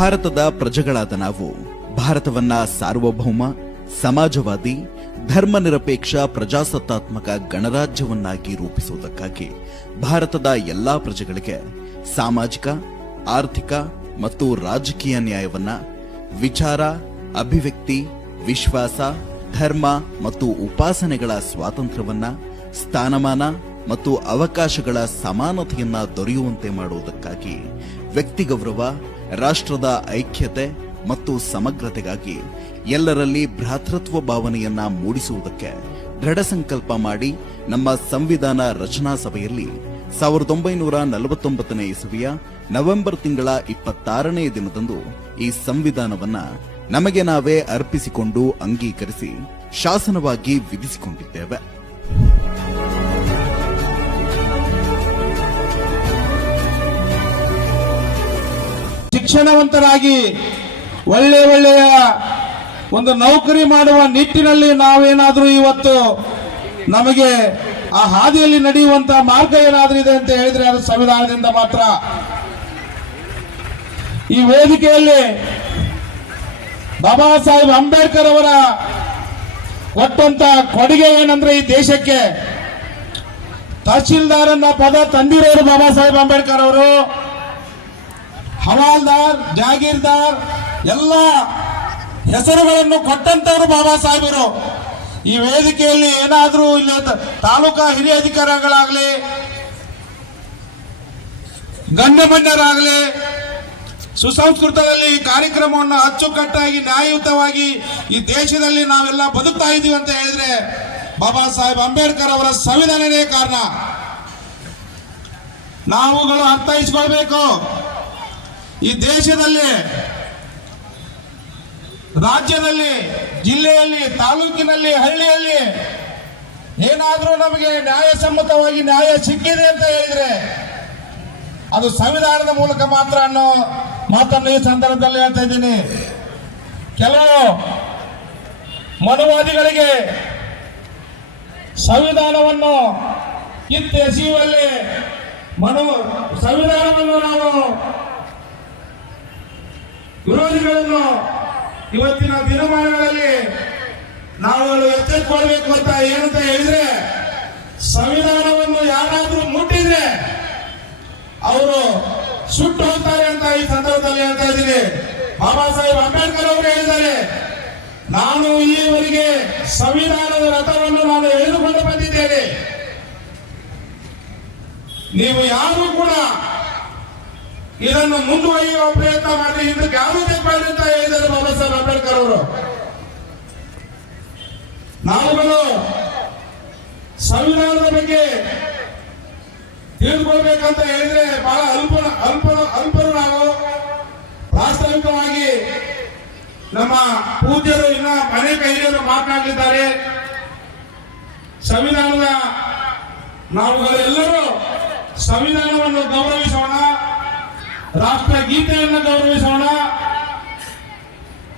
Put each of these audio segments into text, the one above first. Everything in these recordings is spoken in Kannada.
ಭಾರತದ ಪ್ರಜೆಗಳಾದ ನಾವು ಭಾರತವನ್ನ ಸಾರ್ವಭೌಮ, ಸಮಾಜವಾದಿ, ಧರ್ಮನಿರಪೇಕ್ಷ ಪ್ರಜಾಸತ್ತಾತ್ಮಕ ಗಣರಾಜ್ಯವನ್ನಾಗಿ ರೂಪಿಸುವುದಕ್ಕಾಗಿ ಭಾರತದ ಎಲ್ಲಾ ಪ್ರಜೆಗಳಿಗೆ ಸಾಮಾಜಿಕ, ಆರ್ಥಿಕ ಮತ್ತು ರಾಜಕೀಯ ನ್ಯಾಯವನ್ನ, ವಿಚಾರ, ಅಭಿವ್ಯಕ್ತಿ, ವಿಶ್ವಾಸ, ಧರ್ಮ ಮತ್ತು ಉಪಾಸನೆಗಳ ಸ್ವಾತಂತ್ರ್ಯವನ್ನ, ಸ್ಥಾನಮಾನ ಮತ್ತು ಅವಕಾಶಗಳ ಸಮಾನತೆಯನ್ನ ದೊರೆಯುವಂತೆ ಮಾಡುವುದಕ್ಕಾಗಿ ವ್ಯಕ್ತಿಗೌರವ, ರಾಷ್ಟ್ರದ ಐಕ್ಯತೆ ಮತ್ತು ಸಮಗ್ರತೆಗಾಗಿ ಎಲ್ಲರಲ್ಲಿ ಭ್ರಾತೃತ್ವ ಭಾವನೆಯನ್ನ ಮೂಡಿಸುವುದಕ್ಕೆ ದೃಢ ಸಂಕಲ್ಪ ಮಾಡಿ ನಮ್ಮ ಸಂವಿಧಾನ ರಚನಾ ಸಭೆಯಲ್ಲಿ 1949ನೇ ಇಸವಿಯ ನವೆಂಬರ್ ತಿಂಗಳ 26ನೇ ದಿನದಂದು ಈ ಸಂವಿಧಾನವನ್ನ ನಮಗೆ ನಾವೇ ಅರ್ಪಿಸಿಕೊಂಡು ಅಂಗೀಕರಿಸಿ ಶಾಸನವಾಗಿ ವಿಧಿಸಿಕೊಂಡಿದ್ದೇವೆ. ಶಿಕ್ಷಣವಂತರಾಗಿ ಒಳ್ಳೆಯ ಒಂದು ನೌಕರಿ ಮಾಡುವ ನಿಟ್ಟಿನಲ್ಲಿ ನಾವೇನಾದ್ರೂ ಇವತ್ತು ನಮಗೆ ಆ ಹಾದಿಯಲ್ಲಿ ನಡೆಯುವಂತಹ ಮಾರ್ಗ ಏನಾದ್ರೂ ಇದೆ ಅಂತ ಹೇಳಿದ್ರೆ ಅದು ಸಂವಿಧಾನದಿಂದ ಮಾತ್ರ. ಈ ವೇದಿಕೆಯಲ್ಲಿ ಬಾಬಾ ಸಾಹೇಬ್ ಅಂಬೇಡ್ಕರ್ ಅವರ ಕೊಟ್ಟಂತ ಕೊಡುಗೆ ಏನಂದ್ರೆ ಈ ದೇಶಕ್ಕೆ ತಹಶೀಲ್ದಾರ್ ಅನ್ನ ಪದ ತಂದಿರೋರು ಬಾಬಾ ಸಾಹೇಬ್ ಅಂಬೇಡ್ಕರ್ ಅವರು. ಹವಾಲ್ದಾರ್, ಜಾಗೀರ್ದಾರ್ ಎಲ್ಲ ಹೆಸರುಗಳನ್ನು ಕೊಟ್ಟಂತವರು ಬಾಬಾ ಸಾಹೇಬರು. ಈ ವೇದಿಕೆಯಲ್ಲಿ ಏನಾದ್ರೂ ಇಲ್ಲಿ ತಾಲೂಕಾ ಹಿರಿಯ ಅಧಿಕಾರಿಗಳಾಗಲಿ, ಗಣ್ಯಮಾನ್ಯರಾಗಲಿ ಸುಸಂಸ್ಕೃತದಲ್ಲಿ ಕಾರ್ಯಕ್ರಮವನ್ನು ಅಚ್ಚುಕಟ್ಟಾಗಿ ನ್ಯಾಯಯುತವಾಗಿ ಈ ದೇಶದಲ್ಲಿ ನಾವೆಲ್ಲ ಬದುಕ್ತಾ ಇದ್ದೀವಿ ಅಂತ ಹೇಳಿದ್ರೆ ಬಾಬಾ ಸಾಹೇಬ್ ಅಂಬೇಡ್ಕರ್ ಅವರ ಸಂವಿಧಾನನೇ ಕಾರಣ. ನಾವುಗಳು ಅರ್ಥೈಸಿಕೊಳ್ಬೇಕು. ಈ ದೇಶದಲ್ಲಿ, ರಾಜ್ಯದಲ್ಲಿ, ಜಿಲ್ಲೆಯಲ್ಲಿ, ತಾಲೂಕಿನಲ್ಲಿ, ಹಳ್ಳಿಯಲ್ಲಿ ಏನಾದರೂ ನಮಗೆ ನ್ಯಾಯಸಮ್ಮತವಾಗಿ ನ್ಯಾಯ ಸಿಕ್ಕಿದೆ ಅಂತ ಹೇಳಿದ್ರೆ ಅದು ಸಂವಿಧಾನದ ಮೂಲಕ ಮಾತ್ರ ಅನ್ನೋ ಮಾತನ್ನು ಈ ಸಂದರ್ಭದಲ್ಲಿ ಹೇಳ್ತಾ ಇದ್ದೀನಿ. ಕೆಲವು ಮನುವಾದಿಗಳಿಗೆ ಸಂವಿಧಾನವನ್ನು ಕಿತ್ತೆಸೆಯುವಲ್ಲಿ ಸಂವಿಧಾನವನ್ನು ನಾವು ವಿರೋಧಿಗಳನ್ನು ಇವತ್ತಿನ ದಿನಮಾನಗಳಲ್ಲಿ ನಾವು ಎಚ್ಚೆತ್ತುಕೊಳ್ಬೇಕು ಅಂತ ಏನಂತ ಹೇಳಿದ್ರೆ, ಸಂವಿಧಾನವನ್ನು ಯಾರಾದ್ರೂ ಮುಟ್ಟಿದ್ರೆ ಅವರು ಸುಟ್ಟು ಹೋಗ್ತಾರೆ ಅಂತ ಈ ಸಂದರ್ಭದಲ್ಲಿ ಹೇಳ್ತಾ ಇದ್ದೀನಿ. ಬಾಬಾ ಸಾಹೇಬ್ ಅಂಬೇಡ್ಕರ್ ಅವರು ಹೇಳಿದ್ದಾರೆ, ನಾನು ಇಲ್ಲಿವರೆಗೆ ಸಂವಿಧಾನದ ರಥವನ್ನು ನಾನು ಎಳೆದುಕೊಂಡು ಬಂದಿದ್ದೇನೆ, ನೀವು ಯಾರು ಕೂಡ ಇದನ್ನು ಮುಂದುವರಿಯುವ ಪ್ರಯತ್ನ ಮಾಡಿ ಇದಕ್ಕೆ ಯಾರು ತೆಗೆದುಕೊಳ್ಳಿ ಅಂತ ಹೇಳಿದ್ದಾರೆ ಬಾಬಾ ಸಾಹೇಬ್ ಅಂಬೇಡ್ಕರ್ ಅವರು. ನಾವುಗಳು ಸಂವಿಧಾನದ ಬಗ್ಗೆ ತಿಳಿದುಕೊಳ್ಬೇಕಂತ ಹೇಳಿದ್ರೆ ಬಹಳ ಅಲ್ಪರು ನಾವು. ವಾಸ್ತವಿಕವಾಗಿ ನಮ್ಮ ಪೂಜ್ಯರು ಇನ್ನ ಅನೇಕ ಹಿರಿಯರು ಮಾತನಾಡಲಿದ್ದಾರೆ. ಸಂವಿಧಾನದ ನಾವುಗಳೆಲ್ಲರೂ ಸಂವಿಧಾನವನ್ನು ಗೌರವಿಸೋಣ, ರಾಷ್ಟ್ರ ಗೀತೆಯನ್ನು ಗೌರವಿಸೋಣ,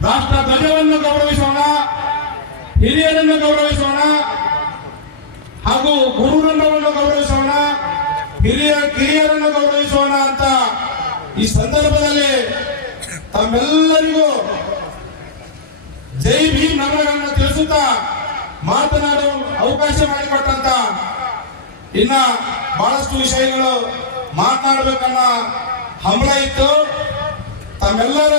ರಾಷ್ಟ್ರ ಧ್ವಜವನ್ನು ಗೌರವಿಸೋಣ, ಹಿರಿಯರನ್ನು ಗೌರವಿಸೋಣ, ಹಾಗೂ ಗುರುರನ್ನು ಗೌರವಿಸೋಣ, ಕಿರಿಯರನ್ನು ಗೌರವಿಸೋಣ ಅಂತ ಈ ಸಂದರ್ಭದಲ್ಲಿ ತಮ್ಮೆಲ್ಲರಿಗೂ ಜೈ ಭೀಮ್ ನಮನಗಳನ್ನು ತಿಳಿಸುತ್ತಾ ಮಾತನಾಡುವ ಅವಕಾಶ ಮಾಡಿಕೊಟ್ಟಂತ ಇನ್ನ ಬಹಳಷ್ಟು ವಿಷಯಗಳು ಮಾತನಾಡಬೇಕನ್ನ ಹಂಬಲ ಇತ್ತು. ತಮ್ಮೆಲ್ಲರ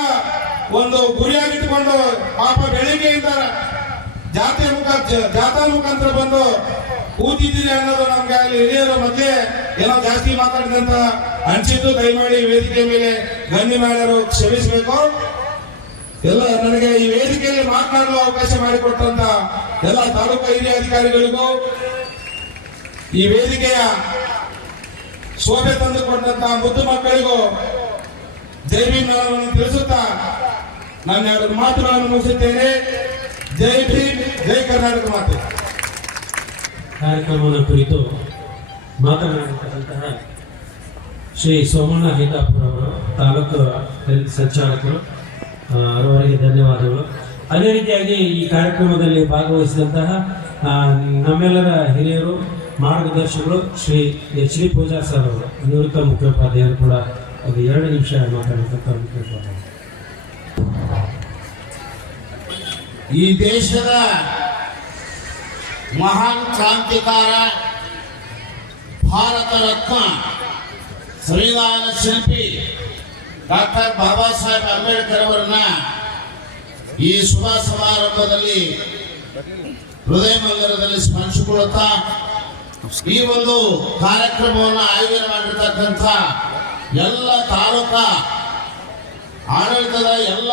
ಒಂದು ಗುರಿಯಾಗಿಟ್ಟುಕೊಂಡು ಪಾಪ ಬೆಳಿಗ್ಗೆಯಿಂದ ಜಾಥಾ ಮುಖಾಂತರ ಬಂದು ಕೂತಿದ್ದೀರಿ ಅನ್ನೋದು ನಮ್ಗೆ ಅಲ್ಲಿ ಹಿರಿಯರ ಮಧ್ಯೆ ಏನೋ ಜಾಸ್ತಿ ಮಾತಾಡಿದಂತ ಅನಿಸಿದ್ದು. ದಯಮಾಡಿ ವೇದಿಕೆ ಮೇಲೆ ಗಣ್ಯಮಾನ್ಯರು ಕ್ಷಮಿಸಬೇಕು. ಎಲ್ಲ ನನಗೆ ಈ ವೇದಿಕೆಯಲ್ಲಿ ಮಾತನಾಡುವ ಅವಕಾಶ ಮಾಡಿಕೊಟ್ಟಂತ ಎಲ್ಲ ತಾಲೂಕು ಹಿರಿಯ ಅಧಿಕಾರಿಗಳಿಗೂ, ಈ ವೇದಿಕೆಯ ಶೋಭೆ ತಂದುಕೊಂಡಂತ ಮುದ್ದು ಮಕ್ಕಳಿಗೂ ಜೈ ಭೀಮ್ ನಮನವನ್ನು ತಿಳಿಸುತ್ತಾ ನಾನು ಎರಡು ಮಾತುಗಳನ್ನು ಮುಗಿಸುತ್ತೇನೆ. ಜೈ ಭೀಮ್, ಜೈ ಕರ್ನಾಟಕ ಮಾತೆ. ಕಾರ್ಯಕ್ರಮದ ಕುರಿತು ಮಾತನಾಡಿರ್ತಕ್ಕಂತಹ ಶ್ರೀ ಸೋಮಣ್ಣ ಹೈದಾಪುರ ಅವರು, ತಾಲೂಕು ಸಂಚಾಲಕರು, ಅವರಿಗೆ ಧನ್ಯವಾದಗಳು. ಅದೇ ರೀತಿಯಾಗಿ ಈ ಕಾರ್ಯಕ್ರಮದಲ್ಲಿ ಭಾಗವಹಿಸಿದಂತಹ ನಮ್ಮೆಲ್ಲರ ಹಿರಿಯರು, ಮಾರ್ಗದರ್ಶಕರು Shri H D Pujar sir ಅವರು, ನಿವೃತ್ತ ಮುಖ್ಯೋಪಾಧ್ಯಾಯರು ಕೂಡ ಒಂದು 2 ನಿಮಿಷ ಮಾತಾಡತಕ್ಕಂಥ ಮುಖ್ಯೋಪಾಧ್ಯಾಯ. ಈ ದೇಶದ ಮಹಾನ್ ಕ್ರಾಂತಿಕಾರ, ಭಾರತ ರತ್ನ, ಸಂವಿಧಾನ ಶಿಲ್ಪಿ ಡಾಕ್ಟರ್ ಬಾಬಾ ಸಾಹೇಬ್ ಅಂಬೇಡ್ಕರ್ ಅವರನ್ನ ಈ ಶುಭ ಸಮಾರಂಭದಲ್ಲಿ ಹೃದಯ ಮಂದಿರದಲ್ಲಿ ಸ್ಮರಿಸಿಕೊಳ್ಳುತ್ತಾ ಈ ಒಂದು ಕಾರ್ಯಕ್ರಮವನ್ನು ಆಯೋಜನೆ ಮಾಡಿರ್ತಕ್ಕಂಥ ಎಲ್ಲ ತಾಲೂಕಾ ಆಡಳಿತದ ಎಲ್ಲ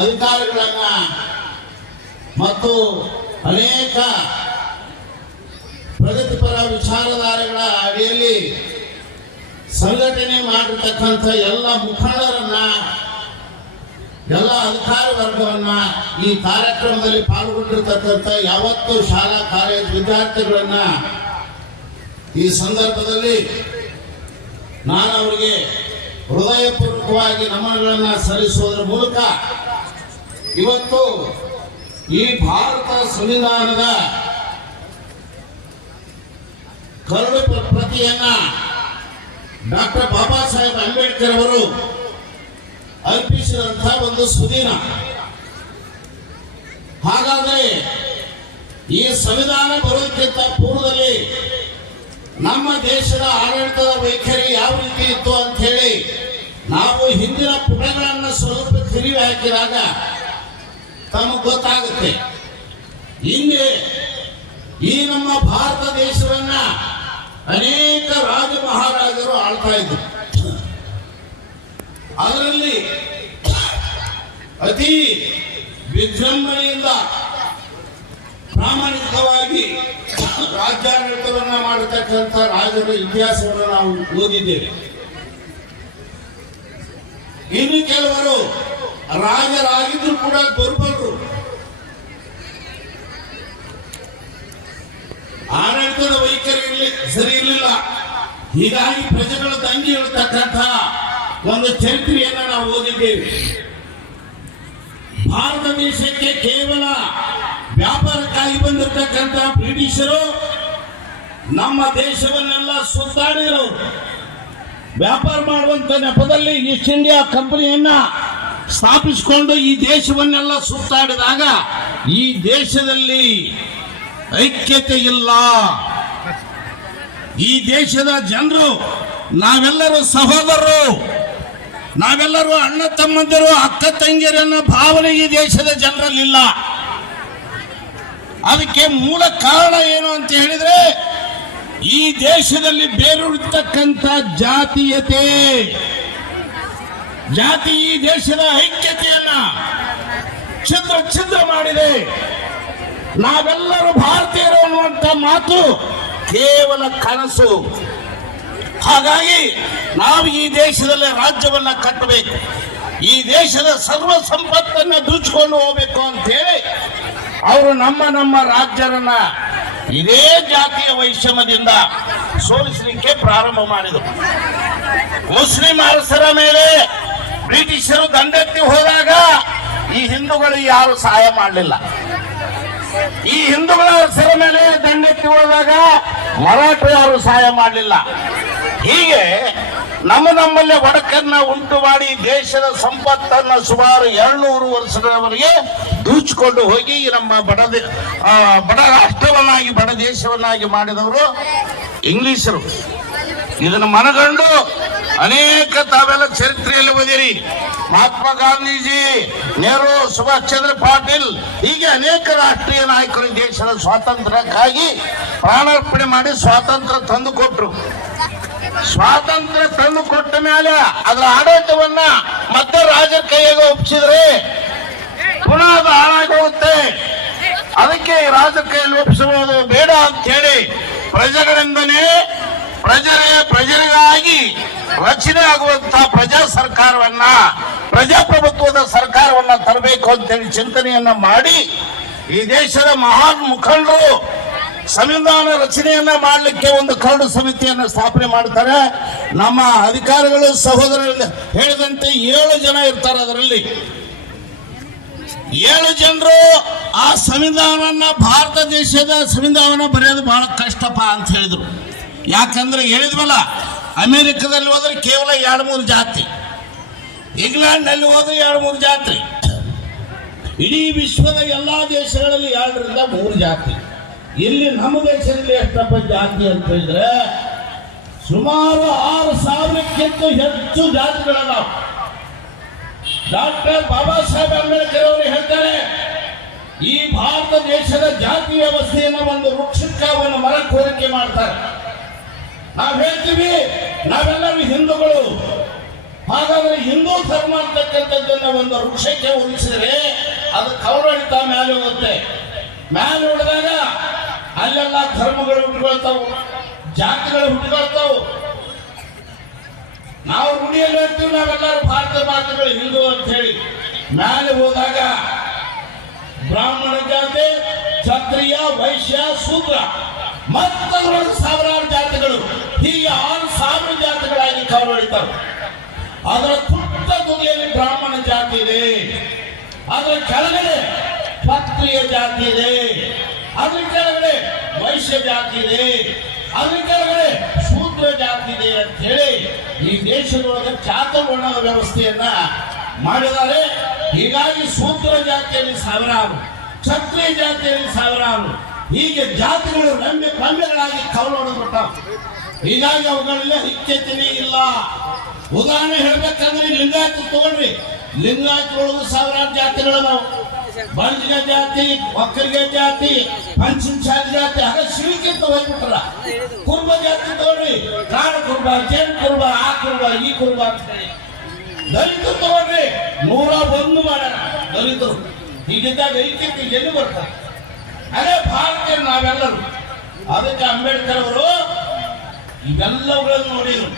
ಅಧಿಕಾರಿಗಳನ್ನ ಮತ್ತು ಅನೇಕ ಪ್ರಗತಿಪರ ವಿಚಾರಧಾರೆಗಳ ಅಡಿಯಲ್ಲಿ ಸಂಘಟನೆ ಮಾಡಿರ್ತಕ್ಕಂಥ ಎಲ್ಲ ಮುಖಂಡರನ್ನ, ಎಲ್ಲ ಅಧಿಕಾರಿ ವರ್ಗವನ್ನ, ಈ ಕಾರ್ಯಕ್ರಮದಲ್ಲಿ ಪಾಲ್ಗೊಂಡಿರ್ತಕ್ಕಂಥ ಯಾವತ್ತು ಶಾಲಾ ಕಾಲೇಜು ವಿದ್ಯಾರ್ಥಿಗಳನ್ನ ಈ ಸಂದರ್ಭದಲ್ಲಿ ನಾನು ಅವರಿಗೆ ಹೃದಯಪೂರ್ವಕವಾಗಿ ನಮನಗಳನ್ನು ಸಲ್ಲಿಸುವುದರ ಮೂಲಕ ಇವತ್ತು ಈ ಭಾರತ ಸಂವಿಧಾನದ ಕರಡು ಪ್ರತಿಯನ್ನ ಡಾಕ್ಟರ್ ಬಾಬಾ ಸಾಹೇಬ್ ಅಂಬೇಡ್ಕರ್ ಅವರು ಅರ್ಪಿಸಿದಂತಹ ಒಂದು ಸುದಿನ. ಹಾಗಾದರೆ ಈ ಸಂವಿಧಾನ ಬರೋದಕ್ಕಿಂತ ಪೂರ್ವದಲ್ಲಿ ನಮ್ಮ ದೇಶದ ಆಡಳಿತದ ವೈಖರಿ ಯಾವ ರೀತಿ ಇತ್ತು ಅಂತ ಹೇಳಿ ನಾವು ಹಿಂದಿನ ಪುಟಗಳನ್ನು ಸ್ವಲ್ಪ ತಿರುವಿ ಹಾಕಿದಾಗ ತಮಗೆ ಗೊತ್ತಾಗುತ್ತೆ. ಹಿಂದೆ ಈ ನಮ್ಮ ಭಾರತ ದೇಶವನ್ನ ಅನೇಕ ರಾಜ ಮಹಾರಾಜರು ಆಳ್ತಾ ಇದ್ರು. ಅದರಲ್ಲಿ ಅತಿ ವಿಜೃಂಭಣೆಯಿಂದ ಪ್ರಾಮಾಣಿಕವಾಗಿ ರಾಜ್ಯಾಡಳಿತವನ್ನ ಮಾಡತಕ್ಕಂಥ ರಾಜರ ಇತಿಹಾಸವನ್ನು ನಾವು ಓದಿದ್ದೇವೆ. ಇನ್ನು ಕೆಲವರು ರಾಜರಾಗಿದ್ರು ಕೂಡ ದುರ್ಬಲರು, ಆಡಳಿತದ ವೈಖರಿ ಸರಿ ಇರಲಿಲ್ಲ. ಹೀಗಾಗಿ ಪ್ರಜೆಗಳ ದಂಗೆ ಇರತಕ್ಕಂಥ ಒಂದು ಚರಿತ್ರೆಯನ್ನು ನಾವು ಓದಿದ್ದೇವೆ. ಭಾರತ ದೇಶಕ್ಕೆ ಕೇವಲ ವ್ಯಾಪಾರಕ್ಕಾಗಿ ಬಂದಿರತಕ್ಕಂಥ ಬ್ರಿಟಿಷರು ನಮ್ಮ ದೇಶವನ್ನೆಲ್ಲ ಸುತ್ತಾಡಿದರು. ವ್ಯಾಪಾರ ಮಾಡುವಂತ ನೆಪದಲ್ಲಿ ಈಸ್ಟ್ ಇಂಡಿಯಾ ಕಂಪನಿಯನ್ನ ಸ್ಥಾಪಿಸಿಕೊಂಡು ಈ ದೇಶವನ್ನೆಲ್ಲ ಸುತ್ತಾಡಿದಾಗ ಈ ದೇಶದಲ್ಲಿ ಐಕ್ಯತೆ ಇಲ್ಲ. ಈ ದೇಶದ ಜನರು ನಾವೆಲ್ಲರೂ ಸಹೋದರರು, ನಾವೆಲ್ಲರೂ ಅಣ್ಣ ತಮ್ಮಂದಿರು, ಅಕ್ಕ ತಂಗಿಯರನ್ನ ಭಾವನೆ ಈ ದೇಶದ ಜನರಲ್ಲಿಲ್ಲ. ಅದಕ್ಕೆ ಮೂಲ ಕಾರಣ ಏನು ಅಂತ ಹೇಳಿದ್ರೆ ಈ ದೇಶದಲ್ಲಿ ಬೇರೂರಿರ್ತಕ್ಕಂಥ ಜಾತೀಯತೆ. ಜಾತಿ ಈ ದೇಶದ ಐಕ್ಯತೆಯನ್ನ ಛಿದ್ರ ಮಾಡಿದೆ. ನಾವೆಲ್ಲರೂ ಭಾರತೀಯರು ಅನ್ನುವಂಥ ಮಾತು ಕೇವಲ ಕನಸು. ಹಾಗಾಗಿ ನಾವು ಈ ದೇಶದಲ್ಲಿ ರಾಜ್ಯವನ್ನ ಕಟ್ಟಬೇಕು, ಈ ದೇಶದ ಸರ್ವ ಸಂಪತ್ತನ್ನ ದೂಚಿಕೊಂಡು ಹೋಗ್ಬೇಕು ಅಂತ ಹೇಳಿ ಅವರು ನಮ್ಮ ರಾಜ್ಯರನ್ನ ಇದೇ ಜಾತಿಯ ವೈಷಮ್ಯದಿಂದ ಸೋಲಿಸಲಿಕ್ಕೆ ಪ್ರಾರಂಭ ಮಾಡಿದರು. ಮುಸ್ಲಿಂ ಅರಸರ ಮೇಲೆ ಬ್ರಿಟಿಷರು ದಂಡೆತ್ತಿ ಹೋದಾಗ ಈ ಹಿಂದೂಗಳು ಯಾರು ಸಹಾಯ ಮಾಡಲಿಲ್ಲ. ಈ ಹಿಂದೂಗಳ ಅರಸರ ಮೇಲೆ ದಂಡೆತ್ತಿ ಹೋದಾಗ ಮರಾಠರು ಯಾರು ಸಹಾಯ ಮಾಡಲಿಲ್ಲ. ಹೀಗೆ ನಮ್ಮಲ್ಲಿ ಒಡಕನ್ನ ಉಂಟು ಮಾಡಿ ದೇಶದ ಸಂಪತ್ತನ್ನ ಸುಮಾರು 200 ವರ್ಷಗಳವರೆಗೆ ದೂಚಿಕೊಂಡು ಹೋಗಿ ನಮ್ಮ ಬಡ ರಾಷ್ಟ್ರವನ್ನಾಗಿ, ಬಡ ದೇಶವನ್ನಾಗಿ ಮಾಡಿದವರು ಇಂಗ್ಲಿಷರು. ಇದನ್ನು ಮನಗಂಡು ಅನೇಕ ತಾವೆಲ್ಲ ಚರಿತ್ರೆಯಲ್ಲಿ ಓದಿರಿ. ಮಹಾತ್ಮ ಗಾಂಧೀಜಿ, ನೆಹರು, ಸುಭಾಷ್ ಚಂದ್ರ ಪಾಟೀಲ್, ಹೀಗೆ ಅನೇಕ ರಾಷ್ಟ್ರೀಯ ನಾಯಕರು ದೇಶದ ಸ್ವಾತಂತ್ರ್ಯಕ್ಕಾಗಿ ಪ್ರಾಣಾರ್ಪಣೆ ಮಾಡಿ ಸ್ವಾತಂತ್ರ್ಯ ತಂದು ಕೊಟ್ರು. ಸ್ವಾತಂತ್ರ್ಯ ತಂದು ಕೊಟ್ಟ ಮೇಲೆ ಅದರ ಆಡಳಿತವನ್ನ ಮತ್ತೆ ರಾಜರ ಕೈಯಾಗ ಒಪ್ಪಿಸಿದ್ರೆ ಪುನಃ ಅದು ಹಾಳಾಗಿ ಹೋಗುತ್ತೆ. ಅದಕ್ಕೆ ರಾಜರ ಕೈಯಲ್ಲಿ ಒಪ್ಪಿಸುವುದು ಬೇಡ ಅಂತ ಹೇಳಿ ಪ್ರಜೆಗಳಿಂದನೇ ಪ್ರಜೆಗಳಿಗಾಗಿ ರಚನೆ ಆಗುವಂತಹ ಪ್ರಜಾ ಸರ್ಕಾರವನ್ನ, ಪ್ರಜಾಪ್ರಭುತ್ವದ ಸರ್ಕಾರವನ್ನ ತರಬೇಕು ಅಂತೇಳಿ ಚಿಂತನೆಯನ್ನ ಮಾಡಿ ಈ ದೇಶದ ಮಹಾನ್ ಮುಖಂಡರು ಸಂವಿಧಾನ ರಚನೆಯನ್ನ ಮಾಡಲಿಕ್ಕೆ ಒಂದು ಕರಡು ಸಮಿತಿಯನ್ನ ಸ್ಥಾಪನೆ ಮಾಡ್ತಾರೆ. ನಮ್ಮ ಅಧಿಕಾರಿಗಳು ಸಹೋದರರು ಹೇಳಿದಂತೆ 7 ಜನ ಇರ್ತಾರೆ. ಅದರಲ್ಲಿ 7 ಜನರು ಆ ಸಂವಿಧಾನವನ್ನ, ಭಾರತ ದೇಶದ ಸಂವಿಧಾನ ಬರೆಯೋದು ಬಹಳ ಕಷ್ಟಪ್ಪ ಅಂತ ಹೇಳಿದ್ರು. ಯಾಕಂದ್ರೆ ಹೇಳಿದ್ವಲ್ಲ, ಅಮೆರಿಕದಲ್ಲಿ ಹೋದ್ರೆ ಕೇವಲ 2-3 ಜಾತಿ, ಇಂಗ್ಲೆಂಡ್ ನಲ್ಲಿ ಹೋದ್ರೆ 2-3 ಜಾತಿ, ಇಡೀ ವಿಶ್ವದ ಎಲ್ಲಾ ದೇಶಗಳಲ್ಲಿ 2 ರಿಂದ 3 ಜಾತಿ. ಇಲ್ಲಿ ನಮ್ಮ ದೇಶದಲ್ಲಿ ಎಷ್ಟಪ್ಪ ಜಾತಿ ಅಂತ ಹೇಳಿದ್ರೆ ಸುಮಾರು 6,000ಕ್ಕಿಂತ ಹೆಚ್ಚು ಜಾತಿಗಳದಾವ. ಡಾಕ್ಟರ್ ಬಾಬಾ ಸಾಹೇಬ್ ಅಂಬೇಡ್ಕರ್ ಅವರು ಹೇಳ್ತಾರೆ, ಈ ಭಾರತ ದೇಶದ ಜಾತಿ ವ್ಯವಸ್ಥೆಯನ್ನು ಒಂದು ವೃಕ್ಷಕ್ಕೆ ಒಂದು ಮರಕ್ಕೆ ಹೋಲಿಕೆ ಮಾಡ್ತಾರೆ. ನಾವು ಹೇಳ್ತೀವಿ ನಾವೆಲ್ಲರೂ ಹಿಂದೂಗಳು, ಹಾಗಾದ್ರೆ ಹಿಂದೂ ಧರ್ಮ ಅಂತಕ್ಕಂಥದ್ದನ್ನ ಒಂದು ವೃಕ್ಷಕ್ಕೆ ಹೋಲಿಸಿದ್ರೆ ಅದು ಕವರಳಿತ ಮೇಲೆ ಹೋಗುತ್ತೆ. ಮೇಲೆ ಹೊಡೆದಾಗ ಅಲ್ಲೆಲ್ಲ ಧರ್ಮಗಳು ಹುಟ್ಟುಕೊಳ್ತಾವು, ಜಾತಿಗಳು ಹುಟ್ಟುಕೊಳ್ತಾವು. ನಾವು ರೂಢಿಯಲ್ಲಿ ಹೇಳ್ತೀವಿ ನಾವೆಲ್ಲರೂ ಭಾರತ ಮಾತುಗಳು ಹಿಂದೂ ಅಂತ ಹೇಳಿ. ಮೇಲೆ ಹೋದಾಗ ಬ್ರಾಹ್ಮಣ ಜಾತಿ, ಕ್ಷತ್ರಿಯ, ವೈಶ್ಯ, ಶೂದ್ರ ಮತ್ತದರೊಳಗೆ 1000 ಜಾತಿಗಳು, ಹೀಗೆ 6,000 ಜಾತಿಗಳಾಗಿ ಕವರಳಿತಾವೆ. ಅದರ ಪುಟ್ಟ ತುದಿಯಲ್ಲಿ ಬ್ರಾಹ್ಮಣ ಜಾತಿ ಇದೆ, ಅದರ ಕೆಳಗಡೆ ಕ್ಷತ್ರಿಯ ಜಾತಿ ಇದೆ, ಅದ್ರ ಕೆಳಗಡೆ ವೈಶ್ಯ ಜಾತಿ ಇದೆ, ಅದ್ರ ಕೆಳಗಡೆ ಶೂದ್ರ ಜಾತಿ ಇದೆ ಅಂತ ಹೇಳಿ ಈ ದೇಶದೊಳಗೆ ಚಾತುರ್ವರ್ಣದ ವ್ಯವಸ್ಥೆಯನ್ನ ಮಾಡಿದ್ದಾರೆ. ಹೀಗಾಗಿ ಶೂದ್ರ ಜಾತಿಯಲ್ಲಿ 1000, ಕ್ಷತ್ರಿಯ ಜಾತಿಯಲ್ಲಿ 1000, ಹೀಗೆ ಜಾತಿಗಳು ರಂಬೆಗಳಾಗಿ ಕವಲೊಡೆದ್ಬಿಟ್ಟಾವ. ಹೀಗಾಗಿ ಅವುಗಳೆಲ್ಲ ಐಕ್ಯತೆನೇ ಇಲ್ಲ. ಉದಾಹರಣೆ ಹೇಳ್ಬೇಕಂದ್ರೆ ಲಿಂಗಾಯತ ತಗೊಳ್ರಿ, ಲಿಂಗಾಯತರೊಳಗೆ 1000 ಜಾತಿಗಳು ನಾವು. ಬಂಜಿಗ ಜಾತಿ, ಒಕ್ಕಲಿಗ ಜಾತಿ, ಪಂಚಮಸಾಲಿ ಜಾತಿ, ಆಗ ಶಿವಿಕಿಂತ ಹೋಗ್ಬಿಟ್ರ. ಕುರುಬ ಜಾತಿ ತಗೊಳ್ರಿ, ಕಾಡು ಕುರುಬ, ಜೇನು ಕುರುಬ, ಆ ಕುರುಬ, ಈ ಕುರುಬ ಅಂತ ಹೇಳಿ. ದಲಿತರು ತಗೊಳ್ರಿ, 101 ಮಾಡ್ಯಾರ ದಲಿತರು. ಹೀಗಿದ್ದಾಗ ಐಕ್ಯತೆ ಎಲ್ಲಿ ಬರ್ತಾರೆ? ಅದೇ ಭಾರತೀಯ ನಾವೆಲ್ಲರೂ. ಅದಕ್ಕೆ ಅಂಬೇಡ್ಕರ್ ಅವರು ಇವೆಲ್ಲವುಗಳನ್ನು ನೋಡಿದ್ರು.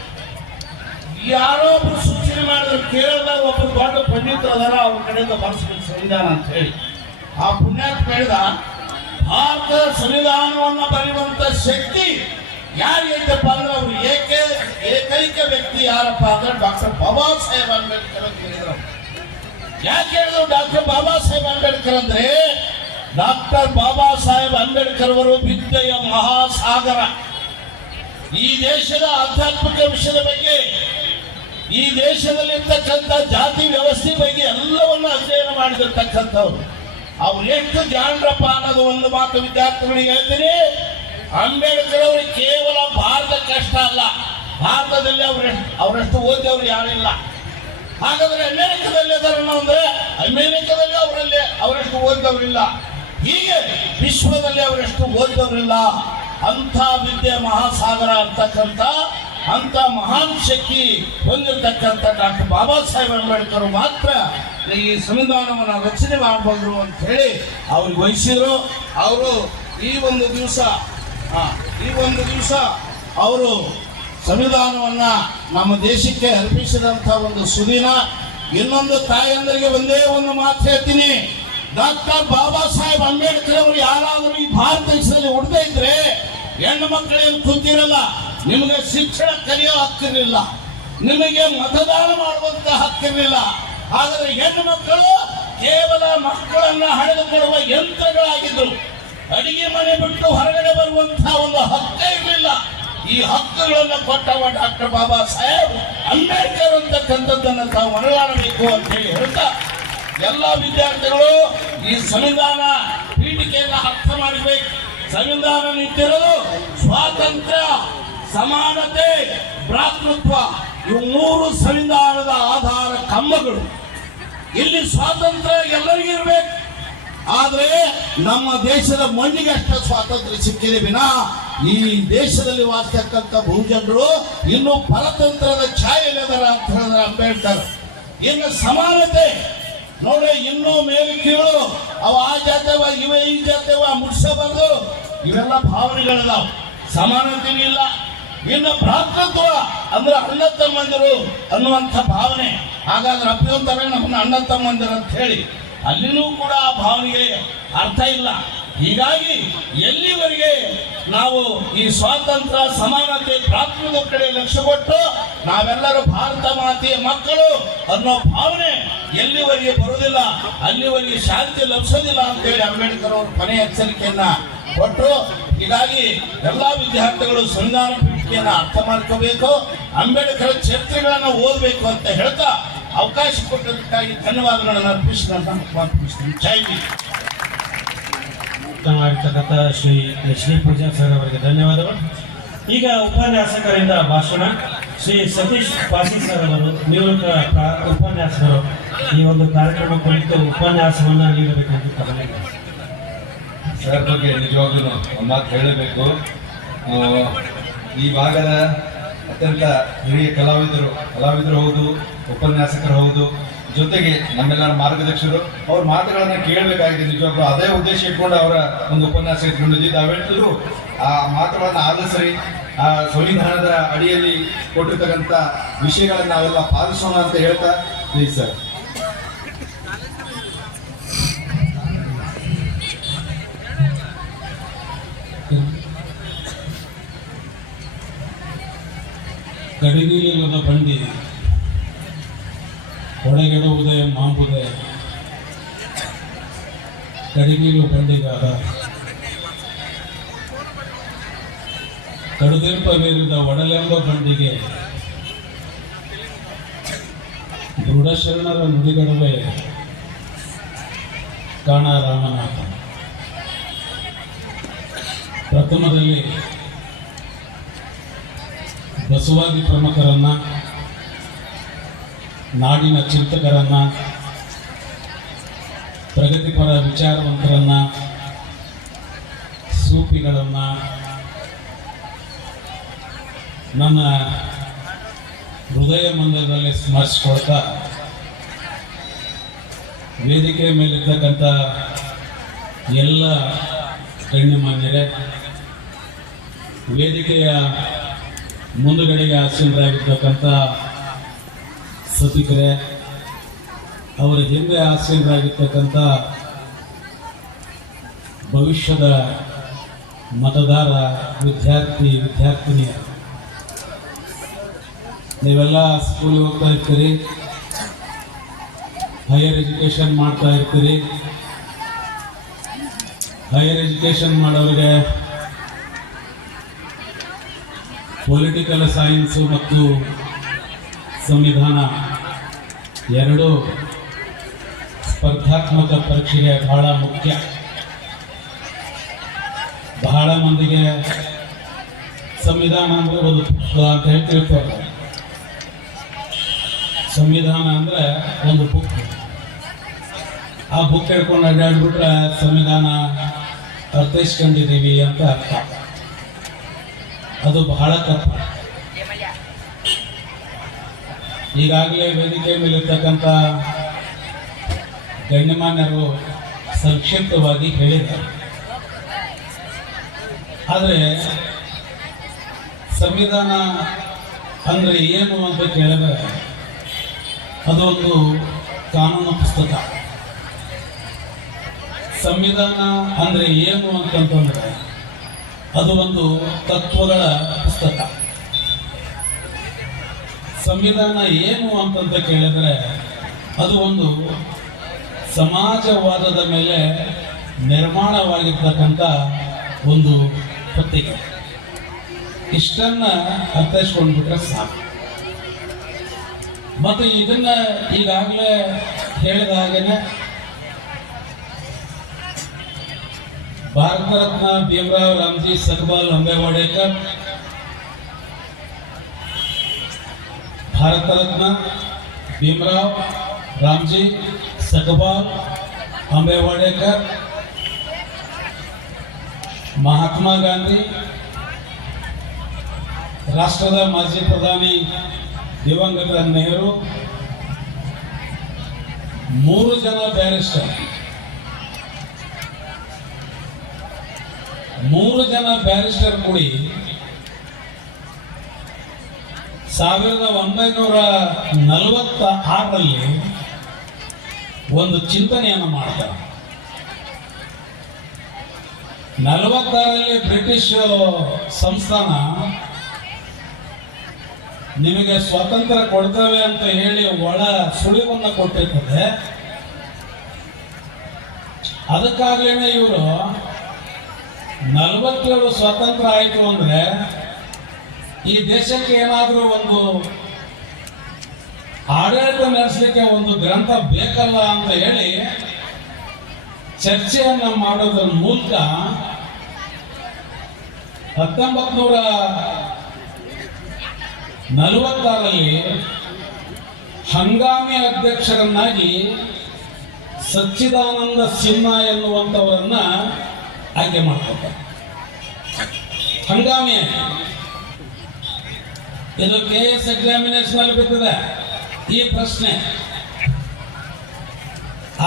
ಯಾರೋ ಒಬ್ರು ಸೂಚನೆ ಮಾಡಿದ್ರು, ಕೇರಳದಾಗ ಒಬ್ಬರು ದೊಡ್ಡ ಪಂಡಿತರು ಅದಾರ, ಅವ್ರ ಕಡೆಯಿಂದ ಬರ್ಸ್ಬೇಕು ಸಂವಿಧಾನ ಅಂತ ಹೇಳಿ. ಆ ಪುಣ್ಯಾತ್ಮ ಹೇಳಿದ, ಭಾರತದ ಸಂವಿಧಾನವನ್ನು ಬರೆಯುವಂತ ಶಕ್ತಿ ಯಾರಿಗೈತಪ್ಪ ಅಂದ್ರೆ ಅವ್ರು ಏಕೈಕ ವ್ಯಕ್ತಿ ಯಾರಪ್ಪ ಅಂದ್ರೆ ಡಾಕ್ಟರ್ ಬಾಬಾ ಸಾಹೇಬ್ ಅಂಬೇಡ್ಕರ್ ಅಂತ ಹೇಳಿದ್ರು. ಯಾಕೆ ಹೇಳಿದ್ರು ಡಾಕ್ಟರ್ ಬಾಬಾ ಸಾಹೇಬ್ ಅಂಬೇಡ್ಕರ್ ಅಂದ್ರೆ, ಡಾಕ್ಟರ್ ಬಾಬಾ ಸಾಹೇಬ್ ಅಂಬೇಡ್ಕರ್ ಅವರು ವಿದ್ಯೆಯ ಮಹಾಸಾಗರ. ಈ ದೇಶದ ಆಧ್ಯಾತ್ಮಿಕ ವಿಷಯದ ಬಗ್ಗೆ, ಈ ದೇಶದಲ್ಲಿರ್ತಕ್ಕಂಥ ಜಾತಿ ವ್ಯವಸ್ಥೆ ಬಗ್ಗೆ ಎಲ್ಲವನ್ನ ಅಧ್ಯಯನ ಮಾಡಿದಿರ್ತಕ್ಕಂಥವ್ರು. ಅವ್ರು ಎಷ್ಟು ಜಾಣರಪ್ಪ ಅನ್ನೋದು ಒಂದು ಮಾತು ವಿದ್ಯಾರ್ಥಿಗಳಿಗೆ ಹೇಳ್ತೀನಿ. ಅಂಬೇಡ್ಕರ್ ಅವರು ಕೇವಲ ಭಾರತಕ್ಕಷ್ಟ ಅಲ್ಲ, ಭಾರತದಲ್ಲಿ ಅವರಷ್ಟು ಓದಿದವರು ಯಾರಿಲ್ಲ. ಹಾಗಾದ್ರೆ ಅಮೆರಿಕದಲ್ಲಿ ಅದರನ್ನು ಅಂದ್ರೆ ಅಮೆರಿಕದಲ್ಲಿ ಅವರಷ್ಟು ಓದಿದವರಿಲ್ಲ. ಹೀಗೆ ವಿಶ್ವದಲ್ಲಿ ಅವರಷ್ಟು ಓದಿದವರಿಲ್ಲ. ಅಂಥ ವಿದ್ಯೆ ಮಹಾಸಾಗರ ಅಂತಕ್ಕಂಥ ಅಂತ ಮಹಾನ್ ಶಕ್ತಿ ಹೊಂದಿರತಕ್ಕಂಥ ಡಾಕ್ಟರ್ ಬಾಬಾ ಸಾಹೇಬ್ ಅಂಬೇಡ್ಕರ್ ಮಾತ್ರ ಈ ಸಂವಿಧಾನವನ್ನು ರಚನೆ ಮಾಡಬಹುದು ಅಂತ ಹೇಳಿ ಅವ್ರಿಗೆ ವಹಿಸಿದ್ರು. ಅವರು ಈ ಒಂದು ದಿವಸ ಅವರು ಸಂವಿಧಾನವನ್ನ ನಮ್ಮ ದೇಶಕ್ಕೆ ಅರ್ಪಿಸಿದಂಥ ಒಂದು ಸುದಿನ. ಇನ್ನೊಂದು ತಾಯಂದರಿಗೆ ಒಂದೇ ಒಂದು ಮಾತು ಹೇಳ್ತೀನಿ, ಡಾಕ್ಟರ್ ಬಾಬಾ ಸಾಹೇಬ್ ಅಂಬೇಡ್ಕರ್ ಅವರು ಯಾರಾದರೂ ಈ ಭಾರತ ದೇಶದಲ್ಲಿ ಹುಡ್ತಾ ಇದ್ರೆ ಹೆಣ್ಣು ಮಕ್ಕಳೇನು ಕೂತಿರಲ್ಲ, ನಿಮಗೆ ಶಿಕ್ಷಣ ಕಲಿಯೋ ಹಕ್ಕಿರಲಿಲ್ಲ, ನಿಮಗೆ ಮತದಾನ ಮಾಡುವಂತ ಹಕ್ಕಿರಲಿಲ್ಲ. ಆದರೆ ಹೆಣ್ಣು ಮಕ್ಕಳು ಕೇವಲ ಮಕ್ಕಳನ್ನ ಹಡೆದುಕೊಡುವ ಯಂತ್ರಗಳಾಗಿದ್ದರು. ಅಡಿಗೆ ಮನೆ ಬಿಟ್ಟು ಹೊರಗಡೆ ಬರುವಂತಹ ಒಂದು ಹಕ್ಕೇ ಇರಲಿಲ್ಲ. ಈ ಹಕ್ಕುಗಳನ್ನು ಕೊಟ್ಟವ ಡಾಕ್ಟರ್ ಬಾಬಾ ಸಾಹೇಬ್ ಅಂಬೇಡ್ಕರ್ ಅಂತಕ್ಕಂಥದ್ದನ್ನು ತಾವು ಮನಗಾಣಬೇಕು ಅಂತ ಹೇಳಿ ಹೇಳ್ತಾ, ಎಲ್ಲ ವಿದ್ಯಾರ್ಥಿಗಳು ಈ ಸಂವಿಧಾನ ಪೀಠಿಕೆಯನ್ನು ಅರ್ಥ ಮಾಡಬೇಕು. ಸಂವಿಧಾನ ನಿಂತಿರೋದು ಸ್ವಾತಂತ್ರ್ಯ, ಸಮಾನತೆ, ಭ್ರಾತೃತ್ವ, ಇವು 3 ಸಂವಿಧಾನದ ಆಧಾರ ಕಂಬಗಳು. ಇಲ್ಲಿ ಸ್ವಾತಂತ್ರ್ಯ ಎಲ್ಲರಿಗೂ ಇರಬೇಕು. ಆದ್ರೆ ನಮ್ಮ ದೇಶದ ಮಣ್ಣಿಗೆ ಅಷ್ಟ ಸ್ವಾತಂತ್ರ್ಯ ಸಿಕ್ಕಿದೆ ವಿನ ಈ ದೇಶದಲ್ಲಿ ವಾಸಿಸತಕ್ಕಂಥ ಬಹುಜನರು ಇನ್ನೂ ಪರತಂತ್ರದ ಛಾಯೆಯಲ್ಲಿದ್ದಾರೆ ಅಂತ ಹೇಳಿದ್ರೆ ಅಂಬೇಡ್ಕರ್. ಇನ್ನು ಸಮಾನತೆ ನೋಡ್ರಿ, ಇನ್ನೂ ಮೇಲೆ ಕೀಳು, ಅವ ಆ ಜಾತವ, ಇವ ಈ ಜಾತವ ಮುಟ್ಸಬಾರ್ದು, ಇವೆಲ್ಲ ಭಾವನೆಗಳಿದಾವ. ಸಮಾನತೆ ಇಲ್ಲ. ಇನ್ನು ಭ್ರಾತೃತ್ವ ಅಂದ್ರೆ ಅಣ್ಣ ತಮ್ಮಂದಿರು ಅನ್ನುವಂಥ ಭಾವನೆ. ಹಾಗಾದ್ರೆ ಅಪ್ಪಿವಂತಾರೆ ನಮ್ಮನ್ನ ಅಣ್ಣ ತಮ್ಮಂದಿರು ಅಂತ ಹೇಳಿ ಅಲ್ಲಿನೂ ಕೂಡ ಆ ಭಾವನೆಗೆ ಅರ್ಥ ಇಲ್ಲ. ಹೀಗಾಗಿ ಎಲ್ಲಿವರೆಗೆ ನಾವು ಈ ಸ್ವಾತಂತ್ರ್ಯ, ಸಮಾನತೆ, ಭ್ರಾತೃತ್ವದ ಕಡೆ ಲಕ್ಷ್ಯ ಕೊಟ್ಟು ನಾವೆಲ್ಲರೂ ಭಾರತ ಮಾತೆಯ ಮಕ್ಕಳು ಅನ್ನೋ ಭಾವನೆ ಎಲ್ಲಿವರೆಗೆ ಬರುವುದಿಲ್ಲ ಅಲ್ಲಿವರೆಗೆ ಶಾಂತಿ ಲಭಿಸೋದಿಲ್ಲ ಅಂತೇಳಿ ಅಂಬೇಡ್ಕರ್ ಅವರು ಕೊನೆಯ ಎಚ್ಚರಿಕೆಯನ್ನ ಕೊಟ್ಟರು. ಹೀಗಾಗಿ ಎಲ್ಲಾ ವಿದ್ಯಾರ್ಥಿಗಳು ಸಂವಿಧಾನ ಪೀಠಿಕೆಯನ್ನು ಅರ್ಥ ಮಾಡ್ಕೋಬೇಕು, ಅಂಬೇಡ್ಕರ್ ಚರಿತ್ರೆಗಳನ್ನು ಓದಬೇಕು ಅಂತ ಹೇಳ್ತಾ ಅವಕಾಶ ಕೊಟ್ಟದಕ್ಕಾಗಿ ಧನ್ಯವಾದಗಳನ್ನು ಅರ್ಪಿಸ್ತೀನಿ. ಜೈ ಹಿಂದ್. ಉತ್ತಮವಾಗಿರ್ತಕ್ಕಂಥ ಶ್ರೀ ಲಕ್ಷ್ಮೀ ಪೂಜಾ ಸರ್ ಅವರಿಗೆ ಧನ್ಯವಾದಗಳು. ಈಗ ಉಪನ್ಯಾಸಕರಿಂದ ಭಾಷಣ ಶ್ರೀ ಸತೀಶ್ ಪಾಟೀಲ್ ಸರ್ ಅವರು ನಿವೃತ್ತ ಉಪನ್ಯಾಸಕರು ಈ ಒಂದು ಕಾರ್ಯಕ್ರಮ ಕುರಿತು ಉಪನ್ಯಾಸವನ್ನು ನೀಡಬೇಕೆಂದು ತಮ್ಮಲ್ಲಿ ಸರ್ ಬಗ್ಗೆ ನಿಜವಾಗ್ಲೂ ಒಂದು ಮಾತು ಹೇಳಬೇಕು. ಈ ಭಾಗದ ಅತ್ಯಂತ ಹಿರಿಯ ಕಲಾವಿದರು ಹೌದು, ಉಪನ್ಯಾಸಕರು ಹೌದು, ಜೊತೆಗೆ ನಮ್ಮೆಲ್ಲರ ಮಾರ್ಗದರ್ಶಕರು. ಅವ್ರ ಮಾತುಗಳನ್ನು ಕೇಳಬೇಕಾಗಿದೆ ನಿಜವಾಗ್ಲೂ. ಅದೇ ಉದ್ದೇಶ ಇಟ್ಕೊಂಡು ಅವರ ಒಂದು ಉಪನ್ಯಾಸ ಇಟ್ಕೊಂಡಿದ್ದು. ನಾವೆಲ್ಲರೂ ಆ ಮಾತುಗಳನ್ನು ಆಲಿಸ್ರಿ, ಆ ಸಂವಿಧಾನದ ಅಡಿಯಲ್ಲಿ ಕೊಟ್ಟಿರ್ತಕ್ಕಂಥ ವಿಷಯಗಳನ್ನು ನಾವೆಲ್ಲ ಪಾಲಿಸೋಣ ಅಂತ ಹೇಳ್ತಾ ಪ್ಲೀಸ್ ಸರ್. ಗಡಿಗಿಲಿಲ್ಲದ ಬಂಡಿ ಒಳಗೆಡುವುದೇ ಮಾಂಬುದೇ ಗಡಿಗಿಲು ಬಂಡಿಗಾರ ಕಡುದಿರ್ಪವಿರಿದ ಒಡಲೆಂಬ ಬಂಡಿಗೆ ದೃಢಶರಣರ ನುಡಿಗಡುವೆ ಕಾಣ ರಾಮನಾಥ. ಪ್ರಥಮದಲ್ಲಿ ಬಸವಾದಿ ಪ್ರಮುಖರನ್ನ, ನಾಡಿನ ಚಿಂತಕರನ್ನ, ಪ್ರಗತಿಪರ ವಿಚಾರವಂತರನ್ನ, ಸೂಫಿಗಳನ್ನ ನನ್ನ ಹೃದಯ ಮಂದಿರದಲ್ಲಿ ಸ್ಮರಿಸಿಕೊಳ್ತಾ, ವೇದಿಕೆ ಮೇಲಿರ್ತಕ್ಕಂಥ ಎಲ್ಲ ಗಣ್ಯಮಾನ್ಯರೇ, ವೇದಿಕೆಯ ಮುಂದುಗಡೆಗೆ ಆಸೀನರಾಗಿರ್ತಕ್ಕಂಥ ಸಭಿಕರೇ, ಅವರ ಹಿಂದೆ ಆಸೀನರಾಗಿರ್ತಕ್ಕಂಥ ಭವಿಷ್ಯದ ಮತದಾರ ವಿದ್ಯಾರ್ಥಿನಿಯರು, ನೀವೆಲ್ಲ ಸ್ಕೂಲಿಗೆ ಹೋಗ್ತಾ ಇರ್ತೀರಿ, ಹೈಯರ್ ಎಜುಕೇಷನ್ ಮಾಡ್ತಾ ಇರ್ತೀರಿ. ಹೈಯರ್ ಎಜುಕೇಷನ್ ಮಾಡೋರಿಗೆ ಪೊಲಿಟಿಕಲ್ ಸೈನ್ಸು ಮತ್ತು ಸಂವಿಧಾನ ಎರಡೂ ಸ್ಪರ್ಧಾತ್ಮಕ ಪರೀಕ್ಷೆಗೆ ಬಹಳ ಮುಖ್ಯ. ಬಹಳ ಮಂದಿಗೆ ಸಂವಿಧಾನ ಅಂದರೆ ಒಂದು ಪುಸ್ತಕ ಅಂತ ಹೇಳಿ ತಿಳ್ತಾರೆ. ಸಂವಿಧಾನ ಅಂದರೆ ಒಂದು ಬುಕ್. ಆ ಬುಕ್ ಹಿಡ್ಕೊಂಡು ಅಡ್ಡಾಡ್ಬಿಟ್ರೆ ಸಂವಿಧಾನ ಅರ್ಥೈಸ್ಕೊಂಡಿದ್ದೀವಿ ಅಂತ ಅರ್ಥ. ಅದು ಬಹಳ ತಪ್ಪು. ಈಗಾಗಲೇ ವೇದಿಕೆ ಮೇಲಿರ್ತಕ್ಕಂಥ ಗಣ್ಯಮಾನ್ಯರು ಸಂಕ್ಷಿಪ್ತವಾಗಿ ಹೇಳಿದ್ದಾರೆ. ಆದರೆ ಸಂವಿಧಾನ ಅಂದರೆ ಏನು ಅಂತ ಕೇಳಿದರೆ ಅದೊಂದು ಕಾನೂನು ಪುಸ್ತಕ. ಸಂವಿಧಾನ ಅಂದರೆ ಏನು ಅಂತಂತಂದರೆ ಅದು ಒಂದು ತತ್ವಗಳ ಪುಸ್ತಕ. ಸಂವಿಧಾನ ಏನು ಅಂತಂತ ಕೇಳಿದರೆ ಅದು ಒಂದು ಸಮಾಜವಾದದ ಮೇಲೆ ನಿರ್ಮಾಣವಾಗಿರ್ತಕ್ಕಂಥ ಒಂದು ಪತ್ರಿಕೆ. ಇಷ್ಟನ್ನ ಅರ್ಥೈಸ್ಕೊಂಡ್ಬಿಟ್ರೆ ಸಾಕು. ಮತ್ತು ಇದನ್ನ ಈಗಾಗಲೇ ಹೇಳಿದ ಹಾಗೇನೆ ಭಾರತ ರತ್ನ ಭೀಮರಾವ್ ರಾಮ್ಜಿ ಸಕ್ಬಾಲ್ ಅಂಬೇವಾಡೇಕರ್, ಭಾರತ ರತ್ನ ಭೀಮರಾವ್ ರಾಮ್ಜಿ ಸಕ್ಬಾಲ್ ಅಂಬೇವಾಡೇಕರ್, ಮಹಾತ್ಮ ಗಾಂಧಿ, ರಾಷ್ಟ್ರದ ಮಾಜಿ ಪ್ರಧಾನಿ ದಿವಂಗತ ನೆಹರು, 3 ಜನ ಬ್ಯಾರಿಸ್ಟರ್, 3 ಜನ ಬ್ಯಾರಿಸ್ಟರ್ ಕೂಡಿ 1946ರಲ್ಲಿ ಒಂದು ಚಿಂತನೆಯನ್ನು ಮಾಡ್ತಾರೆ. 46ರಲ್ಲಿ ಬ್ರಿಟಿಷ್ ಸಂಸ್ಥಾನ ನಿಮಗೆ ಸ್ವಾತಂತ್ರ್ಯ ಕೊಡ್ತೇವೆ ಅಂತ ಹೇಳಿ ಒಳ ಸುಳಿವನ್ನು ಕೊಟ್ಟಿರ್ತದೆ. ಅದಕ್ಕಾಗಲೇ ಇವರು 47 ಸ್ವಾತಂತ್ರ್ಯ ಆಯಿತು ಅಂದರೆ ಈ ದೇಶಕ್ಕೆ ಏನಾದರೂ ಒಂದು ಆಡಳಿತ ನಡೆಸಲಿಕ್ಕೆ ಒಂದು ಗ್ರಂಥ ಬೇಕಲ್ಲ ಅಂತ ಹೇಳಿ ಚರ್ಚೆಯನ್ನ ಮಾಡೋದ್ರ ಮೂಲಕ 1946ರಲ್ಲಿ ಹಂಗಾಮಿ ಅಧ್ಯಕ್ಷರನ್ನಾಗಿ ಸಚ್ಚಿದಾನಂದ ಸಿನ್ಹಾ ಎನ್ನುವಂಥವರನ್ನ ಆಯ್ಕೆ ಮಾಡ್ತಾರೆ. ಹಂಗಾಮಿಯಾಗಿ ಇದು KS ಎಕ್ಸಾಮಿನೇಷನ್ ಅಲ್ಲಿ ಬಿದ್ದಿದೆ ಈ ಪ್ರಶ್ನೆ.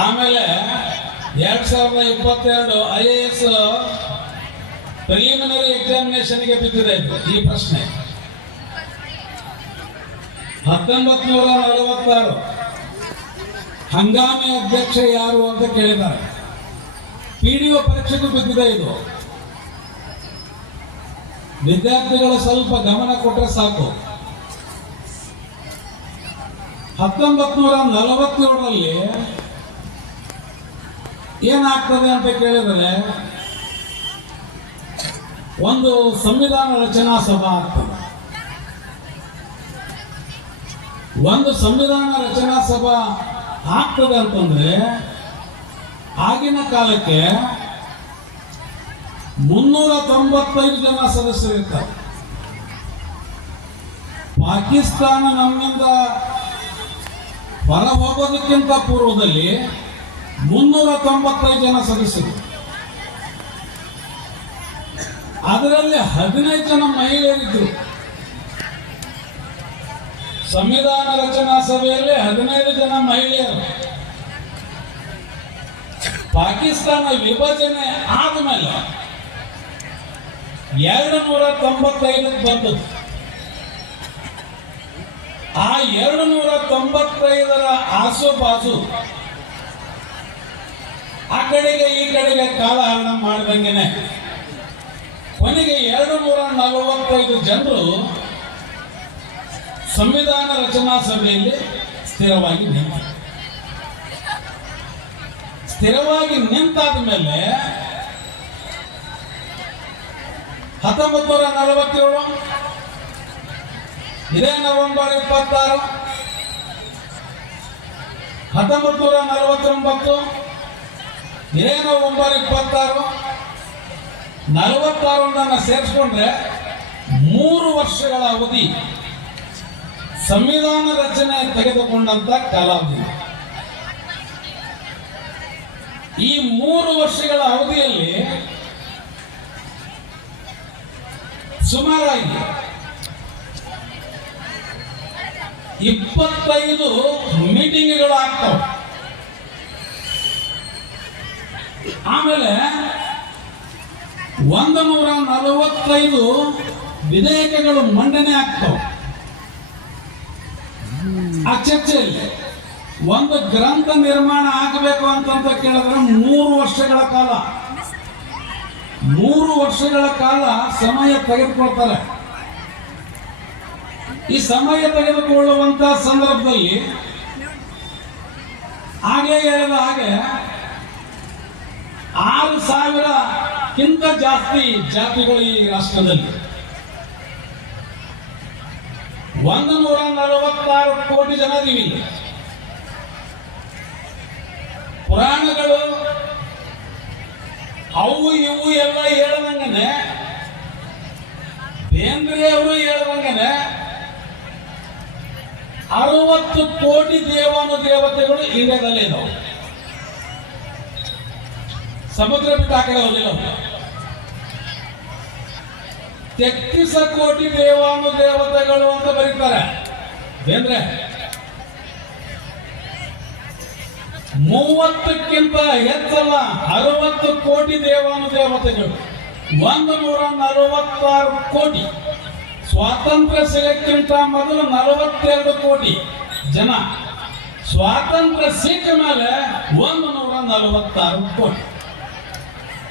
ಆಮೇಲೆ 2022 IAS ಪ್ರಿಲಿಮಿನರಿ ಎಕ್ಸಾಮಿನೇಷನ್ಗೆ ಬಿದ್ದಿದೆ ಈ ಪ್ರಶ್ನೆ. 1946 ಹಂಗಾಮಿ ಅಧ್ಯಕ್ಷ ಯಾರು ಅಂತ ಕೇಳಿದ್ದಾರೆ. PDO ಪರೀಕ್ಷೆಗೂ ಬಿದ್ದಿದೆ ಇದು. ವಿದ್ಯಾರ್ಥಿಗಳು ಸ್ವಲ್ಪ ಗಮನ ಕೊಟ್ಟರೆ ಸಾಕು. 1947ರಲ್ಲಿ ಏನಾಗ್ತದೆ ಅಂತ ಕೇಳಿದರೆ ಒಂದು ಸಂವಿಧಾನ ರಚನಾ ಸಭಾ ಆಗ್ತದೆ. ಒಂದು ಸಂವಿಧಾನ ರಚನಾ ಸಭಾ ಆಗ್ತದೆ ಅಂತಂದ್ರೆ ಆಗಿನ ಕಾಲಕ್ಕೆ 395 ಜನ ಸದಸ್ಯರಿರ್ತಾರೆ. ಪಾಕಿಸ್ತಾನ ನಮ್ಮಿಂದ ಹೊರ ಹೋಗೋದಕ್ಕಿಂತ ಪೂರ್ವದಲ್ಲಿ 395 ಜನ ಸದಸ್ಯರು. ಅದರಲ್ಲಿ 15 ಜನ ಮಹಿಳೆಯರಿದ್ದರು. ಸಂವಿಧಾನ ರಚನಾ ಸಭೆಯಲ್ಲಿ 15 ಜನ ಮಹಿಳೆಯರು. ಪಾಕಿಸ್ತಾನ ವಿಭಜನೆ ಆದಮೇಲೆ 295 ಬಂದದ್ದು. ಆ 295 ಆಸುಪಾಸು ಆ ಕಡೆಗೆ ಈ ಕಡೆಗೆ ಕಾಲಹರಣ ಮಾಡಿದಂಗೆನೆ ಕೊನೆಗೆ 245 ಜನರು ಸಂವಿಧಾನ ರಚನಾ ಸಭೆಯಲ್ಲಿ ಸ್ಥಿರವಾಗಿ ನಿಂತರು. ಸ್ಥಿರವಾಗಿ ನಿಂತಾದ ಮೇಲೆ 1947 ಇದೇ ನವೆಂಬರ್ 26, 1949 ಇದೇ ನವೆಂಬರ್ 26, 46 ಸೇರಿಸ್ಕೊಂಡ್ರೆ 3 ವರ್ಷಗಳ ಅವಧಿ ಸಂವಿಧಾನ ರಚನೆ ತೆಗೆದುಕೊಂಡಂತ ಕಾಲಾವಧಿ. ಈ 3 ವರ್ಷಗಳ ಅವಧಿಯಲ್ಲಿ ಸುಮಾರಾಗಿ 25 ಮೀಟಿಂಗ್ಗಳು ಆಗ್ತವೆ. ಆಮೇಲೆ 145 ವಿಧೇಯಕಗಳು ಮಂಡನೆ ಆಗ್ತವೆ. ಆ ಚರ್ಚೆಯಲ್ಲಿ ಒಂದು ಗ್ರಂಥ ನಿರ್ಮಾಣ ಆಗಬೇಕು ಅಂತ ಕೇಳಿದ್ರೆ 3 ವರ್ಷಗಳ ಕಾಲ 3 ವರ್ಷಗಳ ಕಾಲ ಸಮಯ ತೆಗೆದುಕೊಳ್ತಾರೆ. ಈ ಸಮಯ ತೆಗೆದುಕೊಳ್ಳುವಂತ ಸಂದರ್ಭದಲ್ಲಿ ಆಗಲೇ ಹೇಳಿದ ಹಾಗೆ 6,000ಕ್ಕಿಂತ ಜಾಸ್ತಿ ಜಾತಿಗಳು ಈ ರಾಷ್ಟ್ರದಲ್ಲಿ. 146 ಕೋಟಿ ಜನ ಇದೀವಿ. ಪುರಾಣಗಳು ಅವು ಇವು ಎಲ್ಲ ಹೇಳದಂಗನೆ, ಬೇಂದ್ರೆ ಅವರು ಹೇಳದಂಗನೆ 60 ಕೋಟಿ ದೇವಾನುದೇವತೆಗಳು ಇಂಡಿಯಾದಲ್ಲೇ ಇದಾವೆ. ಸಮುದ್ರ ಬಿಟ್ಟು ಆ ಕಡೆ ಹೋಗಿಲ್ಲ. 33 ಕೋಟಿ ದೇವಾನುದೇವತೆಗಳು ಅಂತ ಬರೀತಾರೆ ಬೇಂದ್ರೆ. 30ಕ್ಕಿಂತ ಹೆಚ್ಚಲ್ಲ 60 ಕೋಟಿ ದೇವಾನುದೇವತೆಗಳು. 146 ಕೋಟಿ. ಸ್ವಾತಂತ್ರ್ಯ ಸಿಗಕ್ಕಿಂತ ಮೊದಲು 42 ಕೋಟಿ ಜನ. ಸ್ವಾತಂತ್ರ್ಯ ಸಿಕ್ಕ ಮೇಲೆ 146 ಕೋಟಿ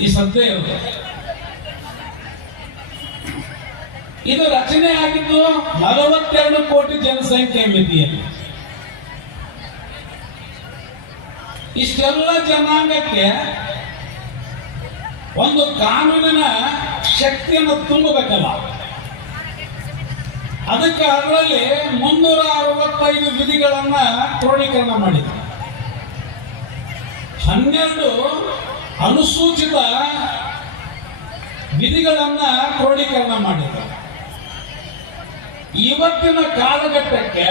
ಈ ಸಂಖ್ಯೆ ಇರುತ್ತೆ. ಇದು ರಚನೆ ಆಗಿದ್ದು 42 ಕೋಟಿ ಜನಸಂಖ್ಯೆ ಮಿತಿಯಲ್ಲಿ. ಇಷ್ಟೆಲ್ಲ ಜನಾಂಗಕ್ಕೆ ಒಂದು ಕಾನೂನಿನ ಶಕ್ತಿಯನ್ನು ತುಂಬಬೇಕಲ್ಲ. ಅದಕ್ಕೆ ಅದರಲ್ಲಿ 365 ವಿಧಿಗಳನ್ನ ಕ್ರೋಢೀಕರಣ ಮಾಡಿದ್ರು. 12 ಅನುಸೂಚಿತ ವಿಧಿಗಳನ್ನ ಕ್ರೋಢೀಕರಣ ಮಾಡಿದ್ರು. ಇವತ್ತಿನ ಕಾಲಘಟ್ಟಕ್ಕೆ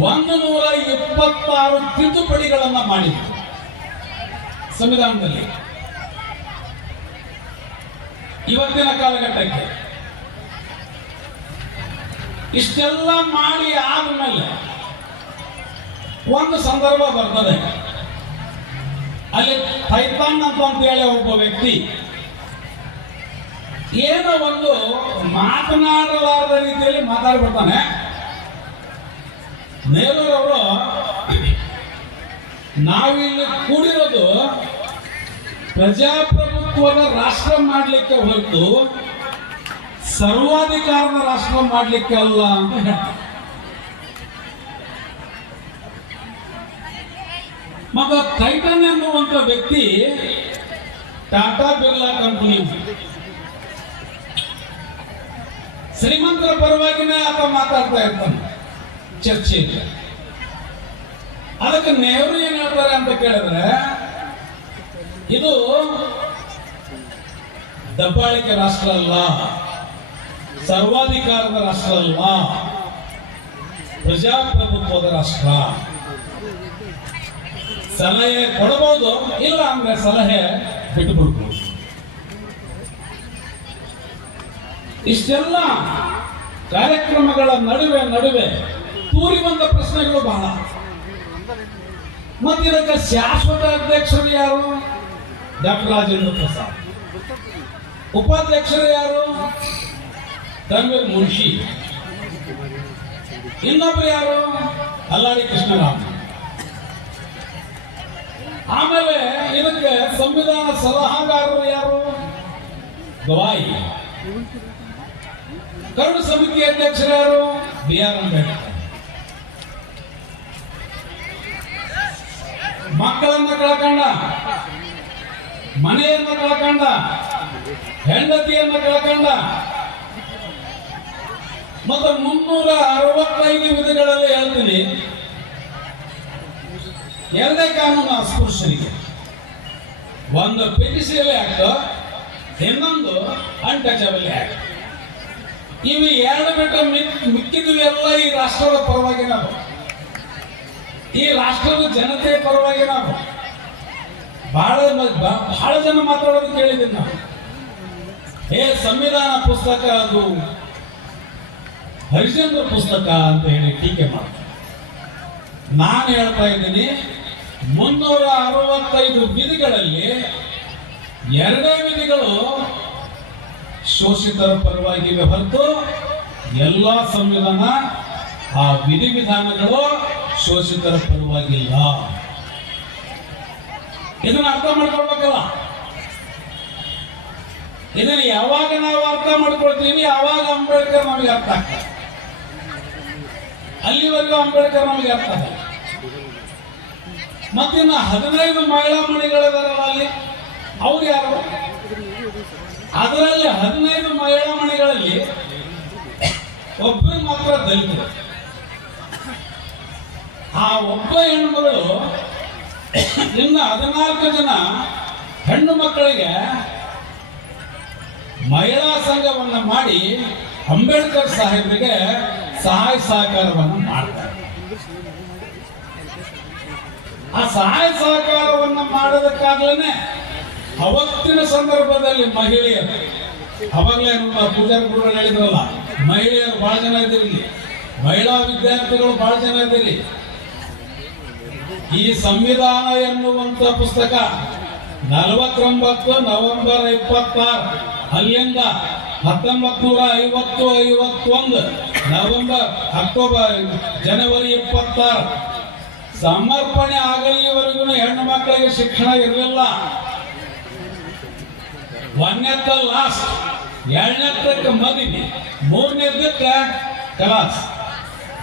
126 ತಿದ್ದುಪಡಿಗಳನ್ನ ಮಾಡಿದ್ರು ಸಂವಿಧಾನದಲ್ಲಿ. ಇವತ್ತಿನ ಕಾಲಘಟ್ಟಕ್ಕೆ ಇಷ್ಟೆಲ್ಲ ಮಾಡಿ ಆದ್ಮೇಲೆ ಒಂದು ಸಂದರ್ಭ ಬರ್ತದೆ. ಅಲ್ಲಿ ಪೈಥಾನ್ ಅಂತೇಳಿ ಒಬ್ಬ ವ್ಯಕ್ತಿ ಏನೋ ಒಂದು ಮಾತನಾಡಲಾರದ ರೀತಿಯಲ್ಲಿ ಮಾತಾಡ್ಬಿಡ್ತಾನೆ. ನೆಹರೂರವರು ನಾವಿಲ್ಲಿ ಕೂಡಿರೋದು ಪ್ರಜಾಪ್ರಭುತ್ವದ ರಾಷ್ಟ್ರ ಮಾಡಲಿಕ್ಕೆ ಹೊರತು ಸರ್ವಾಧಿಕಾರದ ರಾಷ್ಟ್ರ ಮಾಡಲಿಕ್ಕೆ ಅಲ್ಲ ಅಂತ ಹೇಳ್ತಾರೆ. ಮಗ ಟೈಟನ್ ಎನ್ನುವಂತ ವ್ಯಕ್ತಿ ಟಾಟಾ ಬಿರ್ಲಾ ಕಂಪನಿ ಶ್ರೀಮಂತರ ಪರವಾಗಿನೇ ಆತ ಮಾತಾಡ್ತಾ ಇರ್ತಾನೆ ಚರ್ಚೆಯಲ್ಲಿ. ಅದಕ್ಕೆ ನೆಹರು ಏನ್ ಹೇಳ್ತಾರೆ ಅಂತ ಕೇಳಿದ್ರೆ, ಇದು ದಬ್ಬಾಳಿಕೆ ರಾಷ್ಟ್ರ ಅಲ್ಲ, ಸರ್ವಾಧಿಕಾರದ ರಾಷ್ಟ್ರ ಅಲ್ಲ, ಪ್ರಜಾಪ್ರಭುತ್ವದ ರಾಷ್ಟ್ರ. ಸಲಹೆ ಕೊಡಬಹುದು, ಇಲ್ಲ ಅಂದ್ರೆ ಸಲಹೆ ಬಿಟ್ಟುಬಿಡ್ಬೋದು. ಇಷ್ಟೆಲ್ಲ ಕಾರ್ಯಕ್ರಮಗಳ ನಡುವೆ ತೂರಿ ಬಂದ ಪ್ರಶ್ನೆಗಳು ಬಹಳ. ಮತ್ತೆ ಇದಕ್ಕೆ ಶಾಶ್ವತ ಅಧ್ಯಕ್ಷರು ಯಾರು? ಡಾಕ್ಟರ್ ರಾಜೇಂದ್ರ ಪ್ರಸಾದ್. ಉಪಾಧ್ಯಕ್ಷರು ಯಾರು? ತನ್ವೀರ್ ಮುನ್ಷಿ. ಇನ್ನೊಬ್ಬರು ಯಾರು? ಅಲ್ಲಾಡಿ ಕೃಷ್ಣರಾಮ್. ಆಮೇಲೆ ಇದಕ್ಕೆ ಸಂವಿಧಾನ ಸಲಹಾಗಾರರು ಯಾರು? ಗವಾಯಿ. ಕರಡು ಸಮಿತಿ ಅಧ್ಯಕ್ಷರು ಯಾರು? BR ಅಂಬೇಡ್ಕರ್. ಮಕ್ಕಳನ್ನ ಕಳ್ಕೊಂಡ, ಮನೆಯನ್ನ ಕಳ್ಕೊಂಡ, ಹೆಂಡತಿಯನ್ನ ಕಳ್ಕೊಂಡ, ಮತ್ತು 365 ವಿಧಿಗಳಲ್ಲಿ ಹೇಳ್ತೀನಿ. ಎರಡೇ ಕಾನೂನು ಅಸ್ಪೃಶ್ಯರಿಗೆ, ಒಂದು ಪಿಟಿಸಿಬಲ್ ಆಕ್ಟ್, ಇನ್ನೊಂದು ಅನ್ಟಚಬಲ್ ಆಕ್ಟ್. ಇವು ಎರಡು ಬಿಟ್ಟರೆ ಮಿಕ್ಕಿದ್ವಿ ಎಲ್ಲ ಈ ರಾಷ್ಟ್ರದ ಪರವಾಗಿ ನಾವು, ಈ ರಾಷ್ಟ್ರದ ಜನತೆಯ ಪರವಾಗಿ ನಾವು. ಬಹಳ ಜನ ಮಾತಾಡೋದು ಕೇಳಿದ್ದೀನಿ ನಾವು. ಸಂವಿಧಾನ ಪುಸ್ತಕ ಅದು ಹರಿಶ್ಚಂದ್ರ ಪುಸ್ತಕ ಅಂತ ಹೇಳಿ ಟೀಕೆ ಮಾಡ್ತಾರೆ. ನಾನು ಹೇಳ್ತಾ ಇದ್ದೀನಿ, 365 ವಿಧಿಗಳಲ್ಲಿ 2 ವಿಧಿಗಳು ಶೋಷಿತರ ಪರವಾಗಿವೆ ಹೊರತು ಎಲ್ಲ ಸಂವಿಧಾನ ಆ ವಿಧಿವಿಧಾನಗಳು ಶೋಷಿತರ ಪರವಾಗಿಲ್ಲ. ಇದನ್ನ ಅರ್ಥ ಮಾಡ್ಕೊಳ್ಬೇಕಲ್ಲ. ಇದನ್ನ ಯಾವಾಗ ನಾವು ಅರ್ಥ ಮಾಡ್ಕೊಳ್ತೀವಿ ಆವಾಗ ಅಂಬೇಡ್ಕರ್ ನಮಗೆ ಅರ್ಥ ಆಗ್ತದೆ. ಅಲ್ಲಿವರೆಗೂ ಅಂಬೇಡ್ಕರ್ ನಮಗೆ ಅರ್ಥ ಆಗಲ್ಲ. ಮತ್ತಿನ್ನ 15 ಮಹಿಳಾ ಮಣಿಗಳಿದಾರಲ್ಲ ಅಲ್ಲಿ, ಅವ್ರು ಯಾರು? ಅದರಲ್ಲಿ 15 ಮಹಿಳಾ ಮಣಿಗಳಲ್ಲಿ ಒಬ್ಬರು ಮಾತ್ರ ದಲಿತರು. ಆ ಒಬ್ಬ ಹೆಣ್ಣುಮಗಳು ಇನ್ನು 14 ಜನ ಹೆಣ್ಣು ಮಕ್ಕಳಿಗೆ ಮಹಿಳಾ ಸಂಘವನ್ನು ಮಾಡಿ ಅಂಬೇಡ್ಕರ್ ಸಾಹೇಬರಿಗೆ ಸಹಾಯ ಸಹಕಾರವನ್ನು ಮಾಡ್ತಾರೆ. ಆ ಸಹಾಯ ಸಹಕಾರವನ್ನು ಮಾಡೋದಕ್ಕಾಗ್ಲೇನೆ ಅವತ್ತಿನ ಸಂದರ್ಭದಲ್ಲಿ ಮಹಿಳೆಯರು, ಅವಾಗಲೇ ನಮ್ಮ ಪೂಜಾರಿ ಗುರುಗಳು ಹೇಳಿದ್ರಲ್ಲ, ಮಹಿಳೆಯರು ಬಹಳ ಜನ ಇದ್ದೀರಿ, ಮಹಿಳಾ ವಿದ್ಯಾರ್ಥಿಗಳು ಬಹಳ ಜನ ಇದ್ದೀರಿ. ಈ ಸಂವಿಧಾನ ಎನ್ನುವಂತ ಪುಸ್ತಕ 49 ನವೆಂಬರ್ 26 ಅಲ್ಲಿಂದ 1950-51 ನವೆಂಬರ್ ಅಕ್ಟೋಬರ್ ಜನವರಿ 26 ಸಮರ್ಪಣೆ ಆಗಲಿವರೆಗೂ ಹೆಣ್ಣು ಮಕ್ಕಳಿಗೆ ಶಿಕ್ಷಣ ಇರಲಿಲ್ಲ. 1ನೇದ ಲಾಸ್ಟ್, 2ನೇದಕ್ಕೆ ಮದುವೆ, 3ನೇದಕ್ಕೆ ಕಲಾಸ್,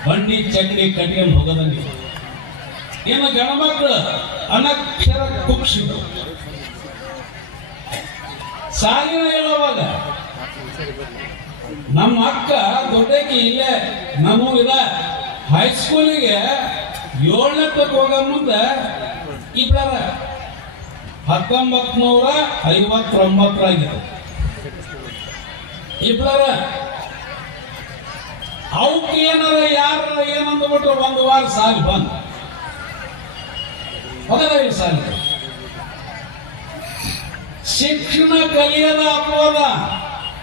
ಬಂಡಿ ಚಕ್ಡಿ ಕಟ್ಕೊಂಡು ಹೋಗೋದಂಗೆ. ಇನ್ನು ಗಂಡ ಮಕ್ಕಳು ಅನಕ್ಷರ ಕುಕ್ಷಿಗಳು. ಶಾಲೆನ ಹೇಳುವಾಗ ನಮ್ಮ ಅಕ್ಕ ದೊಡ್ಡಕಿ ಇಲ್ಲೇ ನಮ್ಮೂರಿದ ಹೈಸ್ಕೂಲಿಗೆ 7ನೇ ಹೋಗೋ ಮುಂದೆ ಇಬ್ಬರ 1959 ಇಬ್ಬರ ಅವಕ್ಕೆ ಏನಾರ ಯಾರ ಏನಂದ್ಬಿಟ್ರು ಒಂದು ವಾರ ಸಾಲಿ ಬಂದು ಹೋಗದ ಸಾಲಿ ಶಿಕ್ಷಣ ಕಲಿಯದ ಅಪವಾದ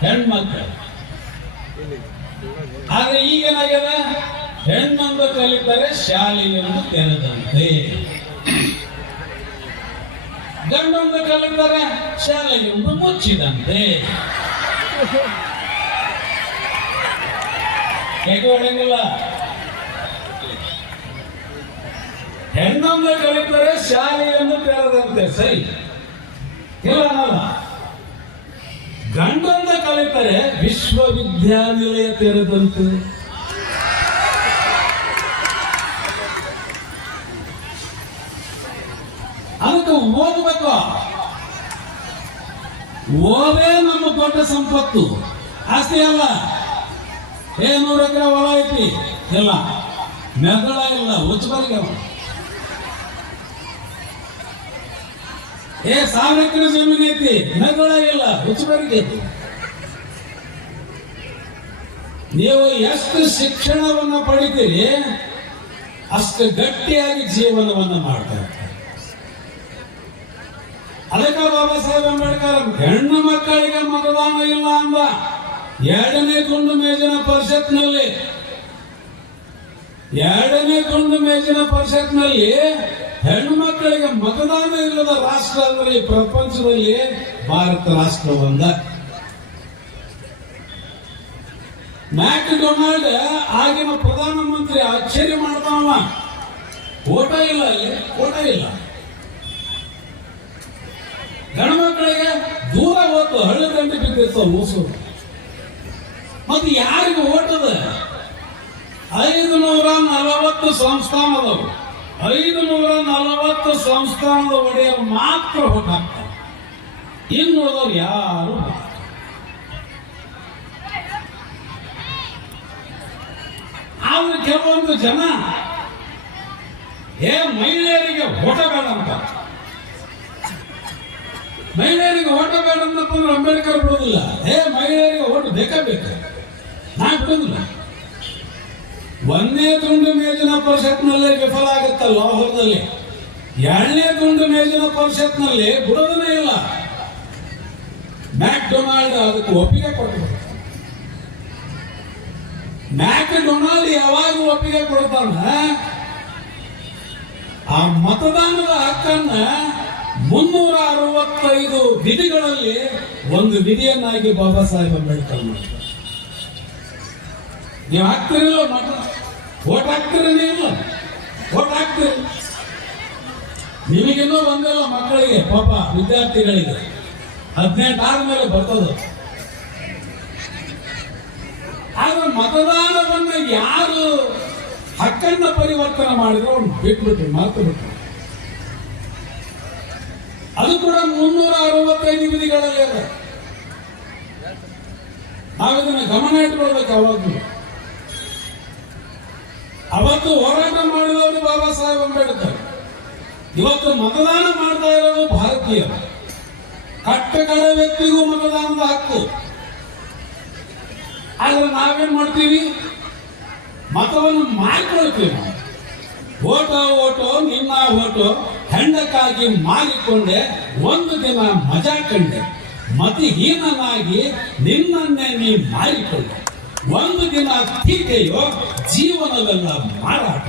ಹೆಣ್ಮಕ್ಳು. ಆದ್ರೆ ಈಗೇನಾಗ್ಯದ, ಹೆಣ್ಣೊಂದು ಕಲಿತಾರೆ ಶಾಲೆಯನ್ನು ತೆರೆದಂತೆ, ಗಂಡೊಂದು ಕಲಿತಾರೆ ಶಾಲೆಯನ್ನು ಮುಚ್ಚಿದಂತೆ. ಹೇಗೆ ಹೊಡೆಯಂಗಿಲ್ಲ. ಹೆಣ್ಣೊಂದು ಕಲಿತಾರೆ ಶಾಲೆಯನ್ನು ತೆರೆದಂತೆ ಸರಿ ಇಲ್ಲ ಅನ್ನಲ್ಲ. ಗಂಡೊಂದು ಕಲಿತಾರೆ ವಿಶ್ವವಿದ್ಯಾನಿಲಯ ತೆರೆದಂತೆ. ಅದಕ್ಕೆ ಓದಬೇಕು. ಓದೇ ನಮ್ಮ ದೊಡ್ಡ ಸಂಪತ್ತು. ಆಸ್ತಿ ಅಲ್ಲ. 100 ಎಕರೆ ಹೊಲ ಐತಿ ಇಲ್ಲ, ಮೆಗಳ ಇಲ್ಲ, ಉಚ್ಚಬರಿಗೆ 1000 ಎಕರೆ ಜಮೀನು ಐತಿ, ಮೆಗಳ ಇಲ್ಲ, ಉಚ್ಚಬರಿಗೆ ಐತಿ. ನೀವು ಎಷ್ಟು ಶಿಕ್ಷಣವನ್ನು ಪಡಿತೀರಿ ಅಷ್ಟು ಗಟ್ಟಿಯಾಗಿ ಜೀವನವನ್ನು ಮಾಡ್ತಾರೆ. ಅದಕ್ಕೆ ಬಾಬಾ ಸಾಹೇಬ್ ಅಂಬೇಡ್ಕರ್ ಹೆಣ್ಣು ಮಕ್ಕಳಿಗೆ ಮತದಾನ ಇಲ್ಲ ಅಂದ. 2ನೇ ತುಂಡು ಮೇಜಿನ ಪರಿಷತ್ನಲ್ಲಿ ಹೆಣ್ಣು ಮಕ್ಕಳಿಗೆ ಮತದಾನ ಇಲ್ಲದ ರಾಷ್ಟ್ರ ಅಂದ್ರೆ ಈ ಪ್ರಪಂಚದಲ್ಲಿ ಭಾರತ ರಾಷ್ಟ್ರ ಒಂದ. ಮ್ಯಾಕ್ ಡೊನಾಲ್ಡ್ ಆಗಿನ ಪ್ರಧಾನಮಂತ್ರಿ ಆಶ್ಚರ್ಯ ಮಾಡ್ತಾವ, ಓಟ ಇಲ್ಲ, ಅಲ್ಲಿ ಓಟ ಇಲ್ಲ. ಗಂಡು ಮಕ್ಕಳಿಗೆ ದೂರ ಹೋತು, ಹಳ್ಳಿ ದಂಡಿ ಬಿದ್ದಿತ್ತು ಮೂಸು. ಮತ್ತೆ ಯಾರಿಗೆ ಓಟದ? 540 ಸಂಸ್ಥಾನದವರು, 540 ಸಂಸ್ಥಾನದ ಒಡೆಯರು ಮಾತ್ರ ಓಟ್ ಹಾಕ್ತಾರೆ. ಇನ್ನುಳಿದವರು ಯಾರು? ಆದ್ರೆ ಕೆಲವೊಂದು ಜನ ಮಹಿಳೆಯರಿಗೆ ಓಟ ಬೇಡ ಅಂತ, ಮಹಿಳೆಯರಿಗೆ ಓಟ ಬೇಡ ಅಂತಪ್ಪ ಅಂದ್ರೆ ಅಂಬೇಡ್ಕರ್ ಬಿಡೋದಿಲ್ಲ. ಮಹಿಳೆಯರಿಗೆ ಓಟ್ ಬೇಕೇ ಬೇಕು, ನಾ ಬಿಡೋದಿಲ್ಲ. 1ನೇ ತುಂಡು ಮೇಜಿನ ಪರಿಷತ್ನಲ್ಲೇ ವಿಫಲ ಆಗುತ್ತಲ್ಲ ಲಾಹೋರ್ದಲ್ಲಿ, 2ನೇ ತುಂಡು ಮೇಜಿನ ಪರಿಷತ್ನಲ್ಲಿ ಬಿಡೋದನ್ನೇ ಇಲ್ಲ. ಮ್ಯಾಕ್ ಡೊನಾಲ್ಡ್ ಅದಕ್ಕೆ ಒಪ್ಪಿಗೆ ಕೊಟ್ಟರು. ಮ್ಯಾಕ್ ಡೊನಾಲ್ಡ್ ಯಾವಾಗ ಒಪ್ಪಿಗೆ ಕೊಡ್ತಾನ, ಆ ಮತದಾನದ ಹಕ್ಕನ್ನ 365 ವಿಧಿಗಳಲ್ಲಿ ಒಂದು ವಿಧಿಯನ್ನಾಗಿ ಬಾಬಾ ಸಾಹೇಬ್ ಅಂಬೇಡ್ಕರ್ ಮಾಡ್ತಾರೆ. ನೀವು ಹಾಕ್ತಿರಲ್ಲ ಮತ, ಓಟ್ ಹಾಕ್ತಿರನೇ ಇಲ್ಲ, ಓಟ್ ಹಾಕ್ತಿರ. ನಿಮಗೇನೋ ಬಂದಿಲ್ಲ ಮಕ್ಕಳಿಗೆ, ಪಾಪ ವಿದ್ಯಾರ್ಥಿಗಳಿಗೆ 18 ಆದ್ಮೇಲೆ ಬರ್ತದ. ಆದ್ರೆ ಮತದಾನವನ್ನ ಯಾರು ಹಕ್ಕನ್ನ ಪರಿವರ್ತನೆ ಮಾಡಿದ್ರು ಅವ್ನು ಬಿಟ್ಬಿಟ್ರು, ಮರ್ತು ಬಿಟ್ರು. ಅದು ಕೂಡ 365 ವಿಧಿಗಳಲ್ಲಿ ಅದ. ನಾವಿದನ್ನ ಗಮನ ಇಟ್ಕೊಳ್ಬೇಕು. ಅವತ್ತು ಹೋರಾಟ ಮಾಡಿದವರು ಬಾಬಾ ಸಾಹೇಬ್ ಅಂಬೇಡ್ಕರ್, ಇವತ್ತು ಮತದಾನ ಮಾಡ್ತಾ ಇರೋದು ಭಾರತೀಯರು. ಕಟ್ಟಕಡ ವ್ಯಕ್ತಿಗೂ ಮತದಾನದ ಹಕ್ಕು. ಆದ್ರೆ ನಾವೇನ್ ಮಾಡ್ತೀವಿ, ಮತವನ್ನು ಮಾರಿಕೊಳ್ತೀವಿ. ಓಟೋ ನಿನ್ನ ಓಟೋ ಹೆಂಡಕ್ಕಾಗಿ ಮಾರಿಕೊಂಡೆ, ಒಂದು ದಿನ ಮಜಾ ಕಂಡೆ, ಮತಿಹೀನನಾಗಿ ನಿನ್ನನ್ನೇ ನೀ ಮಾರಿಕೊಂಡೆ. ಒಂದು ದಿನ ತೀಕೆಯೋ ಜೀವನವೆಲ್ಲ ಮಾರಾಟ,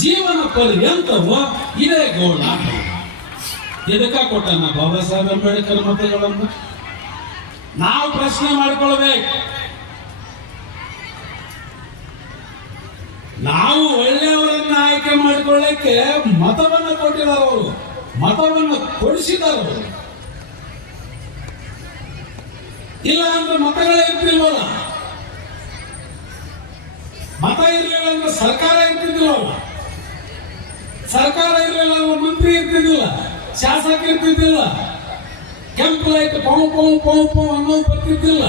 ಜೀವನ ಪರ್ಯಂತವೋ ಇದೇ ಗೋಳಾಟ. ಇದಕ್ಕ ಕೊಟ್ಟನ ಬಾಬಾ ಸಾಹೇಬ್ ಅಂಬೇಡ್ಕರ್ ಮತಗಳನ್ನು. ನಾವು ಪ್ರಶ್ನೆ ಮಾಡ್ಕೊಳ್ಬೇಕು. ನಾವು ಒಳ್ಳೆಯವರನ್ನ ಆಯ್ಕೆ ಮಾಡಿಕೊಳ್ಳಕ್ಕೆ ಮತವನ್ನು ಕೊಟ್ಟಿದ್ದಾರೆ ಅವರು, ಮತವನ್ನು ಕೊಡಿಸಿದ್ದಾರೆ ಅವರು. ಇಲ್ಲ ಅಂದ್ರೆ ಮತಗಳೇ ಇರ್ತಿಲ್ವಲ್ಲ, ಮತ ಇರಲಿಲ್ಲ ಅಂದ್ರೆ ಸರ್ಕಾರ ಇರ್ತಿದ್ದಿಲ್ಲ, ಸರ್ಕಾರ ಇರಲಿಲ್ಲ ಅಂದ್ರೆ ಮಂತ್ರಿ ಇರ್ತಿದ್ದಿಲ್ಲ, ಶಾಸಕ ಇರ್ತಿದ್ದಿಲ್ಲ, ಕೆಂಪು ಲೈಟ್ ಪೌ ಪೌ ಪೌ ಪೌ ಅನ್ನೋದು ಬರ್ತಿದ್ದಿಲ್ಲ.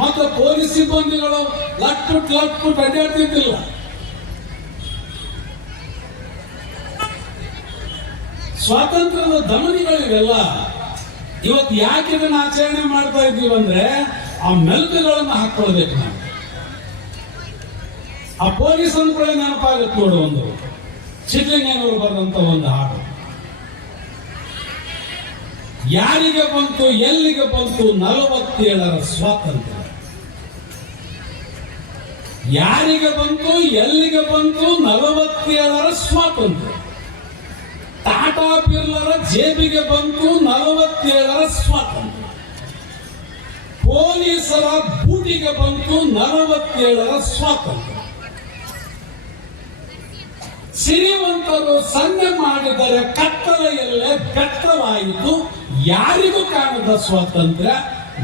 ಮತ್ತು ಪೊಲೀಸ್ ಸಿಬ್ಬಂದಿಗಳು ಲಟ್ಪುಟ್ ಅಡ್ಡಾಡ್ತಿದ್ದಿಲ್ಲ. ಸ್ವಾತಂತ್ರ್ಯದ ದಮನಿಗಳಿವೆಲ್ಲ. ಇವತ್ತು ಯಾಕೆ ಇದನ್ನ ಆಚರಣೆ ಮಾಡ್ತಾ ಇದ್ದೀವಿ ಅಂದ್ರೆ ಆ ಮೆಲ್ಕುಗಳನ್ನು ಹಾಕೊಳ್ಬೇಕು ನಾವು. ಆ ಪೊಲೀಸ್ ಅಂದ್ಕೊಳ್ಳಿ ನೆನಪಾಗುತ್ತೆ ನೋಡು, ಒಂದು ಸಿದ್ಧಲಿಂಗನವರು ಬರೆದಂತ ಒಂದು ಹಾಡು. ಯಾರಿಗೆ ಬಂತು ಎಲ್ಲಿಗೆ ಬಂತು 47ರ ಸ್ವಾತಂತ್ರ್ಯ? ಯಾರಿಗೆ ಬಂತು ಎಲ್ಲಿಗೆ ಬಂತು 47ರ ಸ್ವಾತಂತ್ರ್ಯ? ಟಾಟಾ ಬಿರ್ಲರ ಜೇಬಿಗೆ ಬಂತು 47ರ ಸ್ವಾತಂತ್ರ್ಯ. ಪೊಲೀಸರ ಬೂಟಿಗೆ ಬಂತು 47ರ ಸ್ವಾತಂತ್ರ್ಯ. ಸಿರಿವಂತರು ಸನ್ನೆ ಮಾಡಿದರೆ ಕತ್ತಲೆಯಲ್ಲೇ ಬೆತ್ತಲಾಯಿತು, ಯಾರಿಗೂ ಕಾಣದ ಸ್ವಾತಂತ್ರ್ಯ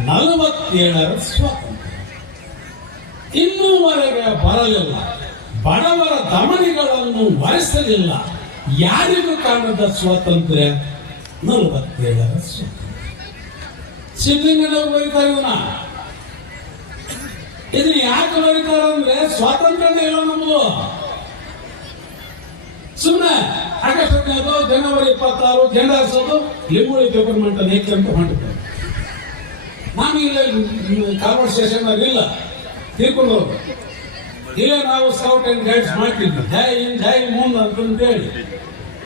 47ರ ಸ್ವಾತಂತ್ರ್ಯ. ಇನ್ನೂವರೆಗೆ ಬರಲಿಲ್ಲ, ಬಡವರ ದಮನಿಗಳನ್ನು ವರಿಸಲಿಲ್ಲ, ಯಾರಿಗೂ ಕಾಣದ ಸ್ವಾತಂತ್ರ್ಯ 47ರ ಸ್ವಾತಂತ್ರ್ಯ. ಸಿದ್ಧಲಿಂಗನವರು ಬರೀತಾರೆ ಇದನ್ನ ಯಾಕೆ ಬರೀತಾರಂದ್ರೆ ಸ್ವಾತಂತ್ರ್ಯನೇ ಇಲ್ಲ ನಮಗೂ. ಸುಮ್ಮನೆ ಆಗಸ್ಟ್ 15 ಜನವರಿ 26 ಜೆಂಡಾ ಹಾರಿಸೋದು, ಲಿಂಬುಳಿ ಪೇಪರ್ಮೆಂಟ್ ಏಕೆ ಅಂತ ಮಾಡಿದ್ದಾರೆ. ನಾನು ಇಲ್ಲ ಕಾರವಾರ ಸ್ಟೇಷನ್ ಇಲ್ಲ, ತೀರ್ಕೊಂಡವ್ರು ಇಲ್ಲೇ ನಾವು ಸ್ಕೌಟ್ ಅಂಡ್ ಗೈಡ್ಸ್ ಮಾಡ್ತಿದ್ವಿ. ಜೈ ಹಿಂದ್ ಜೈ ಮುಂದೆ ಅಂತಂತೇಳಿ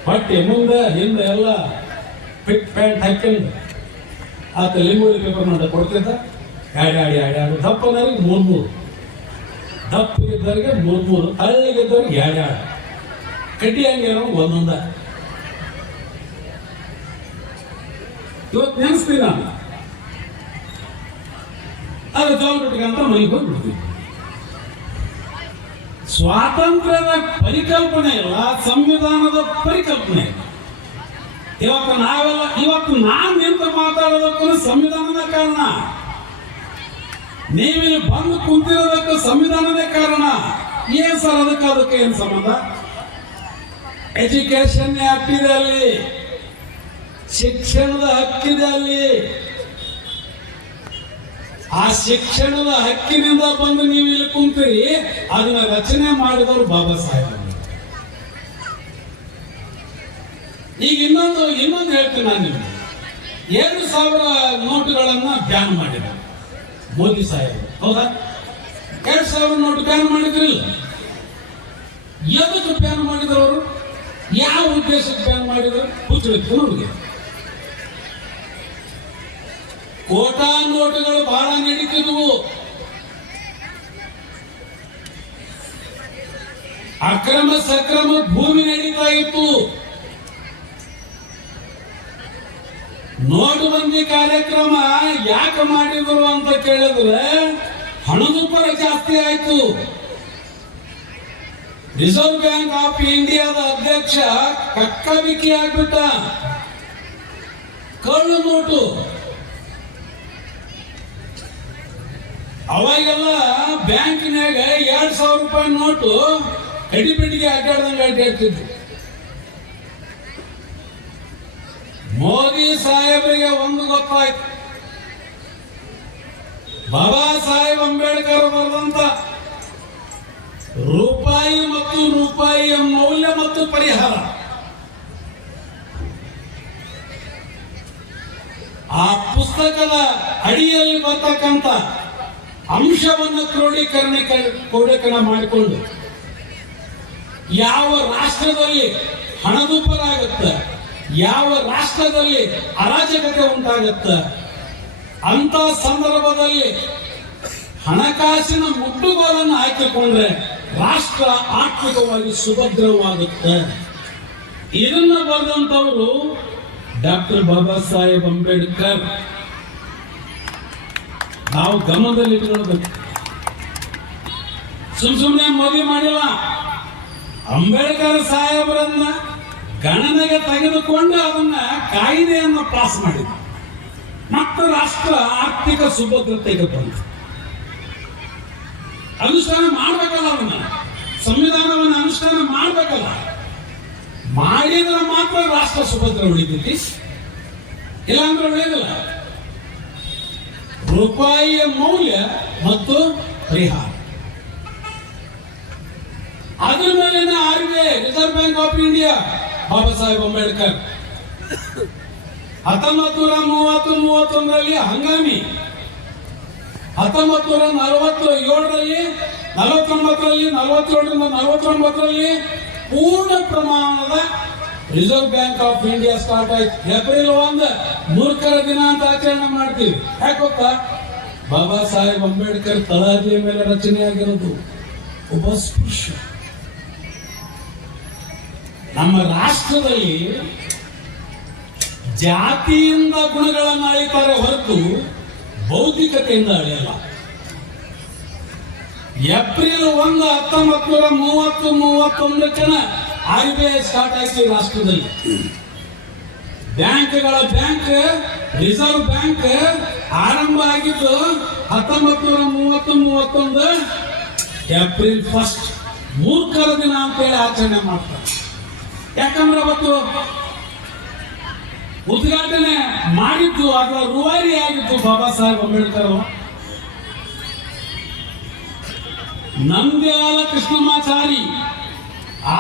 ಹೊಟ್ಟೆ ಮುಂದೆ ಹಿಂದೆ ಎಲ್ಲ ಪಿಟ್ ಪ್ಯಾಂಟ್ ಹಾಕೊಂಡು ಆತ ಲಿಂಬುಳಿ ಪೇಪರ್ಮೆಂಟ್ ಕೊಡ್ತಿದ್ದ. ಎರಡು ದಪ್ಪನವ್ರಿಗೆ 3 ದಪ್ಪಗಿದ್ದವರಿಗೆ 3 ತಳ್ಳಿಗಿದ್ದವ್ರಿಗೆ 2 ಕಡ್ಡಿ ಹಂಗೇನೋ ಒಂದೊಂದ. ಇವತ್ತು ನೆನೆಸ್ತೀನಿ ನಾನು, ಅದು ತಗೊಂಡ್ಬಿಟ್ಟಿಗಂತ ಮನೆಗೆ ಹೋಗ್ಬಿಡ್ತೀವಿ. ಸ್ವಾತಂತ್ರ್ಯದ ಪರಿಕಲ್ಪನೆ ಇಲ್ಲ, ಸಂವಿಧಾನದ ಪರಿಕಲ್ಪನೆ ಇಲ್ಲ. ಇವತ್ತು ನಾನು ನಿಂತು ಮಾತಾಡೋದಕ್ಕೂ ಸಂವಿಧಾನದ ಕಾರಣ, ನೀವಿಲ್ಲಿ ಬಂದು ಕುಂತಿರೋದಕ್ಕೂ ಸಂವಿಧಾನದೇ ಕಾರಣ. ಏನ್ ಸರ್ ಅದಕ್ಕೆ ಏನ್ ಸಂಬಂಧ? ಎಜುಕೇಶನ್ ಹಕ್ಕಿದೆ ಅಲ್ಲಿ, ಶಿಕ್ಷಣದ ಹಕ್ಕಿದೆ ಅಲ್ಲಿ. ಆ ಶಿಕ್ಷಣದ ಹಕ್ಕಿನಿಂದ ಬಂದು ನೀವು ಇಲ್ಲಿ ಕುಂತೀರಿ, ಅದನ್ನ ರಚನೆ ಮಾಡಿದವರು ಬಾಬಾ ಸಾಹೇಬ್. ಈಗ ಇನ್ನೊಂದು ಹೇಳ್ತೀನಿ ನಾನು ನಿಮ್ಗೆ. 2,000 ನೋಟುಗಳನ್ನ ಬ್ಯಾನ್ ಮಾಡಿದ್ರು ಮೋದಿ ಸಾಹೇಬರು, ಹೌದಾ? 2,000 ನೋಟು ಬ್ಯಾನ್ ಮಾಡಿದ್ರಿಲ್ಲ. ಎದಕ್ಕೆ ಬ್ಯಾನ್ ಮಾಡಿದ್ರು ಅವರು? ಯಾವ ಉದ್ದೇಶಕ್ಕೆ ಬ್ಯಾನ್ ಮಾಡಿದ್ರು? ಹುಚ್ಚು ನಮಗೆ. ಕೋಟಾ ನೋಟುಗಳು ಬಹಳ ನಡೀತಿದ್ವು. ಅಕ್ರಮ ಸಕ್ರಮ ಭೂಮಿ ನಡೀತಾ ಇತ್ತು. ನೋಟುಬಂದಿ ಕಾರ್ಯಕ್ರಮ ಯಾಕೆ ಮಾಡಿದ್ರು ಅಂತ ಕೇಳಿದ್ರೆ ಹಣದುಬ್ಬರ ಜಾಸ್ತಿ ಆಯ್ತು. ರಿಸರ್ವ್ ಬ್ಯಾಂಕ್ ಆಫ್ ಇಂಡಿಯಾದ ಅಧ್ಯಕ್ಷ ಕಕ್ಕಬಿಕ್ಕಿ ಆಗ್ಬಿಟ್ಟ. ಕಳ್ಳು ನೋಟು. ಅವಾಗೆಲ್ಲ ಬ್ಯಾಂಕಿನಾಗ 2,000 ರೂಪಾಯಿ ನೋಟು ಕಡಿಬಿಡಿಗೆ ಅಡ್ಡಾಡ್ದಂಗೆ ಅಡ್ಡಾಡ್ತಿದ್ರು. ಮೋದಿ ಸಾಹೇಬರಿಗೆ ಒಂದು ಗೊತ್ತಾಯ್ತು, ಬಾಬಾ ಸಾಹೇಬ್ ಅಂಬೇಡ್ಕರ್ ಬರೆದಂತ ರೂಪಾಯಿ ಮತ್ತು ರೂಪಾಯಿಯ ಮೌಲ್ಯ ಮತ್ತು ಪರಿಹಾರ, ಆ ಪುಸ್ತಕದ ಅಡಿಯಲ್ಲಿ ಬರ್ತಕ್ಕಂಥ ಅಂಶವನ್ನು ಕ್ರೋಢೀಕರಣ ಮಾಡಿಕೊಂಡು ಯಾವ ರಾಷ್ಟ್ರದಲ್ಲಿ ಹಣದುಬ್ಬರ ಆಗುತ್ತೆ, ಯಾವ ರಾಷ್ಟ್ರದಲ್ಲಿ ಅರಾಜಕತೆ ಉಂಟಾಗುತ್ತೆ, ಅಂತ ಸಂದರ್ಭದಲ್ಲಿ ಹಣಕಾಸಿನ ಮುಟ್ಟುಗೋಲನ್ನು ಹಾಕಿಕೊಂಡ್ರೆ ರಾಷ್ಟ್ರ ಆರ್ಥಿಕವಾಗಿ ಸುಭದ್ರವಾಗುತ್ತೆ. ಇದನ್ನ ಬರೆದಂತವರು ಡಾಕ್ಟರ್ ಬಾಬಾ ಸಾಹೇಬ್ ಅಂಬೇಡ್ಕರ್. ನಾವು ಗಮನದಲ್ಲಿ ಇಟ್ಕೊಳ್ಬೇಕು. ಸುಮ್ಮನೆ ಮೋದಿ ಮಾಡಿಲ್ಲ, ಅಂಬೇಡ್ಕರ್ ಸಾಹೇಬರನ್ನ ಗಣನೆಗೆ ತೆಗೆದುಕೊಂಡು ಅದನ್ನ ಕಾಯ್ದೆಯನ್ನು ಪಾಸ್ ಮಾಡಿದ್ರು. ಮತ್ತು ರಾಷ್ಟ್ರ ಆರ್ಥಿಕ ಸುಭದ್ರತೆಗೆ ಬಂತು. ಅನುಷ್ಠಾನ ಮಾಡ್ಬೇಕಲ್ಲ, ಅದನ್ನ ಸಂವಿಧಾನವನ್ನು ಅನುಷ್ಠಾನ ಮಾಡ್ಬೇಕಲ್ಲ. ಮಾಡಿದ್ರೆ ಮಾತ್ರ ರಾಷ್ಟ್ರ ಸುಭದ್ರ ಉಳಿತೈತಿ, ಇಲ್ಲಾಂದ್ರೆ ಉಳಿಯೋದಿಲ್ಲ. ರೂಪಾಯಿಯ ಮೌಲ್ಯ ಮತ್ತು ಪರಿಹಾರ. ಅದ್ರ ಮೇಲಿನ RBI reserve bank of India Baba Saheb Ambedkar 1930-31ರಲ್ಲಿ ಹಂಗಾಮಿ, 1947ರಲ್ಲಿ 47ರಿಂದ ಪೂರ್ಣ ಪ್ರಮಾಣದ reserve bank of India start ಆಯ್ತು. ಏಪ್ರಿಲ್ 1 ಮೂರ್ಖರ ದಿನ ಅಂತ ಆಚರಣೆ ಮಾಡ್ತೀವಿ. ಯಾಕೆ ಗೊತ್ತಾ? ಬಾಬಾ ಸಾಹೇಬ್ ಅಂಬೇಡ್ಕರ್ ತಳಹದಿಯ ಮೇಲೆ ರಚನೆಯಾಗಿರೋದು ಒಬ್ಬ ಸ್ಪೃಶ್ಯ. ನಮ್ಮ ರಾಷ್ಟ್ರದಲ್ಲಿ ಜಾತಿಯಿಂದ ಗುಣಗಳನ್ನು ಅಳಿತಾರೆ ಹೊರತು ಬೌದ್ಧಿಕತೆಯಿಂದ ಅಳೆಯಲ್ಲ. ಏಪ್ರಿಲ್ 1 1930-31 RBI ಸ್ಟಾರ್ಟ್ ಆಯ್ತು ಈ ರಾಷ್ಟ್ರದಲ್ಲಿ. ಬ್ಯಾಂಕ್ಗಳ ಬ್ಯಾಂಕ್ ರಿಸರ್ವ್ ಬ್ಯಾಂಕ್ ಆರಂಭ ಆಗಿದ್ದು 1930-31 ಏಪ್ರಿಲ್ 1 ಮೂರ್ಖರ ದಿನ ಅಂತೇಳಿ ಆಚರಣೆ ಮಾಡ್ತಾರೆ. ಯಾಕಂದ್ರೆ ಅವತ್ತು ಉದ್ಘಾಟನೆ ಮಾಡಿದ್ದು ಅದರ ರೂವಾರಿ ಆಗಿತ್ತು ಬಾಬಾ ಸಾಹೇಬ್ ಅಂಬೇಡ್ಕರ್. ನಂದ್ಯಾಲ ಕೃಷ್ಣಮಾಚಾರಿ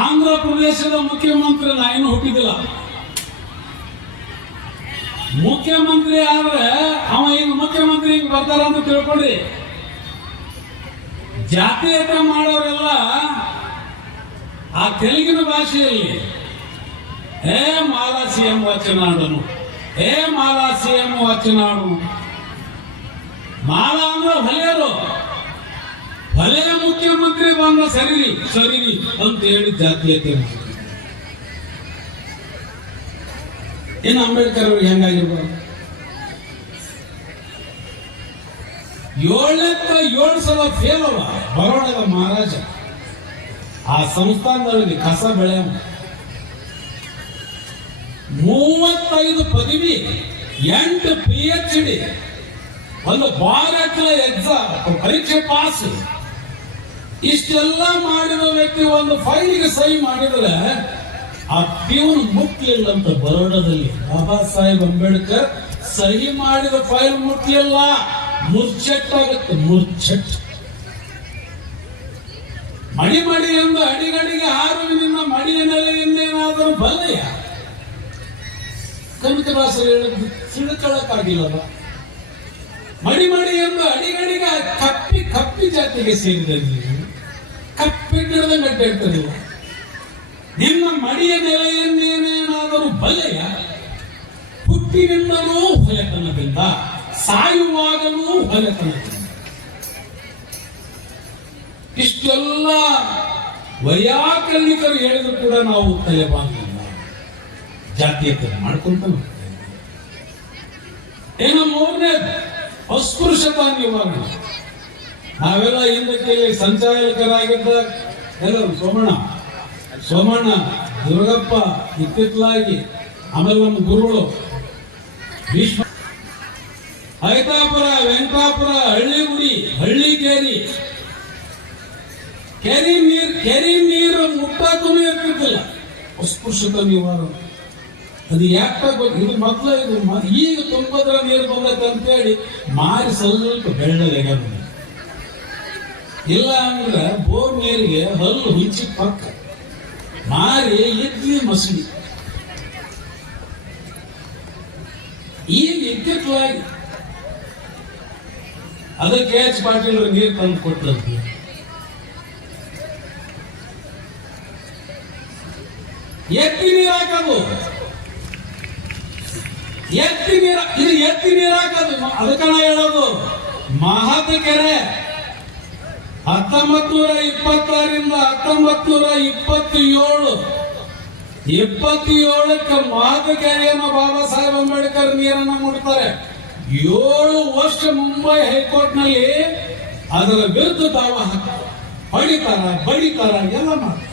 ಆಂಧ್ರ ಪ್ರದೇಶದ ಮುಖ್ಯಮಂತ್ರಿ. ನಾನೇನು ಹುಟ್ಟಿದಿಲ್ಲ, ಮುಖ್ಯಮಂತ್ರಿ ಆದ್ರೆ ಅವ ಈಗ ಮುಖ್ಯಮಂತ್ರಿ ಈಗ ಬರ್ತಾರ ಅಂತ ತಿಳ್ಕೊಂಡ್ರಿ. ಜಾತೀಯತೆ ಮಾಡೋರೆಲ್ಲ ಆ ತೆಲುಗಿನ ಭಾಷೆಯಲ್ಲಿ ಮಾಲಾ CM ವಚನಾಡನು, ಮಾಲಾ CM ವಚನಾಡನು. ಮಾಲಾ ಅಂದ್ರೆ ಹೊಲೆಯರು, ಹೊಲೆಯ ಮುಖ್ಯಮಂತ್ರಿ ಬಂದ ಸರಿರಿ ಸರಿರಿ ಅಂತ ಹೇಳಿ ಜಾತೀಯತೆ. ಏನು ಅಂಬೇಡ್ಕರ್ ಅವ್ರಿಗೆ ಹೆಂಗಾಗಿರ್ಬೋದು? 7 ಸಲ ಫೇಲ್ ಅವ ಬರೋಡದ ಮಹಾರಾಜ. ಆ ಸಂಸ್ಥಾನದೊಳಗೆ ಕಸ ಬೆಳೆ 35 ಪದವಿ, 8 PhD, ಒಂದು ಬಾರಕ್ಲ ಎಕ್ಸಾಮ್ ಪರೀಕ್ಷೆ ಪಾಸ್. ಇಷ್ಟೆಲ್ಲ ಮಾಡಿದ ವ್ಯಕ್ತಿ ಒಂದು ಫೈಲಿಗೆ ಸಹಿ ಮಾಡಿದ್ರೆ ಆ ಪ್ಯೂನ್ ಮುಟ್ಲಿಲ್ಲ ಅಂತ ಬರೋಡದಲ್ಲಿ. ಬಾಬಾ ಸಾಹೇಬ್ ಅಂಬೇಡ್ಕರ್ ಸಹಿ ಮಾಡಿದ ಫೈಲ್ ಮುಟ್ಲಿಲ್ಲ, ಮುರ್ಚೆಟ್ಟಾಗುತ್ತೆ. ಮುರ್ಚೆಟ್ ಮಡಿ ಮಡಿ ಎಂದು ಅಡಿಗಡಿಗೆ ಹಾರುವಿನಿಂದ ಮಡಿಯ ನೆಲೆಯಿಂದೇನಾದರೂ ಬಲೆಯ ಕನಕದಾಸರು ಹೇಳಿದ್ದು ಸಿಡುಕಳಕ್ಕಾಗಿಲ್ಲವ. ಮಡಿ ಮಡಿ ಎಂದು ಅಡಿಗಡಿಗೆ ಕಪ್ಪಿ ಜಾತಿಗೆ ಸೇರಿದಲ್ಲಿ ಕಪ್ಪಿಟ್ಟಿಡದ ಗಡ್ಡೆ ಇರ್ತದಿಲ್ಲ. ನಿಮ್ಮ ಮಡಿಯ ನೆಲೆಯನ್ನೇನೇನಾದರೂ ಬಲೆಯ ಹುಟ್ಟಿನಿಂದಲೂ ಹೊಲೆತನದಿಂದ, ಸಾಯುವಾಗಲೂ ಹೊಲೆತನದಿಂದ. ಇಷ್ಟೆಲ್ಲ ವೈಯಾಕರಣಿಕರು ಹೇಳಿದ್ರು ಕೂಡ ನಾವು ತಲೆಬಾಗಲಿಲ್ಲ, ಜಾತೀಯತೆ ಮಾಡ್ಕೊಂತ ಏನೋ 3ನೇ ಅಸ್ಪೃಶ್ಯತಾ ನಿವಾರಣೆ. ನಾವೆಲ್ಲ ಹಿಂದಕ್ಕೆ ಸಂಚಾಲಕರಾಗಿದ್ದ ಎಲ್ಲರೂ ಸೋಮಣ್ಣ ದುರ್ಗಪ್ಪ ಇತ್ತಿತ್ತಲಾಗಿ, ಆಮೇಲೆ ನಮ್ಮ ಗುರುಗಳು ಭೀಷ್ಮ, ಐತಾಪುರ, ವೆಂಕಟಾಪುರ, ಹಳ್ಳಿಗುಡಿ, ಹಳ್ಳಿಕೇರಿ, ಕೆರಿ ನೀರು ಮುಟ್ಟಕ್ಕೂ ಇರ್ತಿದ್ದಿಲ್ಲ. ಅಸ್ಪೃಶ್ಯತಾ ನಿವಾರಣೆ ಅದು ಯಾಕೆ ಇದು ಮೊದಲ ಇದು ಈಗ ತುಂಬದ್ರ ನೀರು ಬಂದೈತೆ ಅಂತೇಳಿ ಮಾರಿ ಸ್ವಲ್ಪ ಬೆಳ್ಳಗೆ. ಇಲ್ಲ ಅಂದ್ರೆ ಬೋರ್ ನೀರಿಗೆ ಹಲ್ಲು ಹುಂಚಿ ಪಕ್ಕ ಮಾರಿ ಇಡ್ಲಿ ಮಸಡಿ. ಈಗ ಇತ್ತಿತ್ತಲಾಗಿ ಅದಕ್ಕೆ KH ಪಾಟೀಲ್ ನೀರು ತಂದು ಕೊಟ್ಟಂತೆ. ಎತ್ತಿ ನೀರು ಹಾಕೋದು, ಎತ್ತಿ ನೀರು ಹಾಕೋದು. ಅದಕ್ಕೆ ನಾ ಹೇಳೋದು, ಮಹತ್ ಕೆರೆ 1926ರಿಂದ 1927ಕ್ಕೆ ಮಹತ್ ಕೆರೆಯನ್ನು ಬಾಬಾ ಸಾಹೇಬ್ ಅಂಬೇಡ್ಕರ್ ನೀರನ್ನು ಮುಟ್ತಾರೆ. 7 ವರ್ಷ ಮುಂಬೈ ಹೈಕೋರ್ಟ್ ನಲ್ಲಿ ಅದರ ವಿರುದ್ಧ ದಾವ ಹಾಕ್ತಾರೆ, ಬಡಿತಾರ ಎಲ್ಲ ಮಾಡ್ತಾರೆ.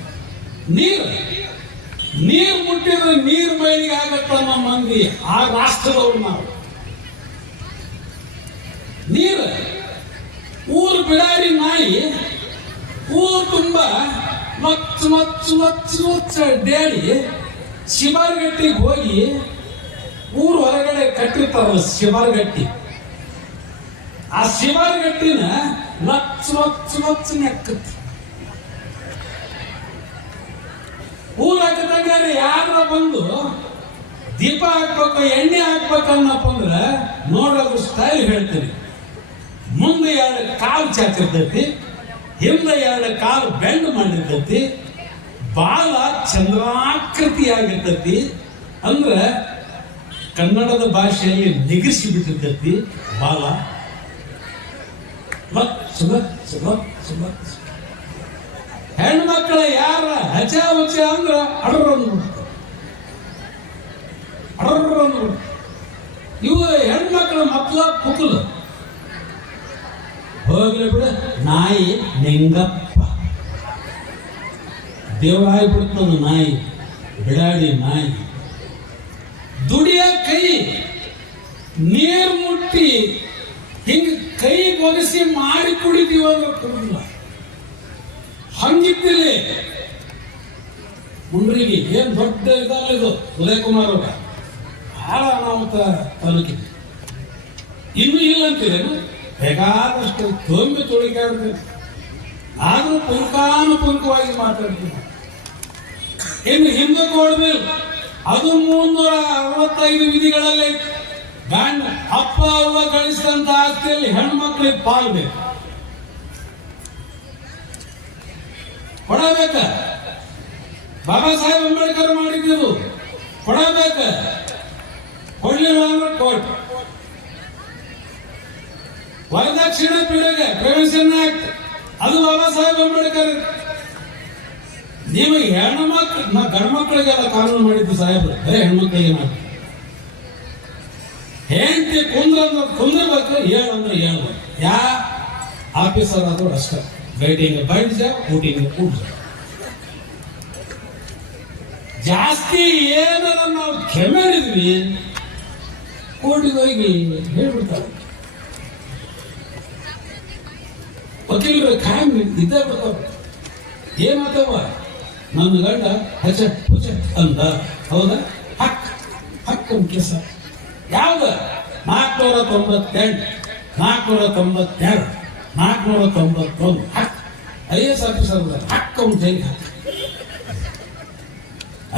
ನೀರು ಮುಟ್ಟಿದ್ರೆ ನೀರು ಬಯಲಿಗೆ ಆಗತ್ತ ನಮ್ಮ ಮಂದಿ, ಆ ರಾಷ್ಟ್ರದವ್ರು ನಾವು. ನೀರು ಊರು ಬಿಡಾರಿ ನಾಯಿ ಊರು ತುಂಬ ಮಚ್ಚ ಡೇಳಿ ಶಿಬಾರ್ಗಟ್ಟಿಗೆ ಹೋಗಿ ಊರು ಹೊರಗಡೆ ಕಟ್ಟಿರ್ತಾರಲ್ಲ ಶಿಬಾರ್ಗಟ್ಟಿ, ಆ ಶಿವಾರಗಟ್ಟಿನ ಲಕ್ಷ ನೆಕ್ಕತ್ತಿ. ಊರಾಗ ಯಾರ ಬಂದು ದೀಪ ಹಾಕ್ಬೇಕು ಎಣ್ಣೆ ಹಾಕ್ಬೇಕನ್ನಪ್ಪ ಅಂದ್ರೆ ನೋಡೋದು ಸ್ಟೈಲ್ ಹೇಳ್ತೀನಿ. ಮುಂದೆ 2 ಕಾಲು ಚಾಚಿರ್ತೈತಿ, ಹಿಂದೆ 2 ಕಾಲು ಬೆಂಡ್ ಮಾಡಿರ್ತೈತಿ, ಬಾಲ ಚಂದ್ರಾಕೃತಿ ಆಗಿರ್ತೈತಿ. ಅಂದ್ರೆ ಕನ್ನಡದ ಭಾಷೆಯಲ್ಲಿ ನಿಗರಿಸಿ ಬಿಟ್ಟಿರ್ತೈತಿ ಬಾಲ. ಹೆಣ್ಮಕ್ಳ ಯಾರ ಹಚ ಉಚ ಅಂದ್ರ ಅಡರ್ರಂದು ಇವು ಹೆಣ್ಮಕ್ಳ ಮಕ್ಕಳ ಪುಕ್ಕಲು ಹೋಗ್ಲಿ ಬಿಡ. ನಾಯಿ ನಿಂಗಪ್ಪ ದೇವರಾಗಿ ಬಿಡ್ತದ ನಾಯಿ, ಬಿಡಾಡಿ ನಾಯಿ. ದುಡಿಯ ಕೈ ನೀರು ಮುಟ್ಟಿ ಹಿಂಗ ಕೈ ಬೊಗಸಿ ಮಾಡಿ ಕುಡಿದೀವ ಅಂದ್ರೆ ಕುಡಿದಿಲ್ಲ. ಹಂಗಿದ್ದಿಲ್ಲಿ ಮುಂಡ್ರಿಗೆ ಏನ್ ದೊಡ್ಡ ಇದಲ್ಲ ಇದು ಉದಯಕುಮಾರ್ ಅವರ ಬಹಳ ಅನಾಹುತ ತಾಲೂಕಿದೆ. ಇನ್ನೂ ಇಲ್ಲ ಅಂತೀರೇನು? ಬೇಕಾದಷ್ಟು ತೊಂಬಿ ತೊಳಿಕಾಡ್ತೀವಿ, ಆದ್ರೂ ಪುಂಖಾನುಪುಂಖವಾಗಿ ಮಾತಾಡ್ತೀವಿ. ಇನ್ನು ಹಿಂದಕ್ಕೆ ಹೋದ್ಮೇಲೆ ಅದು 365 ವಿಧಿಗಳಲ್ಲಿ ಗಂಡ ಅಪ್ಪ ಅವ್ವ ಗಳಿಸಿದಂತ ಆಸ್ತಿಯಲ್ಲಿ ಹೆಣ್ಮಕ್ಳಿಗೆ ಪಾಲ್ಬೇಕು, ಕೊಡಬೇಕ. ಬಾಬಾ ಸಾಹೇಬ್ ಅಂಬೇಡ್ಕರ್ ಮಾಡಿದ್ದು ಕೊಡಬೇಕ. ಕೊಡ್ಲಿಲ್ಲ ಅಂದ್ರೆ ಕೋರ್ಟ್. ವರದಕ್ಷಿಣೆ ಪೀಳಿಗೆ ಪ್ರಿವೆನ್ಷನ್ ಆಕ್ಟ್ ಅದು ಬಾಬಾ ಸಾಹೇಬ್ ಅಂಬೇಡ್ಕರ್. ನೀವು ಹೆಣ್ಮಕ್ಳು ಗಂಡು ಮಕ್ಕಳಿಗೆಲ್ಲ ಕಾನೂನು ಮಾಡಿದ್ದು ಸಾಹೇಬ್ರು, ಬರೀ ಹೆಣ್ಮಕ್ಳಿಗೆ ಮಾಡಿ. ಹೆಂಡತಿ ಕುಂದ್ರಬೇಕು, ಹೇಳಂದ್ರೆ ಹೇಳ್ಬೇಕು. ಯಾ ಆಫೀಸರ್ ಆದ್ರೂ ಅಷ್ಟೇ, ಬೈಟಿಂಗ್ ಬೈಡ್ಜ, ಊಟಿಂಗ್ ಕೂಡ್ಜ. ಜಾಸ್ತಿ ಏನಾರ ನಾವು ಕೆಮ್ಮಿದ್ವಿ ಕೋರ್ಟಿಗೆ ಹೋಗಿ ಹೇಳ್ಬಿಡ್ತಾರೆ. ವಕೀಲರು ಖಾಯಂ ಇದ್ದೇ ಬಿಡ್ತಾವ. ಏನಾತವ ನನ್ನ ಗಂಡ ಹಚ ಹುಚ ಅಂದ, ಹೌದಾ? ಹಕ್ಕ ಕೇಸ ಯಾವ್ದ? 498, 492, 491 ಹಕ್. IAS ಆಫೀಸರ್ ಹಕ್ಕ ಜೈಲಿ ಹಾಕ.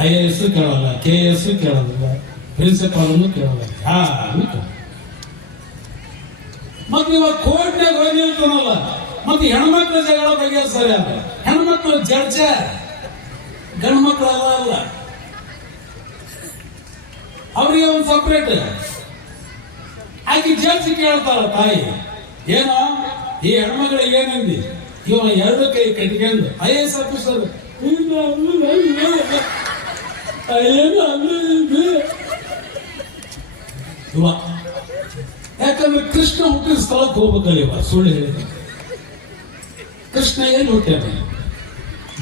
IAS ಕೇಳಲ್ಲ, KS ಕೇಳೋದಿಲ್ಲ, ಪ್ರಿನ್ಸಿಪಾಲನ್ನು ಕೇಳಲ್ಲ, ಯಾರು ಕೇಳ. ಮತ್ತೆ ಇವಾಗ ಕೋರ್ಟ್ನಾಗ ಹೋಗಿ ನಿಲ್ತಾನಲ್ಲ, ಮತ್ತೆ ಹೆಣ್ಮಕ್ಳ ಜಗಳ ಬಗ್ಗೆ ಸರಿ ಅಲ್ಲ. ಹೆಣ್ಮಕ್ಳು ಜಡ್ಜ, ಗಂಡು ಮಕ್ಳು ಅಲ್ಲ. ಅವ್ರಿಗೆ ಒಂದು ಸಪ್ರೇಟ್. ಆಕೆ ಜಡ್ಜ್ ಕೇಳ್ತಾಳ ತಾಯಿ, ಏನೋ ಈ ಹೆಣ್ಮಗಳಿಗೆ ಏನಂದಿ? ಇವ 2 ಕೈ ಕಟ್ಕೊಂಡು IAS ಆಫೀಸರ್ ಯಾಕಂದ್ರೆ ಕೃಷ್ಣ ಹುಟ್ಟಿದ ಸ್ಥಳಕ್ಕೆ ಹೋಗ್ಬೇಕಲ್ಲ. ಸುಳ್ಳು ಹೇಳಿದ ಕೃಷ್ಣ ಎಲ್ಲಿ ಹುಟ್ಟ್ಯಾನ?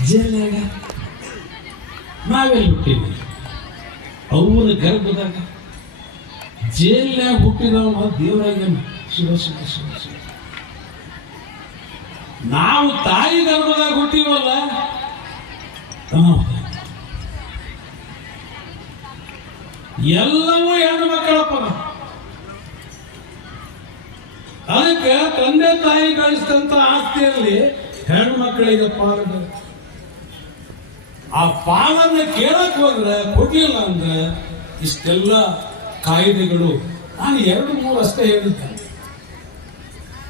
ಜೈಲ್ನಾಗ. ನಾವೆಲ್ಲಿ ಹುಟ್ಟಿದ್ವಿ? ಅವನ ಗರ್ಭದಾಗ. ಜೈಲ್ನಾಗ ಹುಟ್ಟಿದವ ದೇವರಾಗ. ಶಿವ ಶಿವ ಶಿವ ಶಿವ. ನಾವು ತಾಯಿ ಗರ್ಭದಾಗ ಹುಟ್ಟಿವಲ್ಲ, ಎಲ್ಲವೂ ಹೆಣ್ಣು ಮಕ್ಕಳಪ್ಪ. ಅದಕ್ಕೆ ತಂದೆ ತಾಯಿ ಗಳಿಸಿದಂತ ಆಸ್ತಿಯಲ್ಲಿ ಹೆಣ್ಣು ಮಕ್ಕಳಿಗೆ ಪಾಲು. ಆ ಪಾಲನ್ನ ಕೇಳಕ್ ಹೋದ್ರೆ ಕೊಡ್ಲಿಲ್ಲ ಅಂದ್ರೆ ಇಷ್ಟೆಲ್ಲ ಕಾಯ್ದೆಗಳು. ನಾನು 2-3 ಅಷ್ಟೇ ಹೇಳಿದ್ದೆ.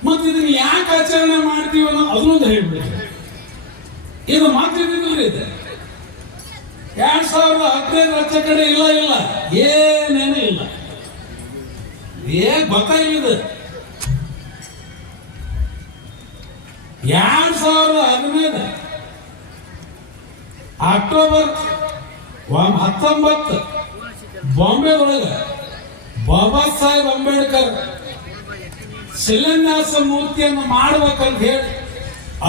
ಮತ್ತೆ ಇದನ್ನ ಯಾಕೆ ಆಚರಣೆ ಮಾಡ್ತೀವಿ ಅನ್ನೋ ಅದನ್ನೊಂದು ಹೇಳ್ಬಿಡ್ತೀವಿ. ಇದು ಮಾತಿದ್ದಿಲ್ಲ. ಇದೆ 2015 ವರ್ಷ ಕಡೆ ಇಲ್ಲ ಏನೇನೂ ಇಲ್ಲ. ಗೊತ್ತಾಗಿಲ್ಲ. 2015 ಅಕ್ಟೋಬರ್ 19 ಬಾಂಬೆ ಒಳಗೆ ಬಾಬಾ ಸಾಹೇಬ್ ಅಂಬೇಡ್ಕರ್ ಶಿಲಾನ್ಯಾಸ ಮೂರ್ತಿಯನ್ನು ಮಾಡಬೇಕಂತ ಹೇಳಿ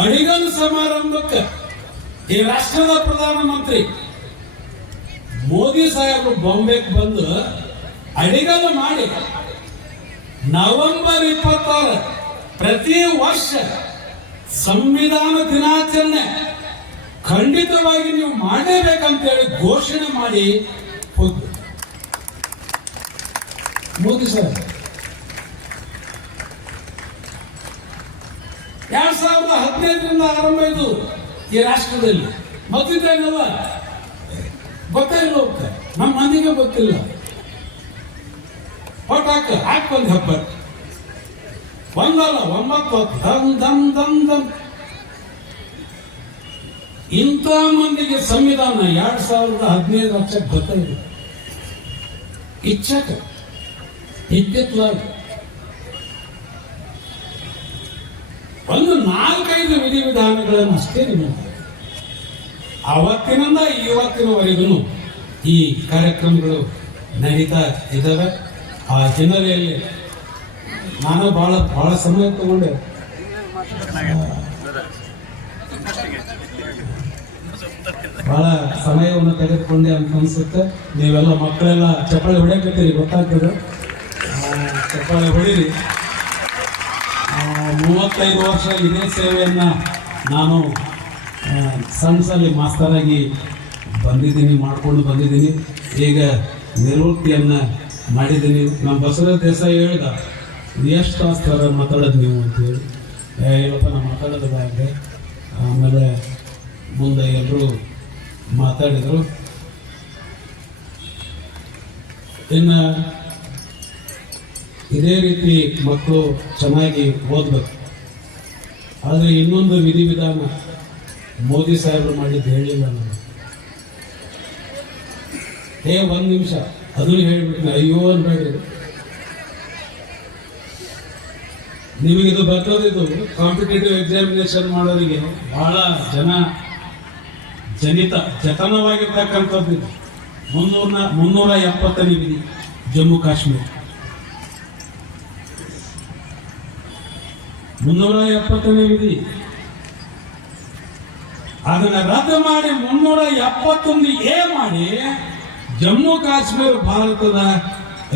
ಅಡಿಗಲ್ ಸಮಾರಂಭಕ್ಕೆ ಈ ರಾಷ್ಟ್ರದ ಪ್ರಧಾನಮಂತ್ರಿ ಮೋದಿ ಸಾಹೇಬರು ಬಾಂಬೆಗೆ ಬಂದು ಅಡಿಗಲ್ ಮಾಡಿ ನವೆಂಬರ್ 26 ಪ್ರತಿ ವರ್ಷ ಸಂವಿಧಾನ ದಿನಾಚರಣೆ ಖಂಡಿತವಾಗಿ ನೀವು ಮಾಡಲೇಬೇಕಂತೇಳಿ ಘೋಷಣೆ ಮಾಡಿ ಹೋದ್ರು ಮೋದಿ ಸಾಹೇಬ್. 2015ರಿಂದ ಆರಂಭ ಇದು ಈ ರಾಷ್ಟ್ರದಲ್ಲಿ. ಮೊದಲಿದ್ದೇನಲ್ಲ ಗೊತ್ತಿಲ್ಲ, ನಮ್ಮ ಮಂದಿಗೆ ಗೊತ್ತಿಲ್ಲ. ಹೊಟ್ಟು ಹಾಕೊಂದು ಹಬ್ಬ ಒಂದಲ್ಲ 9 ದಮ್ ದಮ್ ದಮ್ ದಮ್. ಇಂಥ ಮಂದಿಗೆ ಸಂವಿಧಾನ 2015 ವರ್ಷಕ್ಕೆ ಗೊತ್ತಿಲ್ಲ. ಇಚ್ಛಕ ಇದ್ದಿತ್ವಾಗಿ ಒಂದು 4-5 ವಿಧಿವಿಧಾನಗಳನ್ನು ಅಷ್ಟೇ ನಿಮಗೆ ಅವತ್ತಿನಿಂದ ಇವತ್ತಿನವರೆಗೂ ಈ ಕಾರ್ಯಕ್ರಮಗಳು ನಡೀತಾ ಇದ್ದಾವೆ. ಆ ಹಿನ್ನೆಲೆಯಲ್ಲಿ ನಾನು ಬಹಳ ಸಮಯ ತಗೊಂಡೆ. ಬಹಳ ಸಮಯವನ್ನು ತೆಗೆದುಕೊಂಡೆ ಅಂತ ಅನ್ಸುತ್ತೆ. ನೀವೆಲ್ಲ ಮಕ್ಕಳೆಲ್ಲ ಚಪ್ಪಾಳೆ ಹೊಡೆಯಕತ್ತೀರಿ, ಗೊತ್ತಾಗ್ತದೆ. ಚಪ್ಪಾಳೆ ಹೊಡೀರಿ. 35 ವರ್ಷ ಇದೇ ಸೇವೆಯನ್ನು ನಾನು ಸಣ್ಣಸಲ್ಲಿ ಮಾಸ್ತರಾಗಿ ಮಾಡ್ಕೊಂಡು ಬಂದಿದ್ದೀನಿ. ಈಗ ನಿವೃತ್ತಿಯನ್ನು ಮಾಡಿದ್ದೀನಿ. ನಮ್ಮ ಬಸವರಾಜ ದೇಸಾಯಿ ಹೇಳಿದ, ಎಷ್ಟು ತಾಸ್ತಾರ ಮಾತಾಡೋದು ನೀವು ಅಂತೇಳಿ. ಇವತ್ತು ನಾನು ಮಾತಾಡೋದು ಬ್ಯಾಗೆ. ಆಮೇಲೆ ಮುಂದೆ ಎಲ್ಲರೂ ಮಾತಾಡಿದರು. ಇನ್ನು ಇದೇ ರೀತಿ ಮಕ್ಕಳು ಚೆನ್ನಾಗಿ ಓದಬೇಕು. ಆದರೆ ಇನ್ನೊಂದು ವಿಧಿವಿಧಾನ ಮೋದಿ ಸಾಹೇಬರು ಮಾಡಿದ್ದು ಹೇಳಿಲ್ಲ ನಾನು. 1 ನಿಮಿಷ ಅದನ್ನು ಹೇಳಿಬಿಟ್ಟು ಅಯ್ಯೋ ಅನ್ಬೇಡ್ರಿ. ನಿಮಗಿದು ಬರ್ತದಿದ್ದು ಕಾಂಪಿಟೇಟಿವ್ ಎಕ್ಸಾಮಿನೇಷನ್ ಮಾಡೋರಿಗೆ ಬಹಳ ಜತನವಾಗಿರ್ತಕ್ಕಂಥದ್ದು. 370ನೇ ವಿಧಿ ಜಮ್ಮು ಕಾಶ್ಮೀರ 370ನೇ ವಿಧಿ. ಅದನ್ನ ರದ್ದು ಮಾಡಿ 371A ಮಾಡಿ ಜಮ್ಮು ಕಾಶ್ಮೀರ ಭಾರತದ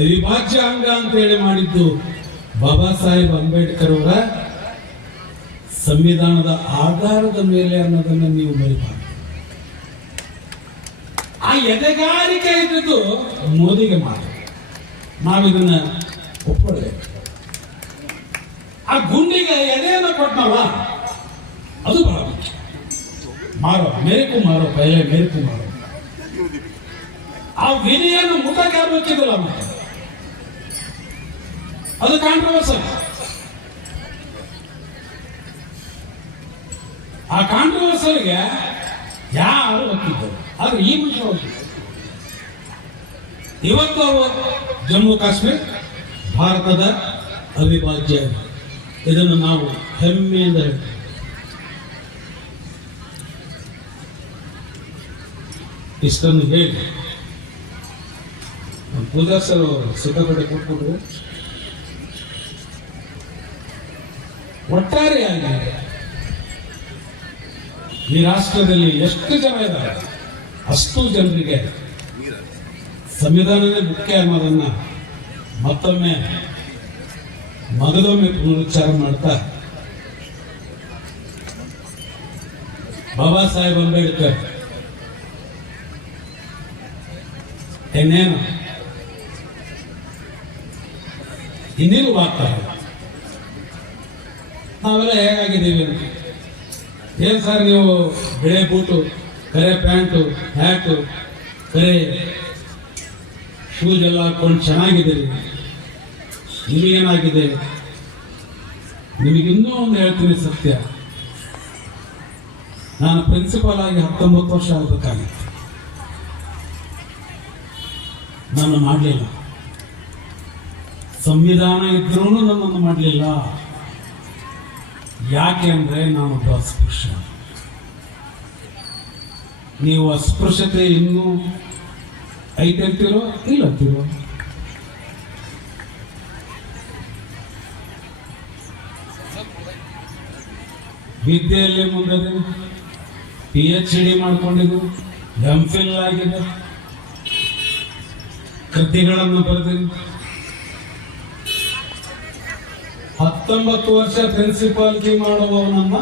ಅವಿಭಾಜ್ಯ ಅಂಗ ಅಂತ ಹೇಳಿ ಮಾಡಿದ್ದು ಬಾಬಾ ಸಾಹೇಬ್ ಅಂಬೇಡ್ಕರ್ ಅವರ ಸಂವಿಧಾನದ ಆಧಾರದ ಮೇಲೆ ಅನ್ನೋದನ್ನ ನೀವು ಮರಿಬಾರ್ದು. ಆ ಎದೆಗಾರಿಕೆ ಇದ್ದದ್ದು ಮೋದಿಗೆ ಮಾಡಿ ನಾವಿದನ್ನ ಒಪ್ಪಿಕೊಳ್ಳಬೇಕು. ಆ ಗುಂಡಿಗೆ ಎದೆಯನ್ನು ಕೊಟ್ಟನಲ್ಲ, ಅದು ಬಹಳ ಮುಖ್ಯ. ಮಾರೋ ಅಮೇರಿಕಾ ಮಾರೋ, ಪೈಲೆ ಅಮೇರಿಕಾ ಮಾರೋ. ಆ ವಿಧಿಯನ್ನು ಮುಖಕ್ಕೆ ಹಾಕಿದಲ್ಲ ಮತ್ತೆ ಅದು ಕಾಂಟ್ರವರ್ಸಲ್. ಆ ಕಾಂಟ್ರವರ್ಸಲ್ಗೆ ಯಾರು ಒಪ್ಪಿದ್ದರು, ಆದ್ರೆ ಈ ಮನುಷ್ಯ ಒಪ್ಪಿದ್ದರು. ಇವತ್ತು ಜಮ್ಮು ಕಾಶ್ಮೀರ ಭಾರತದ ಅವಿಭಾಜ್ಯ. ಇದನ್ನು ನಾವು ಹೆಮ್ಮೆಯಿಂದ ಹೇಳ್ತೀವಿ. ಇಷ್ಟನ್ನು ಹೇಳಿ ಪೂಜಾ ಸರ್ ಸಿಕ್ಕಾಪಟ್ಟೆ ಕೊಟ್ಬಿಟ್ರು. ಒಟ್ಟಾರೆಯಾಗಿ ಈ ರಾಷ್ಟ್ರದಲ್ಲಿ ಎಷ್ಟು ಜನ ಇದ್ದಾರೆ ಅಷ್ಟು ಜನರಿಗೆ ಸಂವಿಧಾನವೇ ಮುಖ್ಯ ಅನ್ನೋದನ್ನ ಮತ್ತೊಮ್ಮೆ ಮಗದೊಮ್ಮೆ ಪುನರುಚ್ಚಾರ ಮಾಡ್ತಾ, ಬಾಬಾ ಸಾಹೇಬ್ ಅಂಬೇಡ್ಕರ್ ಇನ್ನೇನು ಇನ್ನೇನು ಆಗ್ತಾರೆ. ನಾವೆಲ್ಲ ಹೇಗಾಗಿದ್ದೀವಿ ಅಂತ. ಏನ್ ಸರ್ ನೀವು ಬಿಳೆ ಬೂಟು, ಕರೆ ಪ್ಯಾಂಟು, ಹ್ಯಾಟು, ಕರೆ ಶೂಸ್ ಎಲ್ಲ ಹಾಕೊಂಡು ಚೆನ್ನಾಗಿದ್ದೀರಿ, ನಿಮಗೇನಾಗಿದೆ? ನಿಮಗಿನ್ನೂ ಒಂದು ಹೇಳ್ತೀನಿ ಸತ್ಯ. ನಾನು ಪ್ರಿನ್ಸಿಪಾಲ್ ಆಗಿ 19 ವರ್ಷ ಆಗಬೇಕಾಗಿತ್ತು. ನಾನು ಮಾಡಲಿಲ್ಲ. ಸಂವಿಧಾನ ಇದ್ರೂ ನನ್ನನ್ನು ಮಾಡಲಿಲ್ಲ. ಯಾಕೆ ಅಂದ್ರೆ ನಾನು ಅಸ್ಪೃಶ್ಯ. ನೀವು ಅಸ್ಪೃಶ್ಯತೆ ಇನ್ನೂ ಐತಂತೀರೋ ಇಲ್ಲಂತೀರೋ? ವಿದ್ಯೆಯಲ್ಲಿ ಮುಂದೆ PhD ಮಾಡ್ಕೊಂಡಿದ್ದು, MPhil ಆಗಿದೆ, ಕೃತಿಗಳನ್ನು ಬರೆದಿದ್ದು, 19 ವರ್ಷ ಪ್ರಿನ್ಸಿಪಾಲಿಟಿ ಮಾಡುವವನನ್ನ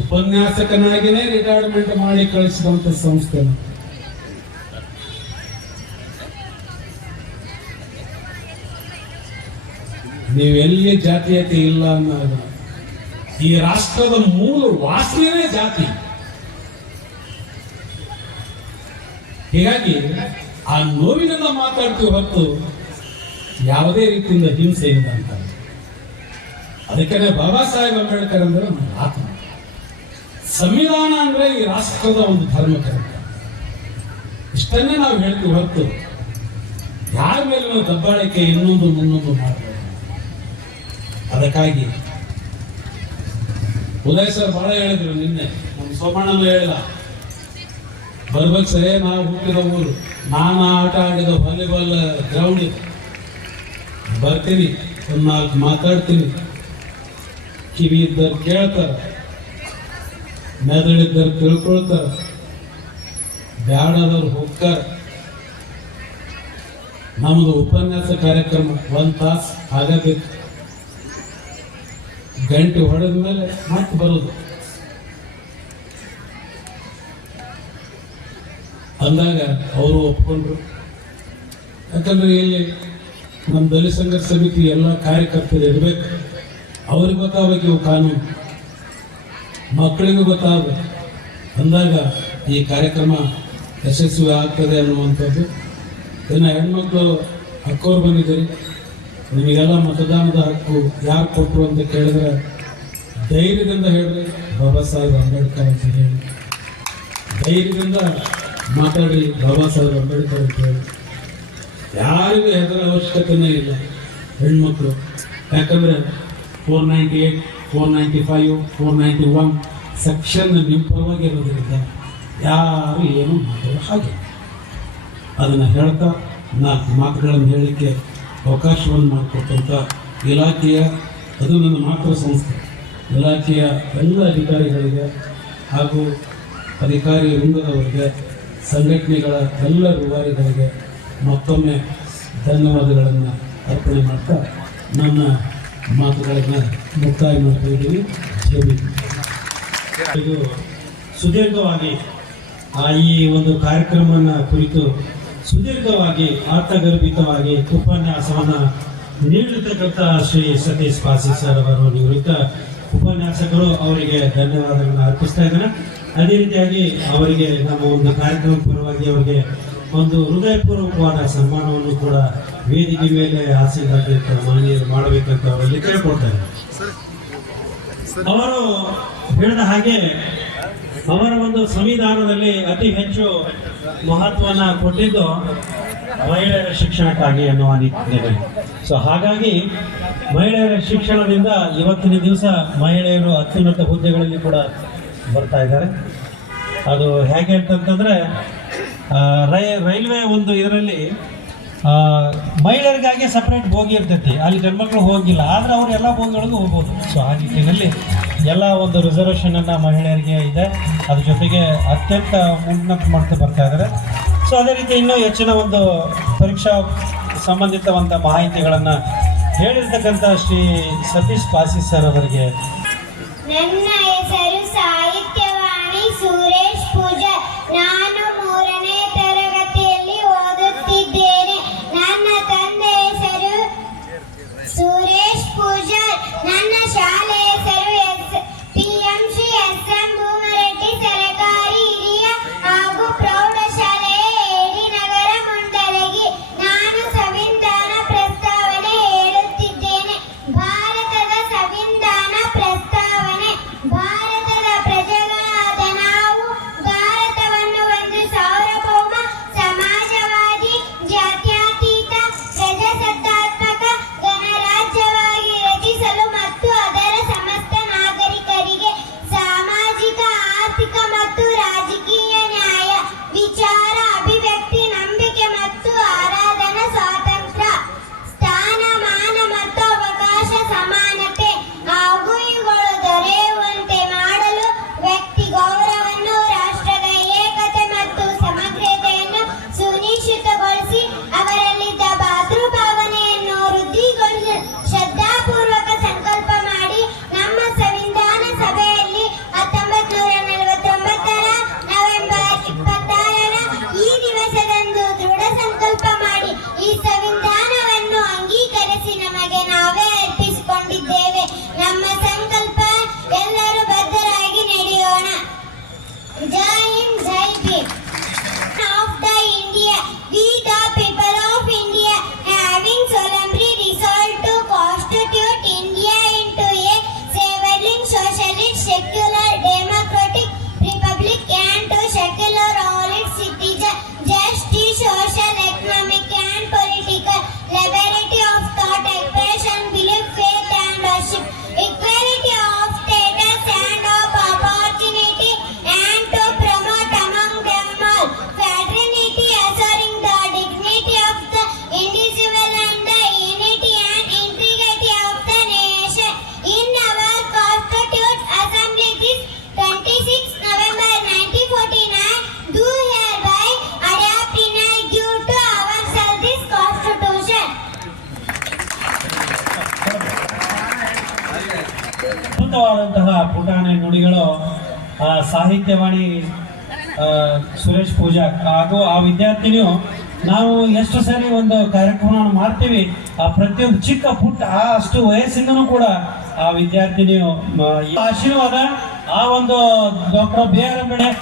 ಉಪನ್ಯಾಸಕನಾಗಿನೇ ರಿಟೈರ್ಮೆಂಟ್ ಮಾಡಿ ಕಳಿಸಿದಂತ ಸಂಸ್ಥೆ. ನೀವೆಲ್ಲಿ ಜಾತೀಯತೆ ಇಲ್ಲ ಅನ್ನೋದು ಈ ರಾಷ್ಟ್ರದ ಮೂಲ ವಾಸನೆಯೇ ಜಾತಿ. ಹೀಗಾಗಿ ಆ ನೋವಿನಿಂದ ಮಾತಾಡ್ತೀವಿ ಹೊತ್ತು ಯಾವುದೇ ರೀತಿಯಿಂದ ಹಿಂಸೆಯಿಂದ ಅಂತ. ಅದಕ್ಕೆ ಬಾಬಾ ಸಾಹೇಬ್ ಅಂಬೇಡ್ಕರ್ ಅಂದ್ರೆ ನಮ್ಮ ಆತ್ಮ. ಸಂವಿಧಾನ ಅಂದ್ರೆ ಈ ರಾಷ್ಟ್ರದ ಒಂದು ಧರ್ಮಕರ್ತ. ಇಷ್ಟನ್ನೇ ನಾವು ಹೇಳ್ತೀವಿ ಹೊತ್ತು ಯಾರ ಮೇಲೆ ನಾವು ದಬ್ಬಾಳಿಕೆ ಇನ್ನೊಂದು ಮುನ್ನೊಂದು ಮಾಡಬೇಕು. ಅದಕ್ಕಾಗಿ ಉದಯ್ ಸರ್ ಬಹಳ ಹೇಳಿದ್ರು ನಿನ್ನೆ, ನಮ್ಮ ಸೋಮಣ್ಣನ ಹೇಳಿಲ್ಲ, ಬರ್ಬೇಕು ಸರಿ ನಾವು ಹುಟ್ಟಿದ ಊರು, ನಾನು ಆಟ ಆಡಿದ ವಾಲಿಬಾಲ್ ಗ್ರೌಂಡ್ ಇದೆ, ಬರ್ತೀನಿ, ಒಂದು 4 ಮಾತಾಡ್ತೀನಿ, ಕಿವಿ ಇದ್ದರು ಕೇಳ್ತಾರ, ಮೆದುಳಿದ್ದರು ತಿಳ್ಕೊಳ್ತಾರ, ಬ್ಯಾಡದವ್ರು ಹೋಗ್ತಾರ. ನಮ್ಮದು ಉಪನ್ಯಾಸ ಕಾರ್ಯಕ್ರಮ 1 ತಾಸು ಆಗಬೇಕು, ಗಂಟೆ ಹೊಡೆದ ಮೇಲೆ ಮತ್ತೆ ಬರೋದು. ಅಂದಾಗ ಅವರು ಒಪ್ಕೊಂಡ್ರು. ಯಾಕಂದ್ರೆ ಇಲ್ಲಿ ನಮ್ಮ ದಲಿತ ಸಂಘರ್ಷ ಸಮಿತಿ ಎಲ್ಲ ಕಾರ್ಯಕರ್ತರು ಇರಬೇಕು, ಅವ್ರಿಗೆ ಗೊತ್ತಾಗಬೇಕು ಇವು ಕಾನೂನು, ಮಕ್ಕಳಿಗೂ ಗೊತ್ತಾಗಬೇಕು. ಅಂದಾಗ ಈ ಕಾರ್ಯಕ್ರಮ ಯಶಸ್ವಿ ಆಗ್ತದೆ ಅನ್ನುವಂಥದ್ದು. ಇನ್ನು ಹೆಣ್ಮಕ್ಳು ಹಕ್ಕವ್ರು ಬಂದಿದ್ದೀರಿ, ನಿಮಗೆಲ್ಲ ಮತದಾನದ ಹಕ್ಕು ಯಾರು ಕೊಟ್ಟರು ಅಂತ ಕೇಳಿದ್ರೆ ಧೈರ್ಯದಿಂದ ಹೇಳ್ರಿ ಬಾಬಾ ಸಾಹೇಬ್ ಅಂಬೇಡ್ಕರ್ ಅಂತ ಹೇಳಿ, ಧೈರ್ಯದಿಂದ ಮಾತಾಡಿ ಬಾಬಾ ಸಾಹೇಬ್ ಅಂಬೇಡ್ಕರ್ ಅಂತ ಹೇಳಿ. ಯಾರಿಗೂ ಹೆದರ ಅವಶ್ಯಕತೆನೇ ಇಲ್ಲ ಹೆಣ್ಮಕ್ಳು. ಯಾಕಂದ್ರೆ 498, 495, 491 ಸೆಕ್ಷನ್ ನಿಮ್ಮ ಪರವಾಗಿ ಇರೋದ್ರಿಂದ ಯಾರು ಏನು ಮಾಡೋದು ಹಾಗೆ. ಅದನ್ನು ಹೇಳ್ತಾ 4 ಮಾತುಗಳನ್ನು ಹೇಳಲಿಕ್ಕೆ ಅವಕಾಶವನ್ನು ಮಾಡಿಕೊಟ್ಟಂಥ ಇಲಾಖೆಯ, ಅದು ನನ್ನ ಮಾತೃ ಸಂಸ್ಥೆ, ಇಲಾಖೆಯ ಎಲ್ಲ ಅಧಿಕಾರಿಗಳಿಗೆ ಹಾಗೂ ಅಧಿಕಾರಿ ವೃಂದದವರಿಗೆ, ಸಂಘಟನೆಗಳ ಎಲ್ಲ ರೂವಾರಿಗಳಿಗೆ ಮತ್ತೊಮ್ಮೆ ಧನ್ಯವಾದಗಳನ್ನು ಅರ್ಪಣೆ ಮಾಡ್ತಾ ನನ್ನ ಮಾತುಗಳನ್ನು ಮುಕ್ತಾಯ ಮಾಡ್ತಾ ಇದ್ದೀವಿ. ಇದು ಸುದೀರ್ಘವಾಗಿ ಈ ಒಂದು ಕಾರ್ಯಕ್ರಮವನ್ನು ಕುರಿತು ಸುದೀರ್ಘವಾಗಿ ಅರ್ಥಗರ್ಭಿತವಾಗಿ ಉಪನ್ಯಾಸವನ್ನು ನೀಡಿರ್ತಕ್ಕಂಥ ಶ್ರೀ ಸತೀಶ್ ಪಾಸಿ ಸರ್ ಅವರು ನಿವೃತ್ತ ಉಪನ್ಯಾಸಕರು, ಅವರಿಗೆ ಧನ್ಯವಾದಗಳನ್ನು ಅರ್ಪಿಸ್ತಾ ಇದ್ದೇನೆ. ಅದೇ ರೀತಿಯಾಗಿ ಅವರಿಗೆ ನಮ್ಮ ಒಂದು ಕಾರ್ಯಕ್ರಮ ಪರವಾಗಿ ಅವರಿಗೆ ಒಂದು ಹೃದಯಪೂರ್ವಕವಾದ ಸನ್ಮಾನವನ್ನು ಕೂಡ ವೇದಿಕೆ ಮೇಲೆ ಆಸೀನರಾಗಿ ಮಾನ್ಯರು ಮಾಡಬೇಕಂತ ಅವರಲ್ಲಿ ಕೇಳ್ಕೊಳ್ತಾರೆ. ಅವರು ಹೇಳಿದ ಹಾಗೆ ಅವರ ಒಂದು ಸಂವಿಧಾನದಲ್ಲಿ ಅತಿ ಹೆಚ್ಚು ಮಹತ್ವನ ಕೊಟ್ಟಿದ್ದು ಮಹಿಳೆಯರ ಶಿಕ್ಷಣಕ್ಕಾಗಿ ಅನ್ನುವ ನಿಟ್ಟಿನಲ್ಲಿ. ಸೊ ಹಾಗಾಗಿ ಮಹಿಳೆಯರ ಶಿಕ್ಷಣದಿಂದ ಇವತ್ತಿನ ದಿವಸ ಮಹಿಳೆಯರು ಅತ್ಯುನ್ನತ ಹುದ್ದೆಗಳಲ್ಲಿ ಕೂಡ ಬರ್ತಾ ಇದ್ದಾರೆ. ಅದು ಹೇಗೆ ಅಂತಂತಂದ್ರೆ ರೈಲ್ವೆ ಒಂದು ಇದರಲ್ಲಿ ಮಹಿಳೆಯರಿಗಾಗಿ ಸಪ್ರೇಟ್ ಬೋಗಿ ಇರ್ತೈತಿ, ಅಲ್ಲಿ ಗಂಡ್ಮಕ್ಳು ಹೋಗಿಲ್ಲ, ಆದರೆ ಅವರು ಎಲ್ಲ ಬೋಗಿಗಳಿಗೂ ಹೋಗ್ಬೋದು. ಸೊ ಆ ನಿಟ್ಟಿನಲ್ಲಿ ಎಲ್ಲ ಒಂದು ರಿಸರ್ವೇಷನನ್ನು ಮಹಿಳೆಯರಿಗೆ ಇದೆ, ಅದ್ರ ಜೊತೆಗೆ ಅತ್ಯಂತ ಉನ್ನತ ಮಾಡ್ತಾ ಬರ್ತಾ ಇದ್ದಾರೆ. ಸೊ ಅದೇ ರೀತಿ ಇನ್ನೂ ಹೆಚ್ಚಿನ ಒಂದು ಪರೀಕ್ಷಾ ಸಂಬಂಧಿತವಂಥ ಮಾಹಿತಿಗಳನ್ನು ಹೇಳಿರ್ತಕ್ಕಂಥ ಶ್ರೀ ಸತೀಶ್ ಪಾಸಿ ಸರ್ ಅವರಿಗೆ. ನನ್ನ ಹೆಸರು ಸಾಹಿತ್ಯವಾಣಿ ಸುರೇಶ್ ಪೂಜಾರ್. ನಾನು 3ನೇ ತರಗತಿಯಲ್ಲಿ ಓದುತ್ತಿದ್ದೇನೆ. ನನ್ನ ತಂದೆ ಹೆಸರು ಸುರೇಶ್ ಪೂಜಾರ್. ನನ್ನ ಶಾಲೆ ಹೆಸರು PMC SM ಭೂಮರೆಡ್ಡಿ ಸರಕಾರಿ ಹಿರಿಯ ಹಾಗೂ ಪ್ರೌಢಶಾಲೆಯ ಏಡಿ ನಗರ ಮುಂಡಲಗಿ. ನಾನು ಸಂವಿಧಾನ ಪ್ರಸ್ತಾವನೆ ಹೇಳುತ್ತಿದ್ದೇನೆ. ಭಾರತದ ಸಂವಿಧಾನ ಪ್ರಸ್ತಾವನೆ ಅದ್ಭುತವಾದಂತಹ ಪುಟಾಣಿ ನುಡಿಗಳು ಸಾಹಿತ್ಯವಾಣಿ ಸುರೇಶ್ ಪೂಜಾ ಹಾಗೂ ಆ ವಿದ್ಯಾರ್ಥಿನಿಯು ನಾವು ಎಷ್ಟು ಸರಿ ಒಂದು ಕಾರ್ಯಕ್ರಮವನ್ನು ಮಾಡ್ತೀವಿ, ಆ ಪ್ರತಿಯೊಂದು ಚಿಕ್ಕ ಪುಟ್ಟ ಅಷ್ಟು ವಯಸ್ಸಿಂದನೂ ಕೂಡ ಆ ವಿದ್ಯಾರ್ಥಿನಿಯು ಆಶೀರ್ವಾದ ಆ ಒಂದು ಡಾಕ್ಟರ್ ಬಿ ಆರ್ ಅಂಬೇಡ್ಕರ್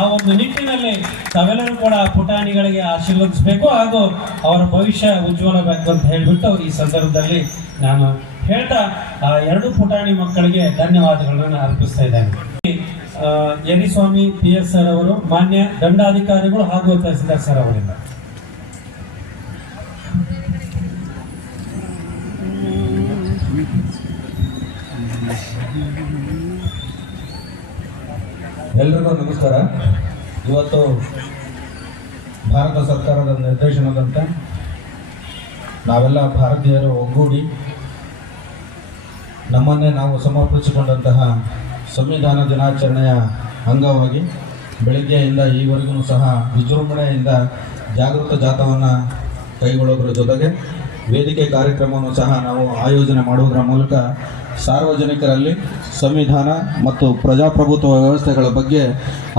ಆ ಒಂದು ನಿಟ್ಟಿನಲ್ಲಿ ತಾವೆಲ್ಲರೂ ಕೂಡ ಪುಟಾಣಿಗಳಿಗೆ ಆಶೀರ್ವದಿಸಬೇಕು ಹಾಗೂ ಅವರ ಭವಿಷ್ಯ ಉಜ್ವಲಬೇಕು ಅಂತ ಹೇಳಿಬಿಟ್ಟು ಈ ಸಂದರ್ಭದಲ್ಲಿ ನಾನು ಹೇಳ್ತಾ ಆ ಎರಡು ಪುಟಾಣಿ ಮಕ್ಕಳಿಗೆ ಧನ್ಯವಾದಗಳನ್ನು ಅರ್ಪಿಸ್ತಾ ಇದ್ದೇನೆ. ಯರಿಸ್ವಾಮಿ PS ಸರ್ ಅವರು, ಮಾನ್ಯ ದಂಡಾಧಿಕಾರಿಗಳು ಹಾಗೂ ತಹಸೀಲ್ದಾರ್ ಸರ್ ಅವರಿಂದ. ಎಲ್ರಿಗೂ ನಮಸ್ಕಾರ. ಇವತ್ತು ಭಾರತ ಸರ್ಕಾರದ ನಿರ್ದೇಶನದಂತೆ ನಾವೆಲ್ಲ ಭಾರತೀಯರು ಒಗ್ಗೂಡಿ ನಮ್ಮನ್ನೇ ನಾವು ಸಮರ್ಪಿಸಿಕೊಂಡಂತಹ ಸಂವಿಧಾನ ದಿನಾಚರಣೆಯ ಅಂಗವಾಗಿ ಬೆಳಗ್ಗೆಯಿಂದ ಈವರೆಗೂ ಸಹ ವಿಜೃಂಭಣೆಯಿಂದ ಜಾಗೃತ ಜಾಥಾವನ್ನು ಕೈಗೊಳ್ಳೋದ್ರ ಜೊತೆಗೆ ವೇದಿಕೆ ಕಾರ್ಯಕ್ರಮವನ್ನು ಸಹ ನಾವು ಆಯೋಜನೆ ಮಾಡುವುದರ ಮೂಲಕ ಸಾರ್ವಜನಿಕರಲ್ಲಿ ಸಂವಿಧಾನ ಮತ್ತು ಪ್ರಜಾಪ್ರಭುತ್ವ ವ್ಯವಸ್ಥೆಗಳ ಬಗ್ಗೆ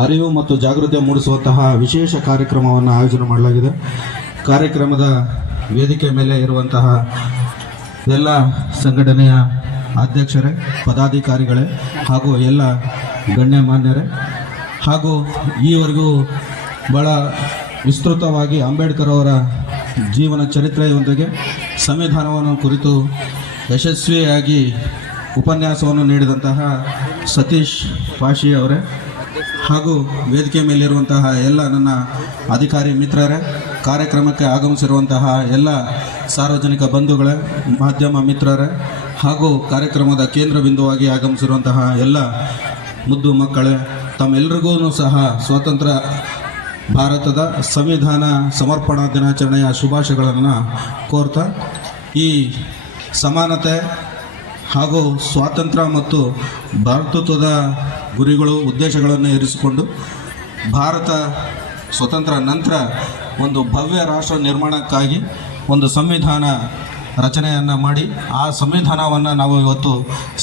ಅರಿವು ಮತ್ತು ಜಾಗೃತಿ ಮೂಡಿಸುವಂತಹ ವಿಶೇಷ ಕಾರ್ಯಕ್ರಮವನ್ನು ಆಯೋಜನೆ ಮಾಡಲಾಗಿದೆ. ಕಾರ್ಯಕ್ರಮದ ವೇದಿಕೆ ಮೇಲೆ ಇರುವಂತಹ ಎಲ್ಲ ಸಂಘಟನೆಯ ಅಧ್ಯಕ್ಷರೇ, ಪದಾಧಿಕಾರಿಗಳೇ ಹಾಗೂ ಎಲ್ಲ ಗಣ್ಯಮಾನ್ಯರೇ ಹಾಗೂ ಈವರೆಗೂ ಭಾಳ ವಿಸ್ತೃತವಾಗಿ ಅಂಬೇಡ್ಕರ್ ಅವರ ಜೀವನ ಚರಿತ್ರೆಯೊಂದಿಗೆ ಸಂವಿಧಾನವನ್ನು ಕುರಿತು ಯಶಸ್ವಿಯಾಗಿ ಉಪನ್ಯಾಸವನ್ನು ನೀಡಿದಂತಹ ಸತೀಶ್ ಪಾಶಿ ಅವರೇ ಹಾಗೂ ವೇದಿಕೆ ಮೇಲಿರುವಂತಹ ಎಲ್ಲ ನನ್ನ ಅಧಿಕಾರಿ ಮಿತ್ರರೇ, ಕಾರ್ಯಕ್ರಮಕ್ಕೆ ಆಗಮಿಸಿರುವಂತಹ ಎಲ್ಲ ಸಾರ್ವಜನಿಕ ಬಂಧುಗಳೇ, ಮಾಧ್ಯಮ ಮಿತ್ರರೇ ಹಾಗೂ ಕಾರ್ಯಕ್ರಮದ ಕೇಂದ್ರ ಬಿಂದುವಾಗಿ ಆಗಮಿಸಿರುವಂತಹ ಎಲ್ಲ ಮುದ್ದು ಮಕ್ಕಳೇ, ತಮ್ಮೆಲ್ಲರಿಗೂ ಸಹ ಸ್ವಾತಂತ್ರ್ಯ ಭಾರತದ ಸಂವಿಧಾನ ಸಮರ್ಪಣಾ ದಿನಾಚರಣೆಯ ಶುಭಾಶಯಗಳನ್ನು ಕೋರ್ತಾ, ಈ ಸಮಾನತೆ ಹಾಗೂ ಸ್ವಾತಂತ್ರ್ಯ ಮತ್ತು ಭಾರತತ್ವದ ಗುರಿಗಳು ಉದ್ದೇಶಗಳನ್ನು ಇರಿಸಿಕೊಂಡು ಭಾರತ ಸ್ವತಂತ್ರ ನಂತರ ಒಂದು ಭವ್ಯ ರಾಷ್ಟ್ರ ನಿರ್ಮಾಣಕ್ಕಾಗಿ ಒಂದು ಸಂವಿಧಾನ ರಚನೆಯನ್ನು ಮಾಡಿ ಆ ಸಂವಿಧಾನವನ್ನು ನಾವು ಇವತ್ತು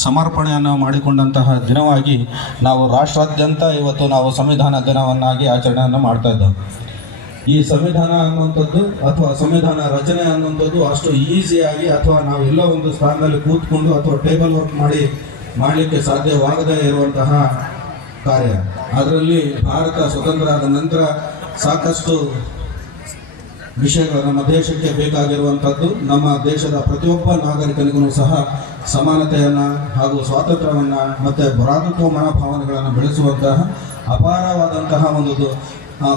ಸಮರ್ಪಣೆಯನ್ನು ಮಾಡಿಕೊಂಡಂತಹ ದಿನವಾಗಿ ನಾವು ರಾಷ್ಟ್ರಾದ್ಯಂತ ಇವತ್ತು ನಾವು ಸಂವಿಧಾನ ದಿನವನ್ನಾಗಿ ಆಚರಣೆಯನ್ನು ಮಾಡ್ತಾ ಇದ್ದೇವೆ. ಈ ಸಂವಿಧಾನ ಅನ್ನುವಂಥದ್ದು ಅಥವಾ ಸಂವಿಧಾನ ರಚನೆ ಅನ್ನುವಂಥದ್ದು ಅಷ್ಟು ಈಸಿಯಾಗಿ ಅಥವಾ ನಾವು ಎಲ್ಲ ಒಂದು ಸ್ಥಾನದಲ್ಲಿ ಕೂತ್ಕೊಂಡು ಅಥವಾ ಟೇಬಲ್ ವರ್ಕ್ ಮಾಡಲಿಕ್ಕೆ ಸಾಧ್ಯವಾಗದೇ ಇರುವಂತಹ ಕಾರ್ಯ. ಅದರಲ್ಲಿ ಭಾರತ ಸ್ವತಂತ್ರ ಆದ ನಂತರ ಸಾಕಷ್ಟು ವಿಷಯಗಳು ನಮ್ಮ ದೇಶಕ್ಕೆ ಬೇಕಾಗಿರುವಂಥದ್ದು, ನಮ್ಮ ದೇಶದ ಪ್ರತಿಯೊಬ್ಬ ನಾಗರಿಕನಿಗೂ ಸಹ ಸಮಾನತೆಯನ್ನು ಹಾಗೂ ಸ್ವಾತಂತ್ರ್ಯವನ್ನು ಮತ್ತು ಭ್ರಾತೃತ್ವ ಮನೋಭಾವನೆಗಳನ್ನು ಬೆಳೆಸುವಂತಹ ಅಪಾರವಾದಂತಹ ಒಂದು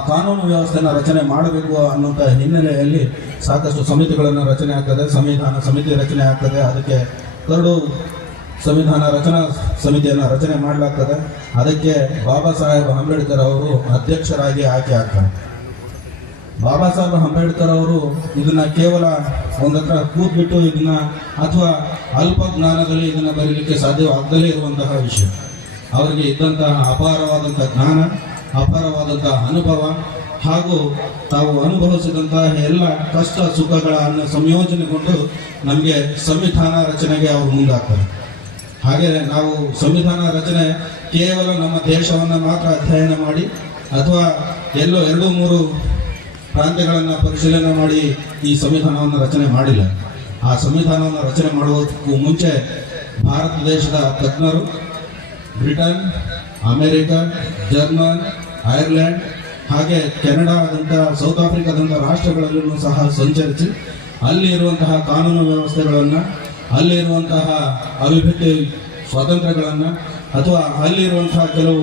ಕಾನೂನು ವ್ಯವಸ್ಥೆಯನ್ನು ರಚನೆ ಮಾಡಬೇಕು ಅನ್ನುವಂಥ ಹಿನ್ನೆಲೆಯಲ್ಲಿ ಸಾಕಷ್ಟು ಸಮಿತಿಗಳನ್ನು ರಚನೆ ಆಗ್ತದೆ, ಸಂವಿಧಾನ ಸಮಿತಿ ರಚನೆ ಆಗ್ತದೆ. ಅದಕ್ಕೆ ಕರಡು ಸಂವಿಧಾನ ರಚನಾ ಸಮಿತಿಯನ್ನು ರಚನೆ ಮಾಡಲಾಗ್ತದೆ. ಅದಕ್ಕೆ ಬಾಬಾ ಸಾಹೇಬ್ ಅಂಬೇಡ್ಕರ್ ಅವರು ಅಧ್ಯಕ್ಷರಾಗಿ ಆಯ್ಕೆ ಆಗ್ತಾರೆ. ಬಾಬಾ ಸಾಹೇಬ್ ಅಂಬೇಡ್ಕರ್ ಅವರು ಇದನ್ನ ಕೇವಲ ಒಂದತ್ರ ಕೂತ್ಬಿಟ್ಟು ಇದನ್ನ ಅಥವಾ ಅಲ್ಪ ಜ್ಞಾನದಲ್ಲಿ ಇದನ್ನ ಬರೀಲಿಕ್ಕೆ ಸಾಧ್ಯವಾಗದಲೇ ಇರುವಂತಹ ವಿಷಯ. ಅವರಿಗೆ ಇದ್ದಂತಹ ಅಪಾರವಾದಂತಹ ಜ್ಞಾನ, ಅಪಾರವಾದಂತಹ ಅನುಭವ ಹಾಗೂ ತಾವು ಅನುಭವಿಸಿದಂತಹ ಎಲ್ಲ ಕಷ್ಟ ಸುಖಗಳನ್ನು ಸಂಯೋಜನೆಗೊಂಡು ನಮಗೆ ಸಂವಿಧಾನ ರಚನೆಗೆ ಅವರು ಮುಂದಾಗ್ತಾರೆ. ಹಾಗೆ ನಾವು ಸಂವಿಧಾನ ರಚನೆ ಕೇವಲ ನಮ್ಮ ದೇಶವನ್ನು ಮಾತ್ರ ಅಧ್ಯಯನ ಮಾಡಿ ಅಥವಾ ಎಲ್ಲೋ 2-3 ಪ್ರಾಂತ್ಯಗಳನ್ನು ಪರಿಶೀಲನೆ ಮಾಡಿ ಈ ಸಂವಿಧಾನವನ್ನು ರಚನೆ ಮಾಡಿಲ್ಲ. ಆ ಸಂವಿಧಾನವನ್ನು ರಚನೆ ಮಾಡುವುದಕ್ಕೂ ಮುಂಚೆ ಭಾರತ ದೇಶದ ತಜ್ಞರು ಬ್ರಿಟನ್, ಅಮೆರಿಕ, ಜರ್ಮನ್, ಐರ್ಲೆಂಡ್ ಹಾಗೆ ಕೆನಡಾದಂಥ, ಸೌತ್ ಆಫ್ರಿಕಾದಂಥ ರಾಷ್ಟ್ರಗಳಲ್ಲೂ ಸಹ ಸಂಚರಿಸಿ ಅಲ್ಲಿ ಇರುವಂತಹ ಕಾನೂನು ವ್ಯವಸ್ಥೆಗಳನ್ನು, ಅಲ್ಲಿರುವಂತಹ ಅಭಿವ್ಯಕ್ತಿ ಸ್ವಾತಂತ್ರ್ಯಗಳನ್ನು ಅಥವಾ ಅಲ್ಲಿರುವಂತಹ ಕೆಲವು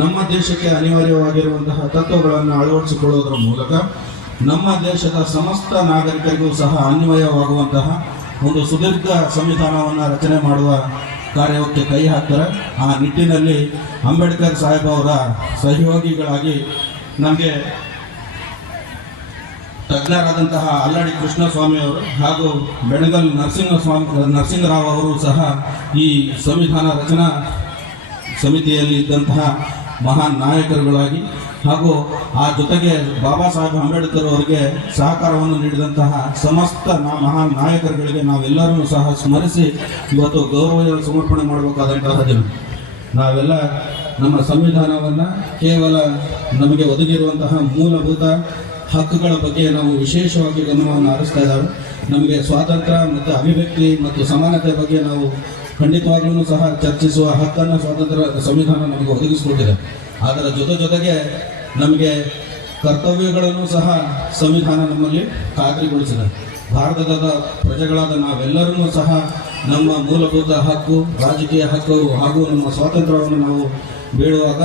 ನಮ್ಮ ದೇಶಕ್ಕೆ ಅನಿವಾರ್ಯವಾಗಿರುವಂತಹ ತತ್ವಗಳನ್ನು ಅಳವಡಿಸಿಕೊಳ್ಳುವುದರ ಮೂಲಕ ನಮ್ಮ ದೇಶದ ಸಮಸ್ತ ನಾಗರಿಕರಿಗೂ ಸಹ ಅನ್ವಯವಾಗುವಂತಹ ಒಂದು ಸುದೀರ್ಘ ಸಂವಿಧಾನವನ್ನು ರಚನೆ ಮಾಡುವ ಕಾರ್ಯಕ್ಕೆ ಕೈ ಹಾಕ್ತಾರೆ. ಆ ನಿಟ್ಟಿನಲ್ಲಿ ಅಂಬೇಡ್ಕರ್ ಸಾಹೇಬ್ ಅವರ ಸಹಯೋಗಿಗಳಾಗಿ ನಮಗೆ ತಜ್ಞರಾದಂತಹ ಅಲ್ಲಾಡಿ ಕೃಷ್ಣಸ್ವಾಮಿ ಅವರು ಹಾಗೂ ಬೆಣಗಲ್ ನರಸಿಂಗರಾವ್ ಅವರು ಸಹ ಈ ಸಂವಿಧಾನ ರಚನಾ ಸಮಿತಿಯಲ್ಲಿ ಇದ್ದಂತಹ ಮಹಾನ್ ನಾಯಕರುಗಳಾಗಿ ಹಾಗೂ ಆ ಜೊತೆಗೆ ಬಾಬಾ ಸಾಹೇಬ್ ಅಂಬೇಡ್ಕರ್ ಅವರಿಗೆ ಸಹಕಾರವನ್ನು ನೀಡಿದಂತಹ ಸಮಸ್ತ ಮಹಾನ್ ನಾಯಕರುಗಳಿಗೆ ನಾವೆಲ್ಲರೂ ಸಹ ಸ್ಮರಿಸಿ ಇವತ್ತು ಗೌರವ ಸಮರ್ಪಣೆ ಮಾಡಬೇಕಾದಂತಹ ದಿನ. ನಾವೆಲ್ಲ ನಮ್ಮ ಸಂವಿಧಾನವನ್ನು ಕೇವಲ ನಮಗೆ ಒದಗಿರುವಂತಹ ಮೂಲಭೂತ ಹಕ್ಕುಗಳ ಬಗ್ಗೆ ನಾವು ವಿಶೇಷವಾಗಿ ಗಮನವನ್ನು ಹರಿಸ್ತಾ ಇದ್ದಾವೆ. ನಮಗೆ ಸ್ವಾತಂತ್ರ್ಯ ಮತ್ತು ಅಭಿವ್ಯಕ್ತಿ ಮತ್ತು ಸಮಾನತೆ ಬಗ್ಗೆ ನಾವು ಖಂಡಿತವಾಗ್ಲೂ ಸಹ ಚರ್ಚಿಸುವ ಹಕ್ಕನ್ನು ಸ್ವಾತಂತ್ರ್ಯ ಸಂವಿಧಾನ ನಮಗೆ ಒದಗಿಸಿಕೊಟ್ಟಿದೆ. ಅದರ ಜೊತೆಗೆ ನಮಗೆ ಕರ್ತವ್ಯಗಳನ್ನು ಸಹ ಸಂವಿಧಾನ ನಮ್ಮಲ್ಲಿ ಖಾತ್ರಿಗೊಳಿಸಿದೆ. ಭಾರತದ ಪ್ರಜೆಗಳಾದ ನಾವೆಲ್ಲರೂ ಸಹ ನಮ್ಮ ಮೂಲಭೂತ ಹಕ್ಕು, ರಾಜಕೀಯ ಹಕ್ಕು ಹಾಗೂ ನಮ್ಮ ಸ್ವಾತಂತ್ರ್ಯವನ್ನು ನಾವು ಬೇಡುವಾಗ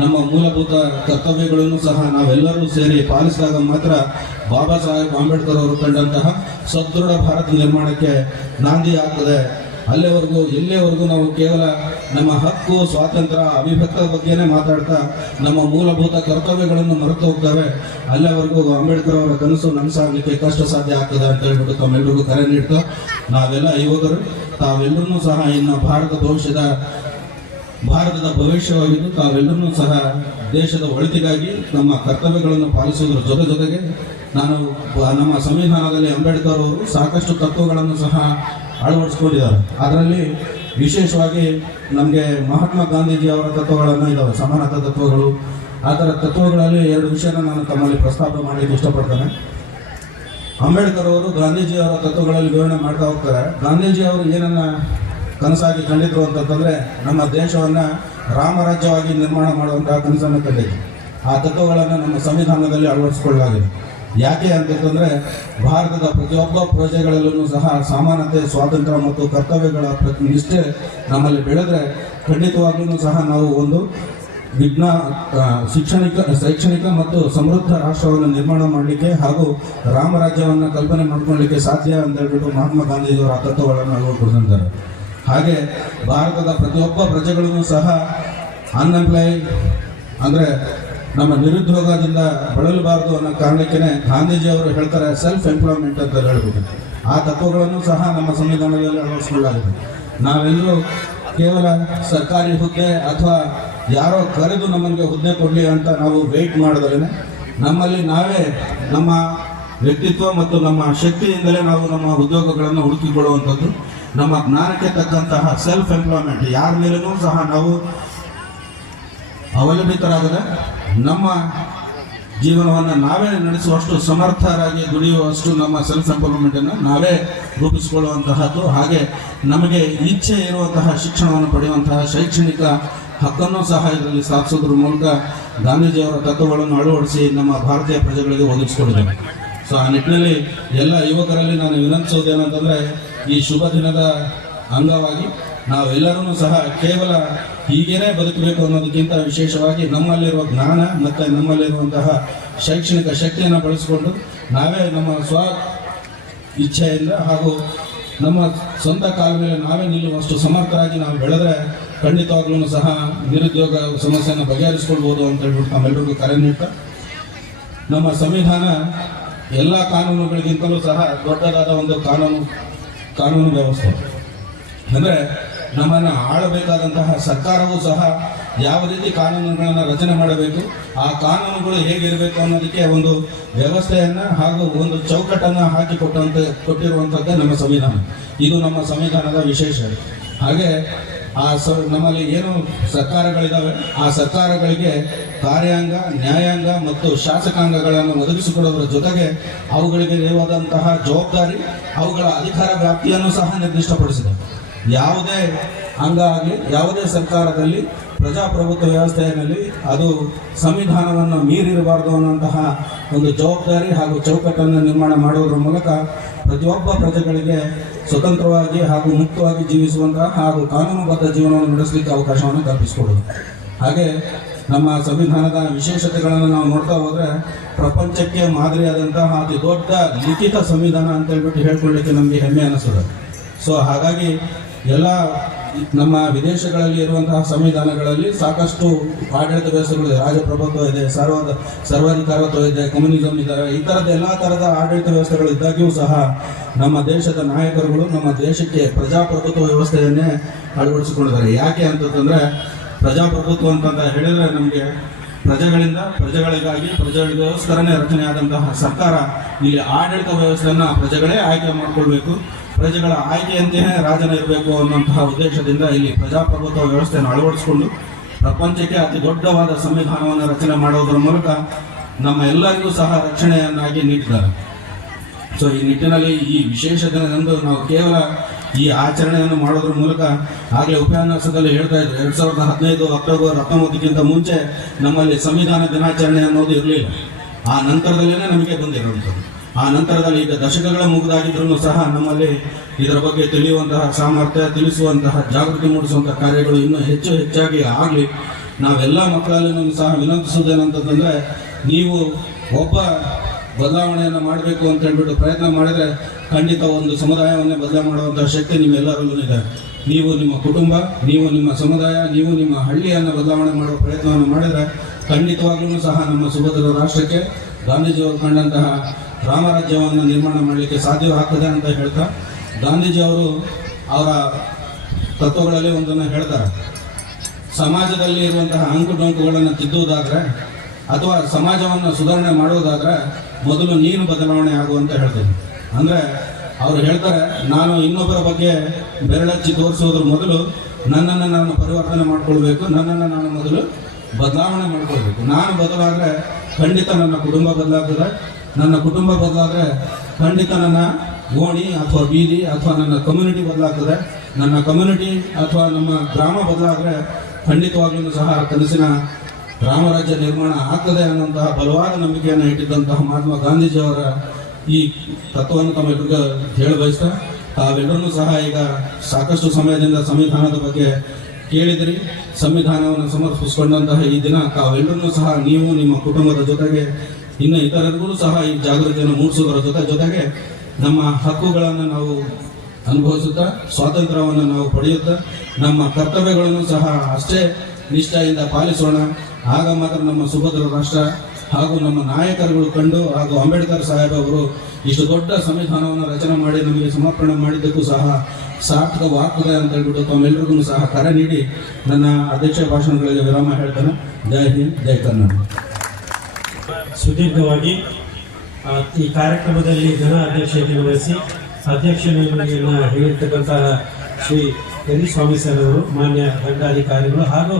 ನಮ್ಮ ಮೂಲಭೂತ ಕರ್ತವ್ಯಗಳನ್ನು ಸಹ ನಾವೆಲ್ಲರೂ ಸೇರಿ ಪಾಲಿಸಿದಾಗ ಮಾತ್ರ ಬಾಬಾ ಸಾಹೇಬ್ ಅಂಬೇಡ್ಕರ್ ಅವರು ಕಂಡಂತಹ ಸದೃಢ ಭಾರತ ನಿರ್ಮಾಣಕ್ಕೆ ನಾಂದಿ ಆಗ್ತದೆ. ಎಲ್ಲಿವರೆಗೂ ನಾವು ಕೇವಲ ನಮ್ಮ ಹಕ್ಕು, ಸ್ವಾತಂತ್ರ್ಯ, ಅವಿಭಕ್ತ ಬಗ್ಗೆನೇ ಮಾತಾಡ್ತಾ ನಮ್ಮ ಮೂಲಭೂತ ಕರ್ತವ್ಯಗಳನ್ನು ಮರೆತು ಹೋಗ್ತವೆ, ಅಲ್ಲಿವರೆಗೂ ಅಂಬೇಡ್ಕರ್ ಅವರ ಕನಸು ನನಸಾಗಲಿಕ್ಕೆ ಕಷ್ಟ ಸಾಧ್ಯ ಆಗ್ತದೆ ಅಂತ ಹೇಳ್ಬಿಟ್ಟು ತಮ್ಮೆಲ್ಲರಿಗೂ ಕರೆ ನೀಡ್ತಾ, ನಾವೆಲ್ಲ ಯುವಕರು ತಾವೆಲ್ಲರೂ ಸಹ ಇನ್ನು ಭಾರತದ ಭವಿಷ್ಯವಾಗಿದ್ದು ತಾವೆಲ್ಲರೂ ಸಹ ದೇಶದ ಒಳಿತಿಗಾಗಿ ನಮ್ಮ ಕರ್ತವ್ಯಗಳನ್ನು ಪಾಲಿಸುವುದರ ಜೊತೆಗೆ ನಮ್ಮ ಸಂವಿಧಾನದಲ್ಲಿ ಅಂಬೇಡ್ಕರ್ ಅವರು ಸಾಕಷ್ಟು ತತ್ವಗಳನ್ನು ಸಹ ಅಳವಡಿಸ್ಕೊಂಡಿದ್ದಾರೆ. ಅದರಲ್ಲಿ ವಿಶೇಷವಾಗಿ ನಮಗೆ ಮಹಾತ್ಮ ಗಾಂಧೀಜಿ ಅವರ ತತ್ವಗಳನ್ನು ಇದ್ದಾವೆ, ಸಮಾನತಾ ತತ್ವಗಳು. ಆ ಥರ ತತ್ವಗಳಲ್ಲಿ 2 ವಿಷಯನ ನಾನು ತಮ್ಮಲ್ಲಿ ಪ್ರಸ್ತಾಪ ಮಾಡಲಿಕ್ಕೆ ಇಷ್ಟಪಡ್ತೇನೆ. ಅಂಬೇಡ್ಕರ್ ಅವರು ಗಾಂಧೀಜಿ ಅವರ ತತ್ವಗಳಲ್ಲಿ ವಿವರಣೆ ಮಾಡ್ತಾ ಹೋಗ್ತಾರೆ. ಗಾಂಧೀಜಿ ಅವರು ಏನನ್ನ ಕನಸಾಗಿ ಕಂಡಿದ್ರು ಅಂತಂತಂದ್ರೆ ನಮ್ಮ ದೇಶವನ್ನು ರಾಮರಾಜ್ಯವಾಗಿ ನಿರ್ಮಾಣ ಮಾಡುವಂತಹ ಕನಸನ್ನು ಕಂಡಿದ್ರು. ಆ ತತ್ವಗಳನ್ನು ನಮ್ಮ ಸಂವಿಧಾನದಲ್ಲಿ ಅಳವಡಿಸಿಕೊಳ್ಳಲಾಗಿದೆ. ಯಾಕೆ ಅಂತಂದ್ರೆ ಭಾರತದ ಪ್ರತಿಯೊಬ್ಬ ಪ್ರಜೆಗಳಲ್ಲೂ ಸಹ ಸಮಾನತೆ, ಸ್ವಾತಂತ್ರ್ಯ ಮತ್ತು ಕರ್ತವ್ಯಗಳ ನಿಷ್ಠೆ ನಮ್ಮಲ್ಲಿ ಬೆಳೆದ್ರೆ ಖಂಡಿತವಾಗ್ಲೂ ಸಹ ನಾವು ಒಂದು ಶೈಕ್ಷಣಿಕ ಮತ್ತು ಸಮೃದ್ಧ ರಾಷ್ಟ್ರವನ್ನು ನಿರ್ಮಾಣ ಮಾಡಲಿಕ್ಕೆ ಹಾಗೂ ರಾಮರಾಜ್ಯವನ್ನು ಕಲ್ಪನೆ ಮಾಡ್ಕೊಳ್ಳಲಿಕ್ಕೆ ಸಾಧ್ಯ ಅಂತ ಹೇಳ್ಬಿಟ್ಟು ಮಹಾತ್ಮ ಗಾಂಧೀಜಿಯವರ ತತ್ವಗಳನ್ನು ಅಳವಡಿಸಿದ್ದಾರೆ. ಹಾಗೆ ಭಾರತದ ಪ್ರತಿಯೊಬ್ಬ ಪ್ರಜೆಗಳಿಗೂ ಸಹ ಅನ್ಎಂಪ್ಲಾಯ್ಡ್ ಅಂದರೆ ನಮ್ಮ ನಿರುದ್ಯೋಗದಿಂದ ಬಳಲಬಾರದು ಅನ್ನೋ ಕಾರಣಕ್ಕೆ ಗಾಂಧೀಜಿಯವರು ಹೇಳ್ತಾರೆ ಸೆಲ್ಫ್ ಎಂಪ್ಲಾಯ್ಮೆಂಟ್ ಅಂತ ಹೇಳ್ಬಿಟ್ಟು. ಆ ತತ್ವಗಳನ್ನು ಸಹ ನಮ್ಮ ಸಂವಿಧಾನದಲ್ಲಿ ಅಳವಡಿಸಿಕೊಳ್ಳಲಾಗಿದೆ. ನಾವೆಲ್ಲರೂ ಕೇವಲ ಸರ್ಕಾರಿ ಹುದ್ದೆ ಅಥವಾ ಯಾರೋ ಕರೆದು ನಮಗೆ ಹುದ್ದೆ ಕೊಡಲಿ ಅಂತ ನಾವು ವೆಯ್ಟ್ ಮಾಡಿದ್ರೆ ನಮ್ಮಲ್ಲಿ ನಾವೇ ನಮ್ಮ ವ್ಯಕ್ತಿತ್ವ ಮತ್ತು ನಮ್ಮ ಶಕ್ತಿಯಿಂದಲೇ ನಾವು ನಮ್ಮ ಉದ್ಯೋಗಗಳನ್ನು ಹುಡುಕಿಕೊಳ್ಳುವಂಥದ್ದು. ನಮ್ಮ ಜ್ಞಾನಕ್ಕೆ ತಕ್ಕಂತಹ ಸೆಲ್ಫ್ ಎಂಪ್ಲಾಯ್ಮೆಂಟ್ ಯಾರ ಮೇಲೂ ಸಹ ನಾವು ಅವಲಂಬಿತರಾಗದೆ ನಮ್ಮ ಜೀವನವನ್ನು ನಾವೇ ನಡೆಸುವಷ್ಟು ಸಮರ್ಥರಾಗಿ ದುಡಿಯುವಷ್ಟು ನಮ್ಮ ಸೆಲ್ಫ್ ಎಂಪ್ಲಾಯ್ಮೆಂಟನ್ನು ನಾವೇ ರೂಪಿಸಿಕೊಳ್ಳುವಂತಹದ್ದು. ಹಾಗೆ ನಮಗೆ ಇಚ್ಛೆ ಇರುವಂತಹ ಶಿಕ್ಷಣವನ್ನು ಪಡೆಯುವಂತಹ ಶೈಕ್ಷಣಿಕ ಹಕ್ಕನ್ನು ಸಹ ಇದರಲ್ಲಿ ಸಾಧಿಸೋದ್ರ ಮೂಲಕ ಗಾಂಧೀಜಿಯವರ ತತ್ವಗಳನ್ನು ಅಳವಡಿಸಿ ನಮ್ಮ ಭಾರತೀಯ ಪ್ರಜೆಗಳಿಗೆ ಒದಗಿಸಿಕೊಡಿದ್ದಾರೆ. ಸೊ ಆ ನಿಟ್ಟಿನಲ್ಲಿ ಎಲ್ಲ ಯುವಕರಲ್ಲಿ ನಾನು ವಿನಂತಿಸೋದೇನಂತಂದರೆ ಈ ಶುಭ ದಿನದ ಅಂಗವಾಗಿ ನಾವೆಲ್ಲರೂ ಸಹ ಕೇವಲ ಹೀಗೇನೆ ಬದುಕಬೇಕು ಅನ್ನೋದಕ್ಕಿಂತ ವಿಶೇಷವಾಗಿ ನಮ್ಮಲ್ಲಿರುವ ಜ್ಞಾನ ಮತ್ತು ನಮ್ಮಲ್ಲಿರುವಂತಹ ಶೈಕ್ಷಣಿಕ ಶಕ್ತಿಯನ್ನು ಬಳಸಿಕೊಂಡು ನಾವೇ ನಮ್ಮ ಸ್ವ ಇಚ್ಛೆಯಿಂದ ಹಾಗೂ ನಮ್ಮ ಸ್ವಂತ ಕಾಲ ಮೇಲೆ ನಾವೇ ನಿಲ್ಲುವಷ್ಟು ಸಮರ್ಥರಾಗಿ ನಾವು ಬೆಳೆದ್ರೆ ಖಂಡಿತವಾಗ್ಲೂ ಸಹ ನಿರುದ್ಯೋಗ ಸಮಸ್ಯೆಯನ್ನು ಬಗೆಹರಿಸ್ಕೊಳ್ಬೋದು ಅಂತ ಹೇಳ್ಬಿಟ್ಟು ನಮ್ಮೆಲ್ಲರಿಗೂ ಕರೆ ನೀಡ್ತಾ, ನಮ್ಮ ಸಂವಿಧಾನ ಎಲ್ಲ ಕಾನೂನುಗಳಿಗಿಂತಲೂ ಸಹ ದೊಡ್ಡದಾದ ಒಂದು ಕಾನೂನು ವ್ಯವಸ್ಥೆ. ಅಂದರೆ ನಮ್ಮನ್ನು ಆಳಬೇಕಾದಂತಹ ಸರ್ಕಾರವೂ ಸಹ ಯಾವ ರೀತಿ ಕಾನೂನುಗಳನ್ನು ರಚನೆ ಮಾಡಬೇಕು, ಆ ಕಾನೂನುಗಳು ಹೇಗಿರಬೇಕು ಅನ್ನೋದಕ್ಕೆ ಒಂದು ವ್ಯವಸ್ಥೆಯನ್ನು ಹಾಗೂ ಒಂದು ಚೌಕಟ್ಟನ್ನು ಕೊಟ್ಟಿರುವಂಥದ್ದೇ ನಮ್ಮ ಸಂವಿಧಾನ. ಇದು ನಮ್ಮ ಸಂವಿಧಾನದ ವಿಶೇಷ. ಹಾಗೆ ನಮ್ಮಲ್ಲಿ ಏನು ಸರ್ಕಾರಗಳಿದ್ದಾವೆ ಆ ಸರ್ಕಾರಗಳಿಗೆ ಕಾರ್ಯಾಂಗ, ನ್ಯಾಯಾಂಗ ಮತ್ತು ಶಾಸಕಾಂಗಗಳನ್ನು ಒದಗಿಸಿಕೊಡುವುದರ ಜೊತೆಗೆ ಅವುಗಳಿಗೆ ಇರುವಂತಹ ಜವಾಬ್ದಾರಿ, ಅವುಗಳ ಅಧಿಕಾರ ವ್ಯಾಪ್ತಿಯನ್ನು ಸಹ ನಿರ್ದಿಷ್ಟಪಡಿಸಿದೆ. ಯಾವುದೇ ಅಂಗ ಆಗಲಿ, ಯಾವುದೇ ಸರ್ಕಾರದಲ್ಲಿ ಪ್ರಜಾಪ್ರಭುತ್ವ ವ್ಯವಸ್ಥೆಯಲ್ಲಿ ಅದು ಸಂವಿಧಾನವನ್ನು ಮೀರಿರಬಾರದು ಅನ್ನುವಂತಹ ಒಂದು ಜವಾಬ್ದಾರಿ ಹಾಗೂ ಚೌಕಟ್ಟನ್ನು ನಿರ್ಮಾಣ ಮಾಡುವುದರ ಮೂಲಕ ಪ್ರತಿಯೊಬ್ಬ ಪ್ರಜೆಗಳಿಗೆ ಸ್ವತಂತ್ರವಾಗಿ ಹಾಗೂ ಮುಕ್ತವಾಗಿ ಜೀವಿಸುವಂತಹ ಹಾಗೂ ಕಾನೂನುಬದ್ಧ ಜೀವನವನ್ನು ನಡೆಸಲಿಕ್ಕೆ ಅವಕಾಶವನ್ನು ಕಲ್ಪಿಸಿಕೊಡೋದು. ಹಾಗೆ ನಮ್ಮ ಸಂವಿಧಾನದ ವಿಶೇಷತೆಗಳನ್ನು ನಾವು ನೋಡ್ತಾ ಹೋದರೆ ಪ್ರಪಂಚಕ್ಕೆ ಮಾದರಿಯಾದಂತಹ ಅತಿ ದೊಡ್ಡ ಲಿಖಿತ ಸಂವಿಧಾನ ಅಂತ ಹೇಳ್ಬಿಟ್ಟು ಹೇಳ್ಕೊಳ್ಳಿಕ್ಕೆ ನಮಗೆ ಹೆಮ್ಮೆ ಅನಿಸ್ತದೆ. ಸೊ ಹಾಗಾಗಿ ಎಲ್ಲ ನಮ್ಮ ವಿದೇಶಗಳಲ್ಲಿ ಇರುವಂತಹ ಸಂವಿಧಾನಗಳಲ್ಲಿ ಸಾಕಷ್ಟು ಆಡಳಿತ ವ್ಯವಸ್ಥೆಗಳಿದೆ. ರಾಜಪ್ರಭುತ್ವ ಇದೆ, ಸರ್ವಾಧಿಕಾರತ್ವ ಇದೆ, ಕಮ್ಯುನಿಸಂ ಇದ್ದಾರೆ. ಈ ಥರದ ಎಲ್ಲ ಥರದ ಆಡಳಿತ ವ್ಯವಸ್ಥೆಗಳಿದ್ದಾಗ್ಯೂ ಸಹ ನಮ್ಮ ದೇಶದ ನಾಯಕರುಗಳು ನಮ್ಮ ದೇಶಕ್ಕೆ ಪ್ರಜಾಪ್ರಭುತ್ವ ವ್ಯವಸ್ಥೆಯನ್ನೇ ಅಳವಡಿಸಿಕೊಂಡಿದ್ದಾರೆ. ಯಾಕೆ ಅಂತಂದರೆ ಪ್ರಜಾಪ್ರಭುತ್ವ ಅಂತ ಹೇಳಿದ್ರೆ ನಮಗೆ ಪ್ರಜೆಗಳಿಂದ ಪ್ರಜೆಗಳಿಗಾಗಿ ಪ್ರಜೆಗಳಿಗೋಸ್ಕರನೇ ರಚನೆ ಆದಂತಹ ಸರ್ಕಾರ ಇಲ್ಲಿ ಆಡಳಿತ ವ್ಯವಸ್ಥೆಯನ್ನು ಪ್ರಜೆಗಳೇ ಆಯ್ಕೆ ಮಾಡಿಕೊಳ್ಬೇಕು, ಪ್ರಜೆಗಳ ಆಯ್ಕೆಯಂತೆಯೇ ರಾಜನ ಇರಬೇಕು ಅನ್ನುವಂತಹ ಉದ್ದೇಶದಿಂದ ಇಲ್ಲಿ ಪ್ರಜಾಪ್ರಭುತ್ವ ವ್ಯವಸ್ಥೆಯನ್ನು ಅಳವಡಿಸಿಕೊಂಡು ಪ್ರಪಂಚಕ್ಕೆ ಅತಿ ದೊಡ್ಡವಾದ ಸಂವಿಧಾನವನ್ನು ರಚನೆ ಮಾಡುವುದರ ಮೂಲಕ ನಮ್ಮ ಎಲ್ಲರಿಗೂ ಸಹ ರಕ್ಷಣೆಯನ್ನಾಗಿ ನೀಡಿದ್ದಾರೆ. ಸೊ ಈ ನಿಟ್ಟಿನಲ್ಲಿ ಈ ವಿಶೇಷ ದಿನದಂದು ನಾವು ಕೇವಲ ಈ ಆಚರಣೆಯನ್ನು ಮಾಡೋದ್ರ ಮೂಲಕ ಆಗಲೇ ಉಪನ್ಯಾಸದಲ್ಲಿ ಹೇಳ್ತಾ ಇದ್ರು 2015 ಅಕ್ಟೋಬರ್ 19ಕ್ಕಿಂತ ಮುಂಚೆ ನಮ್ಮಲ್ಲಿ ಸಂವಿಧಾನ ದಿನಾಚರಣೆ ಅನ್ನೋದು ಇರಲಿಲ್ಲ. ಆ ನಂತರದಲ್ಲೇ ನಮಗೆ ಬಂದಿರುವಂಥದ್ದು. ಆ ನಂತರದಲ್ಲಿ ಈಗ ದಶಕಗಳ ಮುಗಿದಾಗಿದ್ರೂ ಸಹ ನಮ್ಮಲ್ಲಿ ಇದರ ಬಗ್ಗೆ ತಿಳಿಯುವಂತಹ ಸಾಮರ್ಥ್ಯ, ತಿಳಿಸುವಂತಹ ಜಾಗೃತಿ ಮೂಡಿಸುವಂತಹ ಕಾರ್ಯಗಳು ಇನ್ನೂ ಹೆಚ್ಚಾಗಿ ಆಗಲಿ. ನಾವೆಲ್ಲ ಮಕ್ಕಳಲ್ಲೂ ಸಹ ವಿನಂತಿಸುವುದೇನಂತಂದ್ರೆ, ನೀವು ಒಬ್ಬ ಬದಲಾವಣೆಯನ್ನು ಮಾಡಬೇಕು ಅಂತ ಹೇಳ್ಬಿಟ್ಟು ಪ್ರಯತ್ನ ಮಾಡಿದರೆ ಖಂಡಿತ ಒಂದು ಸಮುದಾಯವನ್ನೇ ಬದಲಾವಣೆ ಮಾಡುವಂತಹ ಶಕ್ತಿ ನಿಮ್ಮೆಲ್ಲರಲ್ಲೂ ಇದೆ. ನೀವು ನಿಮ್ಮ ಕುಟುಂಬ, ನೀವು ನಿಮ್ಮ ಸಮುದಾಯ, ನೀವು ನಿಮ್ಮ ಹಳ್ಳಿಯನ್ನು ಬದಲಾವಣೆ ಮಾಡುವ ಪ್ರಯತ್ನವನ್ನು ಮಾಡಿದರೆ ಖಂಡಿತವಾಗ್ಲೂ ಸಹ ನಮ್ಮ ಸುಭದ್ರ ರಾಷ್ಟ್ರಕ್ಕೆ ಗಾಂಧೀಜಿಯವರು ಕಂಡಂತಹ ರಾಮರಾಜ್ಯವನ್ನು ನಿರ್ಮಾಣ ಮಾಡಲಿಕ್ಕೆ ಸಾಧ್ಯವಾಗ್ತದೆ ಅಂತ ಹೇಳ್ತಾ, ಗಾಂಧೀಜಿಯವರು ಅವರ ತತ್ವಗಳಲ್ಲಿ ಒಂದನ್ನು ಹೇಳ್ತಾರೆ, ಸಮಾಜದಲ್ಲಿ ಇರುವಂತಹ ಅಂಕುಡೊಂಕುಗಳನ್ನು ತಿದ್ದುವುದಾದರೆ ಅಥವಾ ಸಮಾಜವನ್ನು ಸುಧಾರಣೆ ಮಾಡುವುದಾದರೆ ಮೊದಲು ನೀನು ಬದಲಾವಣೆ ಆಗುವಂತ ಹೇಳ್ತೇನೆ. ಅಂದರೆ ಅವರು ಹೇಳ್ತಾರೆ, ನಾನು ಇನ್ನೊಬ್ಬರ ಬಗ್ಗೆ ಬೆರಳಚ್ಚಿ ತೋರಿಸೋದ್ರ ಮೊದಲು ನನ್ನನ್ನು ನಾನು ಪರಿವರ್ತನೆ ಮಾಡ್ಕೊಳ್ಬೇಕು, ನನ್ನನ್ನು ನಾನು ಮೊದಲು ಬದಲಾವಣೆ ಮಾಡ್ಕೊಳ್ಬೇಕು. ನಾನು ಬದಲಾದರೆ ಖಂಡಿತ ನನ್ನ ಕುಟುಂಬ ಬದಲಾಗ್ತದೆ, ನನ್ನ ಕುಟುಂಬ ಬದಲಾದರೆ ಖಂಡಿತ ನನ್ನ ಓಣಿ ಅಥವಾ ಬೀದಿ ಅಥವಾ ನನ್ನ ಕಮ್ಯುನಿಟಿ ಬದಲಾಗ್ತದೆ, ನನ್ನ ಕಮ್ಯುನಿಟಿ ಅಥವಾ ನಮ್ಮ ಗ್ರಾಮ ಬದಲಾದರೆ ಖಂಡಿತವಾಗ್ಲೂ ಸಹ ಕನಸಿನ ರಾಮರಾಜ್ಯ ನಿರ್ಮಾಣ ಆಗ್ತದೆ ಅನ್ನುವಂತಹ ಬಲವಾದ ನಂಬಿಕೆಯನ್ನು ಇಟ್ಟಿದ್ದಂತಹ ಮಹಾತ್ಮ ಗಾಂಧೀಜಿಯವರ ಈ ತತ್ವವನ್ನು ತಮ್ಮೆಲ್ಲರಿಗೂ ಹೇಳಿ ಬಯಸ್ತಾ, ತಾವೆಲ್ಲರೂ ಸಹ ಈಗ ಸಾಕಷ್ಟು ಸಮಯದಿಂದ ಸಂವಿಧಾನದ ಬಗ್ಗೆ ಕೇಳಿದಿರಿ. ಸಂವಿಧಾನವನ್ನು ಸಮರ್ಪಿಸಿಕೊಂಡಂತಹ ಈ ದಿನ ತಾವೆಲ್ಲರೂ ಸಹ ನೀವು ನಿಮ್ಮ ಕುಟುಂಬದ ಜೊತೆಗೆ ಇನ್ನು ಇತರರಿಗೂ ಸಹ ಈ ಜಾಗೃತಿಯನ್ನು ಮೂಡಿಸುವುದರ ಜೊತೆಗೆ ನಮ್ಮ ಹಕ್ಕುಗಳನ್ನು ನಾವು ಅನುಭವಿಸುತ್ತಾ, ಸ್ವಾತಂತ್ರ್ಯವನ್ನು ನಾವು ಪಡೆಯುತ್ತಾ, ನಮ್ಮ ಕರ್ತವ್ಯಗಳನ್ನು ಸಹ ಅಷ್ಟೇ ನಿಷ್ಠೆಯಿಂದ ಪಾಲಿಸೋಣ. ಆಗ ಮಾತ್ರ ನಮ್ಮ ಸುಭದ್ರ ರಾಷ್ಟ್ರ ಹಾಗೂ ನಮ್ಮ ನಾಯಕರುಗಳು ಕಂಡು ಹಾಗೂ ಅಂಬೇಡ್ಕರ್ ಸಾಹೇಬ್ ಅವರು ಇಷ್ಟು ದೊಡ್ಡ ಸಂವಿಧಾನವನ್ನು ರಚನೆ ಮಾಡಿ ನಮಗೆ ಸಮರ್ಪಣೆ ಮಾಡಿದ್ದಕ್ಕೂ ಸಹ ಸಾರ್ಥಕವಾಗ್ತದೆ ಅಂತ ಹೇಳ್ಬಿಟ್ಟು ತಮ್ಮೆಲ್ಲರಿಗೂ ಸಹ ಕರೆ ನೀಡಿ ನನ್ನ ಅಧ್ಯಕ್ಷ ಭಾಷಣಗಳಿಗೆ ವಿರಾಮ ಹೇಳ್ತಾನೆ. ಜೈ ಹಿಂದ್, ಜೈ ಕರ್ನಾಟಕ. ಸುದೀರ್ಘವಾಗಿ ಈ ಕಾರ್ಯಕ್ರಮದಲ್ಲಿ ಜನ ಅಧ್ಯಕ್ಷತೆಯನ್ನು ವಹಿಸಿ ಅಧ್ಯಕ್ಷತೆಯನ್ನು ಹೇಳಿರ್ತಕ್ಕಂತಹ ಶ್ರೀ ಯರಿಸ್ವಾಮಿ ಸರ್ ಅವರು, ಮಾನ್ಯ ದಂಡಾಧಿಕಾರಿಗಳು ಹಾಗೂ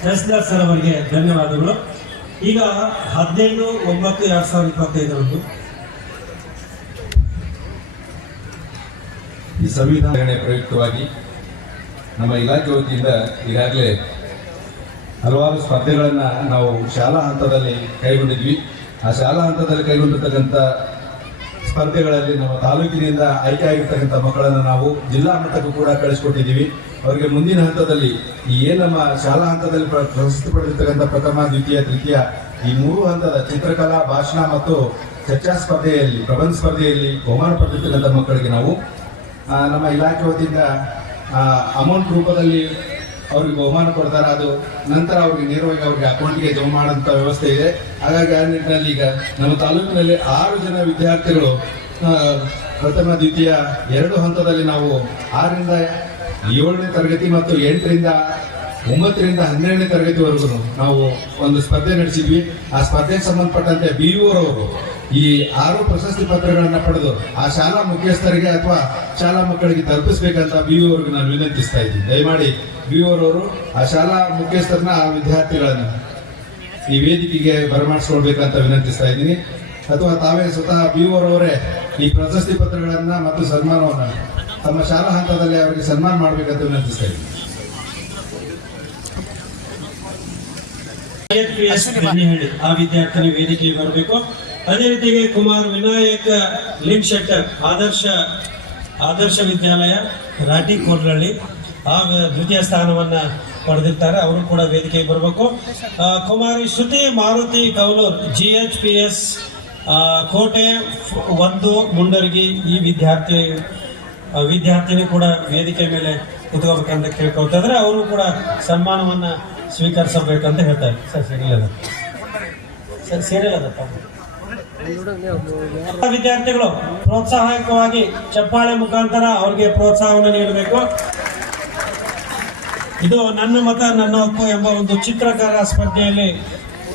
ತಹಸೀಲ್ದಾರ್ ಸರ್ ಅವರಿಗೆ ಧನ್ಯವಾದಗಳು. ಈಗ 15/9/2025 ಈ ಸಂವಿಧಾನ ಪ್ರಯುಕ್ತವಾಗಿ ನಮ್ಮ ಇಲಾಖೆ ವತಿಯಿಂದ ಈಗಾಗಲೇ ಹಲವಾರು ಸ್ಪರ್ಧೆಗಳನ್ನು ನಾವು ಶಾಲಾ ಹಂತದಲ್ಲಿ ಕೈಗೊಂಡಿದ್ವಿ. ಆ ಶಾಲಾ ಹಂತದಲ್ಲಿ ಕೈಗೊಂಡಿರ್ತಕ್ಕಂಥ ಸ್ಪರ್ಧೆಗಳಲ್ಲಿ ನಮ್ಮ ತಾಲೂಕಿನಿಂದ ಆಯ್ಕೆ ಆಗಿರ್ತಕ್ಕಂಥ ಮಕ್ಕಳನ್ನು ನಾವು ಜಿಲ್ಲಾ ಮಟ್ಟಕ್ಕೂ ಕೂಡ ಕಳಿಸ್ಕೊಟ್ಟಿದ್ದೀವಿ. ಅವರಿಗೆ ಮುಂದಿನ ಹಂತದಲ್ಲಿ ನಮ್ಮ ಶಾಲಾ ಹಂತದಲ್ಲಿ ಪ್ರಶಸ್ತಿ ಪಡೆದಿರ್ತಕ್ಕಂಥ ಪ್ರಥಮ, ದ್ವಿತೀಯ, ತೃತೀಯ ಈ 3 ಹಂತದ ಚಿತ್ರಕಲಾ, ಭಾಷಣ ಮತ್ತು ಚರ್ಚಾ ಸ್ಪರ್ಧೆಯಲ್ಲಿ, ಪ್ರಬಂಧ ಸ್ಪರ್ಧೆಯಲ್ಲಿ ಬಹುಮಾನ ಪಡೆದಿರ್ತಕ್ಕಂಥ ಮಕ್ಕಳಿಗೆ ನಾವು ನಮ್ಮ ಇಲಾಖೆ ವತಿಯಿಂದ ಅಮೌಂಟ್ ರೂಪದಲ್ಲಿ ಅವ್ರಿಗೆ ಬಹುಮಾನ ಕೊಡ್ತಾರೆ. ಅದು ನಂತರ ಅವ್ರಿಗೆ ನೇರವಾಗಿ ಅವ್ರಿಗೆ ಅಕೌಂಟ್ಗೆ ಜಮಾ ಮಾಡೋಂಥ ವ್ಯವಸ್ಥೆ ಇದೆ. ಹಾಗಾಗಿ ಆ ನಿಟ್ಟಿನಲ್ಲಿ ಈಗ ನಮ್ಮ ತಾಲೂಕಿನಲ್ಲಿ 6 ಜನ ವಿದ್ಯಾರ್ಥಿಗಳು ಪ್ರಥಮ, ದ್ವಿತೀಯ 2 ಹಂತದಲ್ಲಿ ನಾವು 6ರಿಂದ 7ನೇ ತರಗತಿ ಮತ್ತು 8ರಿಂದ 9ರಿಂದ 12ನೇ ತರಗತಿವರೆಗೂ ನಾವು ಒಂದು ಸ್ಪರ್ಧೆ ನಡೆಸಿದ್ವಿ. ಆ ಸ್ಪರ್ಧೆಗೆ ಸಂಬಂಧಪಟ್ಟಂತೆ BO ರವರು ಈ 6 ಪ್ರಶಸ್ತಿ ಪತ್ರಗಳನ್ನು ಪಡೆದು ಆ ಶಾಲಾ ಮುಖ್ಯಸ್ಥರಿಗೆ ಅಥವಾ ಶಾಲಾ ಮಕ್ಕಳಿಗೆ ತಲುಪಿಸಬೇಕಂತ BO ಅವ್ರಿಗೆ ನಾನು ವಿನಂತಿಸ್ತಾ ಇದ್ದೀನಿ. ದಯಮಾಡಿ BO ರವರು ಆ ಶಾಲಾ ಮುಖ್ಯಸ್ಥರನ್ನ, ಆ ವಿದ್ಯಾರ್ಥಿಗಳನ್ನ ಈ ವೇದಿಕೆಗೆ ಬರಮಾಡಿಸ್ಕೊಳ್ಬೇಕಂತ ವಿನಂತಿಸ್ತಾ ಇದ್ದೀನಿ. ಅಥವಾ ತಾವೇ ಸ್ವತಃ BO ರವರೇ ಈ ಪ್ರಶಸ್ತಿ ಪತ್ರಗಳನ್ನ ಮತ್ತು ಸನ್ಮಾನವನ್ನು ತಮ್ಮ ಶಾಲಾ ಹಂತದಲ್ಲಿ ಅವರಿಗೆ ಸನ್ಮಾನ ಮಾಡಬೇಕಂತ ವಿನಂತಿಸ್ತಾ ಇದ್ದೀನಿ. ಆ ವಿದ್ಯಾರ್ಥಿನಿ ವೇದಿಕೆಗೆ ಬರಬೇಕು. ಅದೇ ರೀತಿಗೆ ಕುಮಾರ್ ವಿನಾಯಕ್ ಲಿಂಶೆಟ್ಟರ್ ಆದರ್ಶ ವಿದ್ಯಾಲಯ ರಾಟಿ ಕೋಡ್ರಳ್ಳಿ ದ್ವಿತೀಯ ಸ್ಥಾನವನ್ನ ಪಡೆದಿರ್ತಾರೆ, ಅವರು ಕೂಡ ವೇದಿಕೆಗೆ ಬರಬೇಕು. ಕುಮಾರಿ ಶ್ರುತಿ ಮಾರುತಿ ಕೌಲೂರ್ GHPS ಕೋಟೆ 1 ಮುಂಡರ್ಗಿ ಈ ವಿದ್ಯಾರ್ಥಿನಿ ಕೂಡ ವೇದಿಕೆ ಮೇಲೆ ಕುತ್ಕೋಬೇಕಂತ ಕೇಳ್ಕೊಳ್ತಾ ಇದ್ರೆ ಅವರು ಕೂಡ ಸನ್ಮಾನವನ್ನ ಸ್ವೀಕರಿಸಬೇಕಂತ ಹೇಳ್ತಾರೆ. ಸೇರಿಲ್ಲದಪ್ಪ ವಿದ್ಯಾರ್ಥಿಗಳು ಪ್ರೋತ್ಸಾಹಕವಾಗಿ ಚಪ್ಪಾಳೆ ಮುಖಾಂತರ ಅವ್ರಿಗೆ ಪ್ರೋತ್ಸಾಹವನ್ನು ನೀಡಬೇಕು. ಇದು ನನ್ನ ಮತ ನನ್ನ ಹಕ್ಕು ಎಂಬ ಒಂದು ಚಿತ್ರಕಾರ ಸ್ಪರ್ಧೆಯಲ್ಲಿ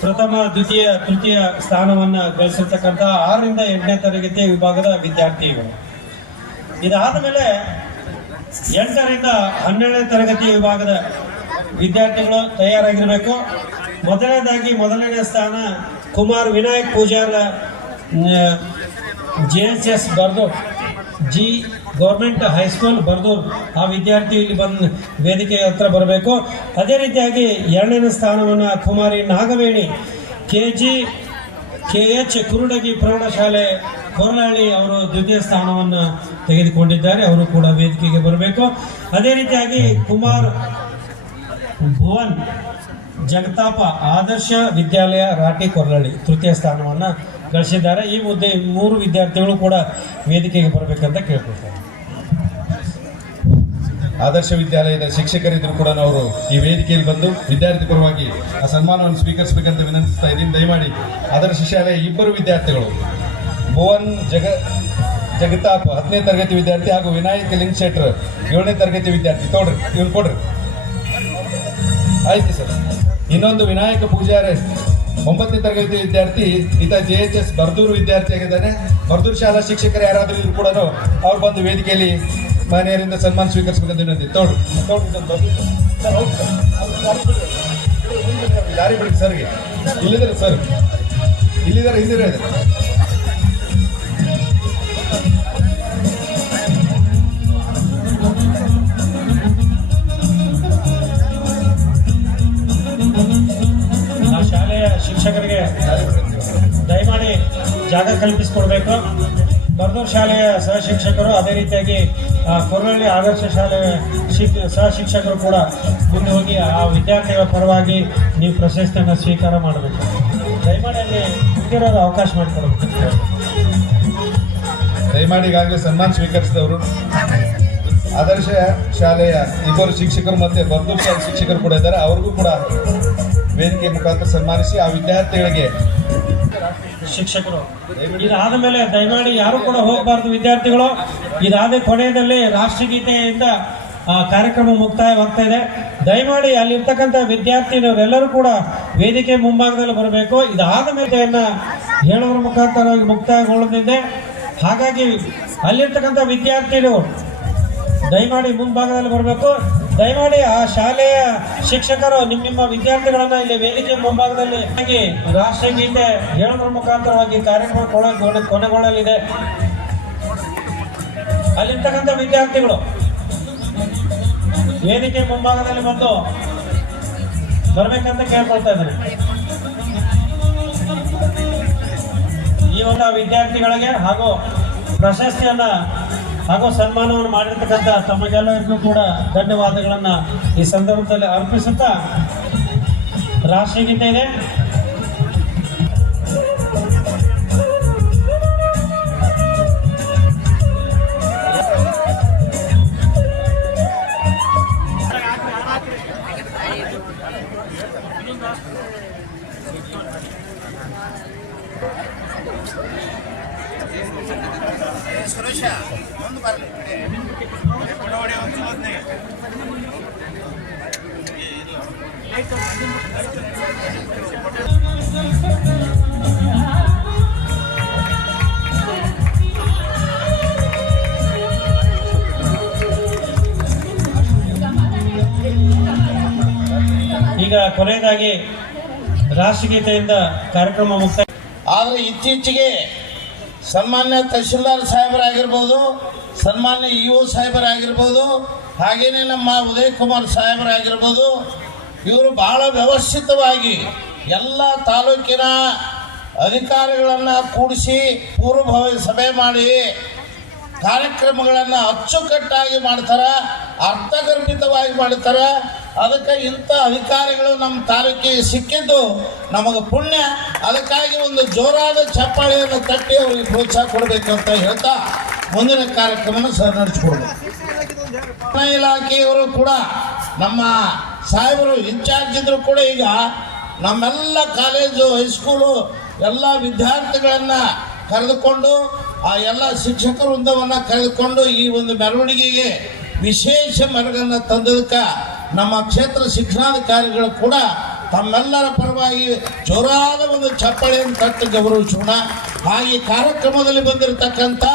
ಪ್ರಥಮ ದ್ವಿತೀಯ ತೃತೀಯ ಸ್ಥಾನವನ್ನು ಗಳಿಸಿರ್ತಕ್ಕಂಥ 6ರಿಂದ 8ನೇ ತರಗತಿ ವಿಭಾಗದ ವಿದ್ಯಾರ್ಥಿಗಳು. ಇದಾದ ಮೇಲೆ 8ರಿಂದ 12ನೇ ತರಗತಿ ವಿಭಾಗದ ವಿದ್ಯಾರ್ಥಿಗಳು ತಯಾರಾಗಿರಬೇಕು. ಮೊದಲನೇ ಸ್ಥಾನ Kumar Vinayak Pujar JHS Bardur G government high school Bardur. ಆ ವಿದ್ಯಾರ್ಥಿ ಇಲ್ಲಿ ಬಂದು ವೇದಿಕೆ ಹತ್ರ ಬರಬೇಕು. ಅದೇ ರೀತಿಯಾಗಿ 2ನೇ ಸ್ಥಾನವನ್ನು ಕುಮಾರಿ ನಾಗವೇಣಿ KH ಕುರುಡಗಿ ಪ್ರೌಢಶಾಲೆ ಕೊರಳಹಳ್ಳಿ ಅವರು ದ್ವಿತೀಯ ಸ್ಥಾನವನ್ನು ತೆಗೆದುಕೊಂಡಿದ್ದಾರೆ. ಅವರು ಕೂಡ ವೇದಿಕೆಗೆ ಬರಬೇಕು. ಅದೇ ರೀತಿಯಾಗಿ ಕುಮಾರ್ ಭುವನ್ ಜಗತಾಪ ಆದರ್ಶ ವಿದ್ಯಾಲಯ ರಾಟಿ ಕೊರಳಹಳ್ಳಿ ತೃತೀಯ ಸ್ಥಾನವನ್ನು ಗಳಿಸಿದ್ದಾರೆ. ಈ 3 ವಿದ್ಯಾರ್ಥಿಗಳು ಕೂಡ ವೇದಿಕೆಗೆ ಬರಬೇಕಂತ ಕೇಳ್ಕೊಳ್ತಾರೆ. ಆದರ್ಶ ವಿದ್ಯಾಲಯದ ಶಿಕ್ಷಕರಿದ್ರು ಕೂಡ ಅವರು ಈ ವೇದಿಕೆಯಲ್ಲಿ ಬಂದು ವಿದ್ಯಾರ್ಥಿ ಪರವಾಗಿ ಆ ಸನ್ಮಾನವನ್ನು ಸ್ವೀಕರಿಸಬೇಕಂತ ವಿನಂತಿಸ್ತಾ ಇದ್ದೀನಿ. ದಯಮಾಡಿ ಆದರ್ಶ ಶಾಲೆಯ 2 ವಿದ್ಯಾರ್ಥಿಗಳು ಭುವನ್ ಜಗತಾಪ್ 10ನೇ ತರಗತಿ ವಿದ್ಯಾರ್ಥಿ ಹಾಗೂ ವಿನಾಯಕ್ ಲಿಂಗ್ ಶೆಟ್ಟರ್ 7ನೇ ತರಗತಿ ವಿದ್ಯಾರ್ಥಿ. ಇವ್ರು ಕೊಡ್ರಿ. ಆಯ್ತು ಸರ್. ಇನ್ನೊಂದು ವಿನಾಯಕ ಪೂಜಾರಿ 9ನೇ ತರಗತಿ ವಿದ್ಯಾರ್ಥಿ, ಈತ JHS ಬರ್ದೂರು ವಿದ್ಯಾರ್ಥಿ ಆಗಿದ್ದಾನೆ. ಬರ್ದೂರು ಶಾಲಾ ಶಿಕ್ಷಕರು ಯಾರಾದರೂ ಇದ್ರು ಕೂಡ ಅವ್ರು ಬಂದು ವೇದಿಕೆಯಲ್ಲಿ ಮನೆಯವರಿಂದ ಸನ್ಮಾನ ಸ್ವೀಕರಿಸಬೇಕಂತ ವಿನಂತಿ. ದಾರಿ ಬಿಡಿ ಸರ್ಗೆ. ಇಲ್ಲಿದ್ದಾರೆ ಸರ್, ಇಲ್ಲಿದ್ದಾರೆ, ಹಿಂದಿರ ಆ ಶಾಲೆಯ ಶಿಕ್ಷಕರಿಗೆ ದಯಮಾಡಿ ಜಾಗ ಕಲ್ಪಿಸಿಕೊಡ್ಬೇಕು. ಬರ್ದೂರು ಶಾಲೆಯ ಸಹ ಶಿಕ್ಷಕರು, ಅದೇ ರೀತಿಯಾಗಿ ಕೊರಳಹಳ್ಳಿ ಆದರ್ಶ ಶಾಲೆಯ ಸಹ ಶಿಕ್ಷಕರು ಕೂಡ ಮುಂದೆ ಹೋಗಿ ಆ ವಿದ್ಯಾರ್ಥಿಗಳ ಪರವಾಗಿ ನೀವು ಪ್ರಶಸ್ತಿಯನ್ನು ಸ್ವೀಕಾರ ಮಾಡಬೇಕು. ದಯಮಾಡಿ ಅಲ್ಲಿ ಮುಂದಿರೋರು ಅವಕಾಶ ಮಾಡಿಕೊಡ್ಬೇಕು. ದಯಮಾಡಿ ಈಗಾಗಲೇ ಸನ್ಮಾನ ಸ್ವೀಕರಿಸಿದವರು ಆದರ್ಶ ಶಾಲೆಯ 2 ಶಿಕ್ಷಕರು ಮತ್ತು ಬರ್ದೂರು ಶಾಲೆ ಶಿಕ್ಷಕರು ಕೂಡ ಇದ್ದಾರೆ. ಅವ್ರಿಗೂ ಕೂಡ ವೇದಿಕೆ ಮುಖಾಂತರ ಸನ್ಮಾನಿಸಿ ಆ ವಿದ್ಯಾರ್ಥಿಗಳಿಗೆ ಶಿಕ್ಷಕರು ಇದಾದ ಮೇಲೆ ದಯಮಾಡಿ ಯಾರು ಕೂಡ ಹೋಗಬಾರ್ದು ವಿದ್ಯಾರ್ಥಿಗಳು. ಇದಾದ ಕೊನೆಯಲ್ಲಿ ರಾಷ್ಟ್ರಗೀತೆಯಿಂದ ಕಾರ್ಯಕ್ರಮ ಮುಕ್ತಾಯವಾಗ್ತಾ ಇದೆ. ದಯಮಾಡಿ ಅಲ್ಲಿರ್ತಕ್ಕಂಥ ವಿದ್ಯಾರ್ಥಿನವರೆಲ್ಲರೂ ಕೂಡ ವೇದಿಕೆ ಮುಂಭಾಗದಲ್ಲಿ ಬರಬೇಕು. ಇದಾದ ಮೇಲೆ ಹೇಳುವ ಮುಖಾಂತರವಾಗಿ ಮುಕ್ತಾಯಗೊಳ್ಳಲಿದೆ. ಹಾಗಾಗಿ ಅಲ್ಲಿರ್ತಕ್ಕಂಥ ವಿದ್ಯಾರ್ಥಿಗಳು ದಯಮಾಡಿ ಮುಂಭಾಗದಲ್ಲಿ ಬರಬೇಕು. ದಯಮಾಡಿ ಆ ಶಾಲೆಯ ಶಿಕ್ಷಕರು ನಿಮ್ಮ ವಿದ್ಯಾರ್ಥಿಗಳನ್ನ ಇಲ್ಲಿ ವೇದಿಕೆ ಮುಂಭಾಗದಲ್ಲಿ ರಾಷ್ಟ್ರಗೀತೆ ಹೇಳುವ ಮುಖಾಂತರವಾಗಿ ಕಾರ್ಯಕ್ರಮ ಕೊನೆಗೊಳ್ಳಲಿದೆ. ಅಲ್ಲಿರ್ತಕ್ಕಂಥ ವಿದ್ಯಾರ್ಥಿಗಳು ವೇದಿಕೆ ಮುಂಭಾಗದಲ್ಲಿ ಬಂದು ಬರಬೇಕಂತ ಕೇಳ್ಕೊಳ್ತಾ ಇದ್ದಾರೆ. ಈ ಒಂದು ವಿದ್ಯಾರ್ಥಿಗಳಿಗೆ ಹಾಗೂ ಪ್ರಶಸ್ತಿಯನ್ನ ಹಾಗೂ ಸನ್ಮಾನವನ್ನು ಮಾಡಿರ್ತಕ್ಕಂಥ ತಮಗೆಲ್ಲರಿಗೂ ಕೂಡ ಧನ್ಯವಾದಗಳನ್ನು ಈ ಸಂದರ್ಭದಲ್ಲಿ ಅರ್ಪಿಸುತ್ತಾ ರಾಷ್ಟ್ರಗೀತೆ ಇದೆ. ಈಗ ಕೊನೆಯದಾಗಿ ರಾಷ್ಟ್ರಗೀತೆಯಿಂದ ಕಾರ್ಯಕ್ರಮ ಮುಕ್ತಾಯ. ಆದರೆ ಇತ್ತೀಚೆಗೆ ಸನ್ಮಾನ್ಯ ತಹಶೀಲ್ದಾರ್ ಸಾಹೇಬರಾಗಿರ್ಬೋದು, ಸನ್ಮಾನ್ಯ EO ಸಾಹೇಬರಾಗಿರ್ಬೋದು, ಹಾಗೆಯೇ ನಮ್ಮ ಉದಯ್ ಕುಮಾರ್ ಸಾಹೇಬರಾಗಿರ್ಬೋದು, ಇವರು ಬಹಳ ವ್ಯವಸ್ಥಿತವಾಗಿ ಎಲ್ಲ ತಾಲೂಕಿನ ಅಧಿಕಾರಿಗಳನ್ನು ಕೂಡಿಸಿ ಪೂರ್ವಭಾವಿ ಸಭೆ ಮಾಡಿ ಕಾರ್ಯಕ್ರಮಗಳನ್ನು ಅಚ್ಚುಕಟ್ಟಾಗಿ ಮಾಡ್ತಾರೆ, ಅರ್ಥಗರ್ಭಿತವಾಗಿ ಮಾಡ್ತಾರೆ. ಅದಕ್ಕೆ ಇಂಥ ಅಧಿಕಾರಿಗಳು ನಮ್ಮ ತಾಲೂಕಿಗೆ ಸಿಕ್ಕಿದ್ದು ನಮಗೆ ಪುಣ್ಯ. ಅದಕ್ಕಾಗಿ ಒಂದು ಜೋರಾದ ಚಪ್ಪಾಳೆಯನ್ನು ತಟ್ಟಿ ಅವರಿಗೆ ಪ್ರೋತ್ಸಾಹ ಕೊಡಬೇಕಂತ ಹೇಳ್ತಾ ಮುಂದಿನ ಕಾರ್ಯಕ್ರಮನ ನಡೆಸಿಕೊಡ್ಬೇಕು. ಇಲಾಖೆಯವರು ಕೂಡ ನಮ್ಮ ಸಾಹೇಬರು ಇನ್ಚಾರ್ಜ್ ಇದ್ರು ಕೂಡ ಈಗ ನಮ್ಮೆಲ್ಲ ಕಾಲೇಜು ಹೈಸ್ಕೂಲು ಎಲ್ಲ ವಿದ್ಯಾರ್ಥಿಗಳನ್ನು ಕರೆದುಕೊಂಡು ಆ ಎಲ್ಲ ಶಿಕ್ಷಕ ವೃಂದವನ್ನು ಕರೆದುಕೊಂಡು ಈ ಒಂದು ಮೆರವಣಿಗೆಗೆ ವಿಶೇಷ ಮೆರಗನ್ನು ತಂದದಕ್ಕೆ ನಮ್ಮ ಕ್ಷೇತ್ರ ಶಿಕ್ಷಣಾಧಿಕಾರಿಗಳು ಕೂಡ ತಮ್ಮೆಲ್ಲರ ಪರವಾಗಿ ಜೋರಾದ ಒಂದು ಚಪ್ಪಾಳೆಯನ್ನು ತಟ್ಟು ಗೌರವಿಸೋಣ. ಹಾಗೆ ಕಾರ್ಯಕ್ರಮದಲ್ಲಿ ಬಂದಿರತಕ್ಕಂಥ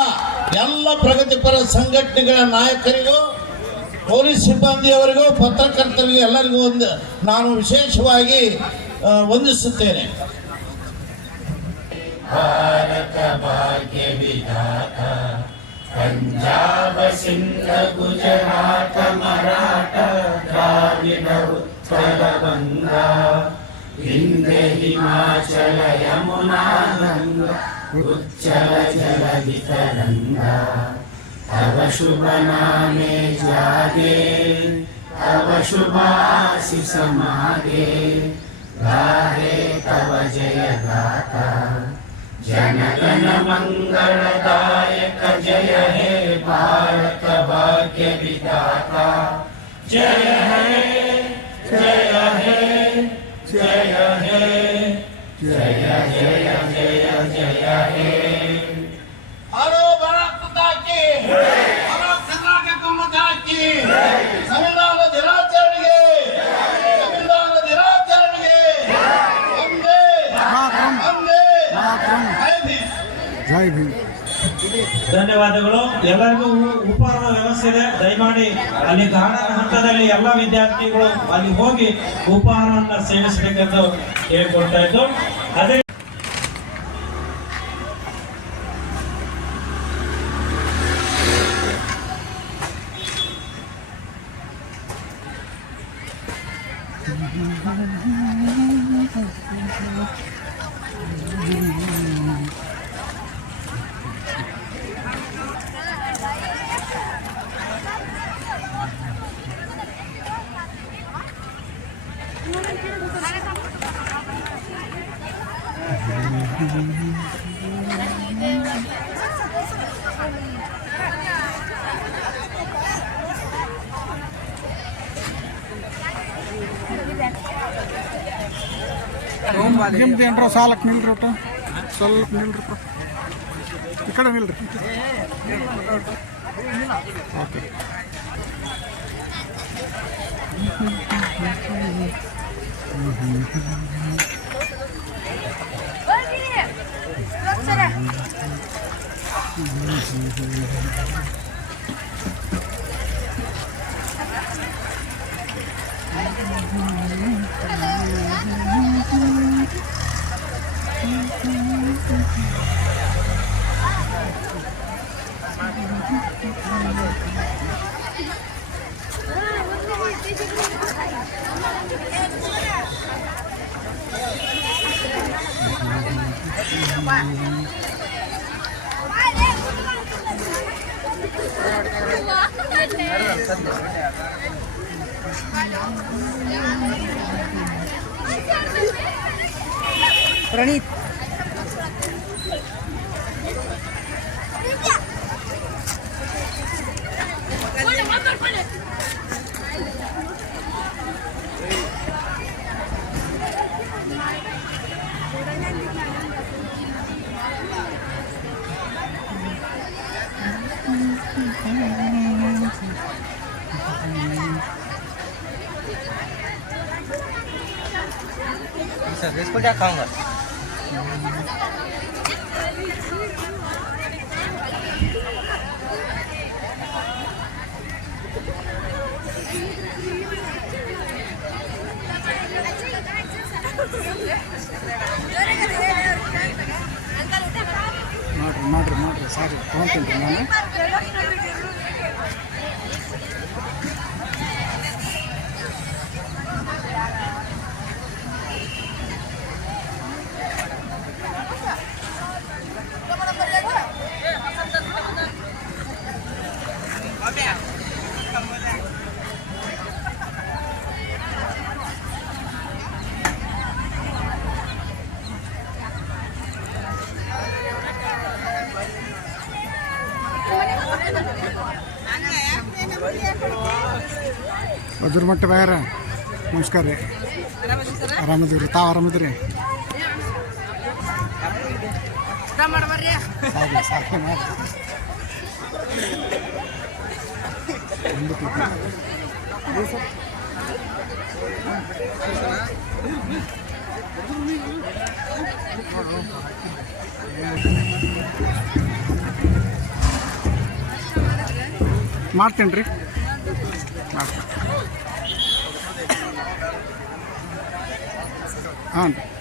ಎಲ್ಲ ಪ್ರಗತಿಪರ ಸಂಘಟನೆಗಳ ನಾಯಕರಿಗೂ, ಪೊಲೀಸ್ ಸಿಬ್ಬಂದಿಯವರಿಗೂ, ಪತ್ರಕರ್ತರಿಗೂ ಎಲ್ಲರಿಗೂ ನಾನು ವಿಶೇಷವಾಗಿ ವಂದಿಸುತ್ತೇನೆ. ಭಾರತ ಭಾಗ್ಯ ವಿಧಾತ ಪಂಜಾಬ ಸಿಂಧ ಗುಜರಾತ ಮರಾಠ ದ್ರಾವಿಡ ಉತ್ಕಲ ಬಂಗ ವಿಂಧ್ಯ ಹಿಮಾಚಲ ಯಮುನಾ ಗಂಗ ಉಚ್ಚಲ ಜಲಧಿ ತರಂಗ तव शुभ नामे जागे तव शुभाशिष मागे गाहे तव जय गाथा जनगण मंगलदायक जय हे भारत भाग्य विधाता जय हे जय हे जय हे जय जय जय जय हे हलो भारत माता की, हलो कर्नाटक माता की, संविधान दिनाचरणೆಗೆ, संविधान दिनाचरणೆಗೆ ಒಂದೇ ಒಂದೇ ಜೈ ಭೀಮ್. ಧನ್ಯವಾದಗಳು. ಎಲ್ಲರಿಗೂ ಉಪಹಾರ ವ್ಯವಸ್ಥೆ ಇದೆ. ದಯಮಾಡಿ ಅಲ್ಲಿ ಗಾರ್ಡನ್ ಹಂತದಲ್ಲಿ ಎಲ್ಲ ವಿದ್ಯಾರ್ಥಿಗಳು ಅಲ್ಲಿ ಹೋಗಿ ಉಪಹಾರವನ್ನು ಸೇವಿಸಬೇಕೆಂದು ಹೇಳ್ಕೊಳ್ತಾ ಇದ್ದು, ಅದೇ ನಿಮ್ದು ಏನರ ಸಾಲಕ್ಕೆ ನಿಲ್ರಿ ಒಟ್ಟು ಸ್ವಲ್ಪ ನಿಲ್ರಿಪ್ಪ, ಈ ಕಡೆ ನಿಲ್ರಿ. ಓಕೆ. ಪ್ರಣೀತ್ सर इसको क्या खाऊंगा? ಮಾಡ್ರಿ ಸಾರಿ ತೊಗೊಂತೀನಿ ನಾನು. ಮಧುರಮಟ್ಟ ಬಾಯಾರ ನಮಸ್ಕಾರ ರೀ. ಆರಾಮದೀವ್ರಿ, ತಾವು ಆರಾಮದ್ರಿ? ಸಾಕು ಮಾಡಿ ಮಾಡ್ತೀನಿ ರೀ ಹಾಂ ರೀ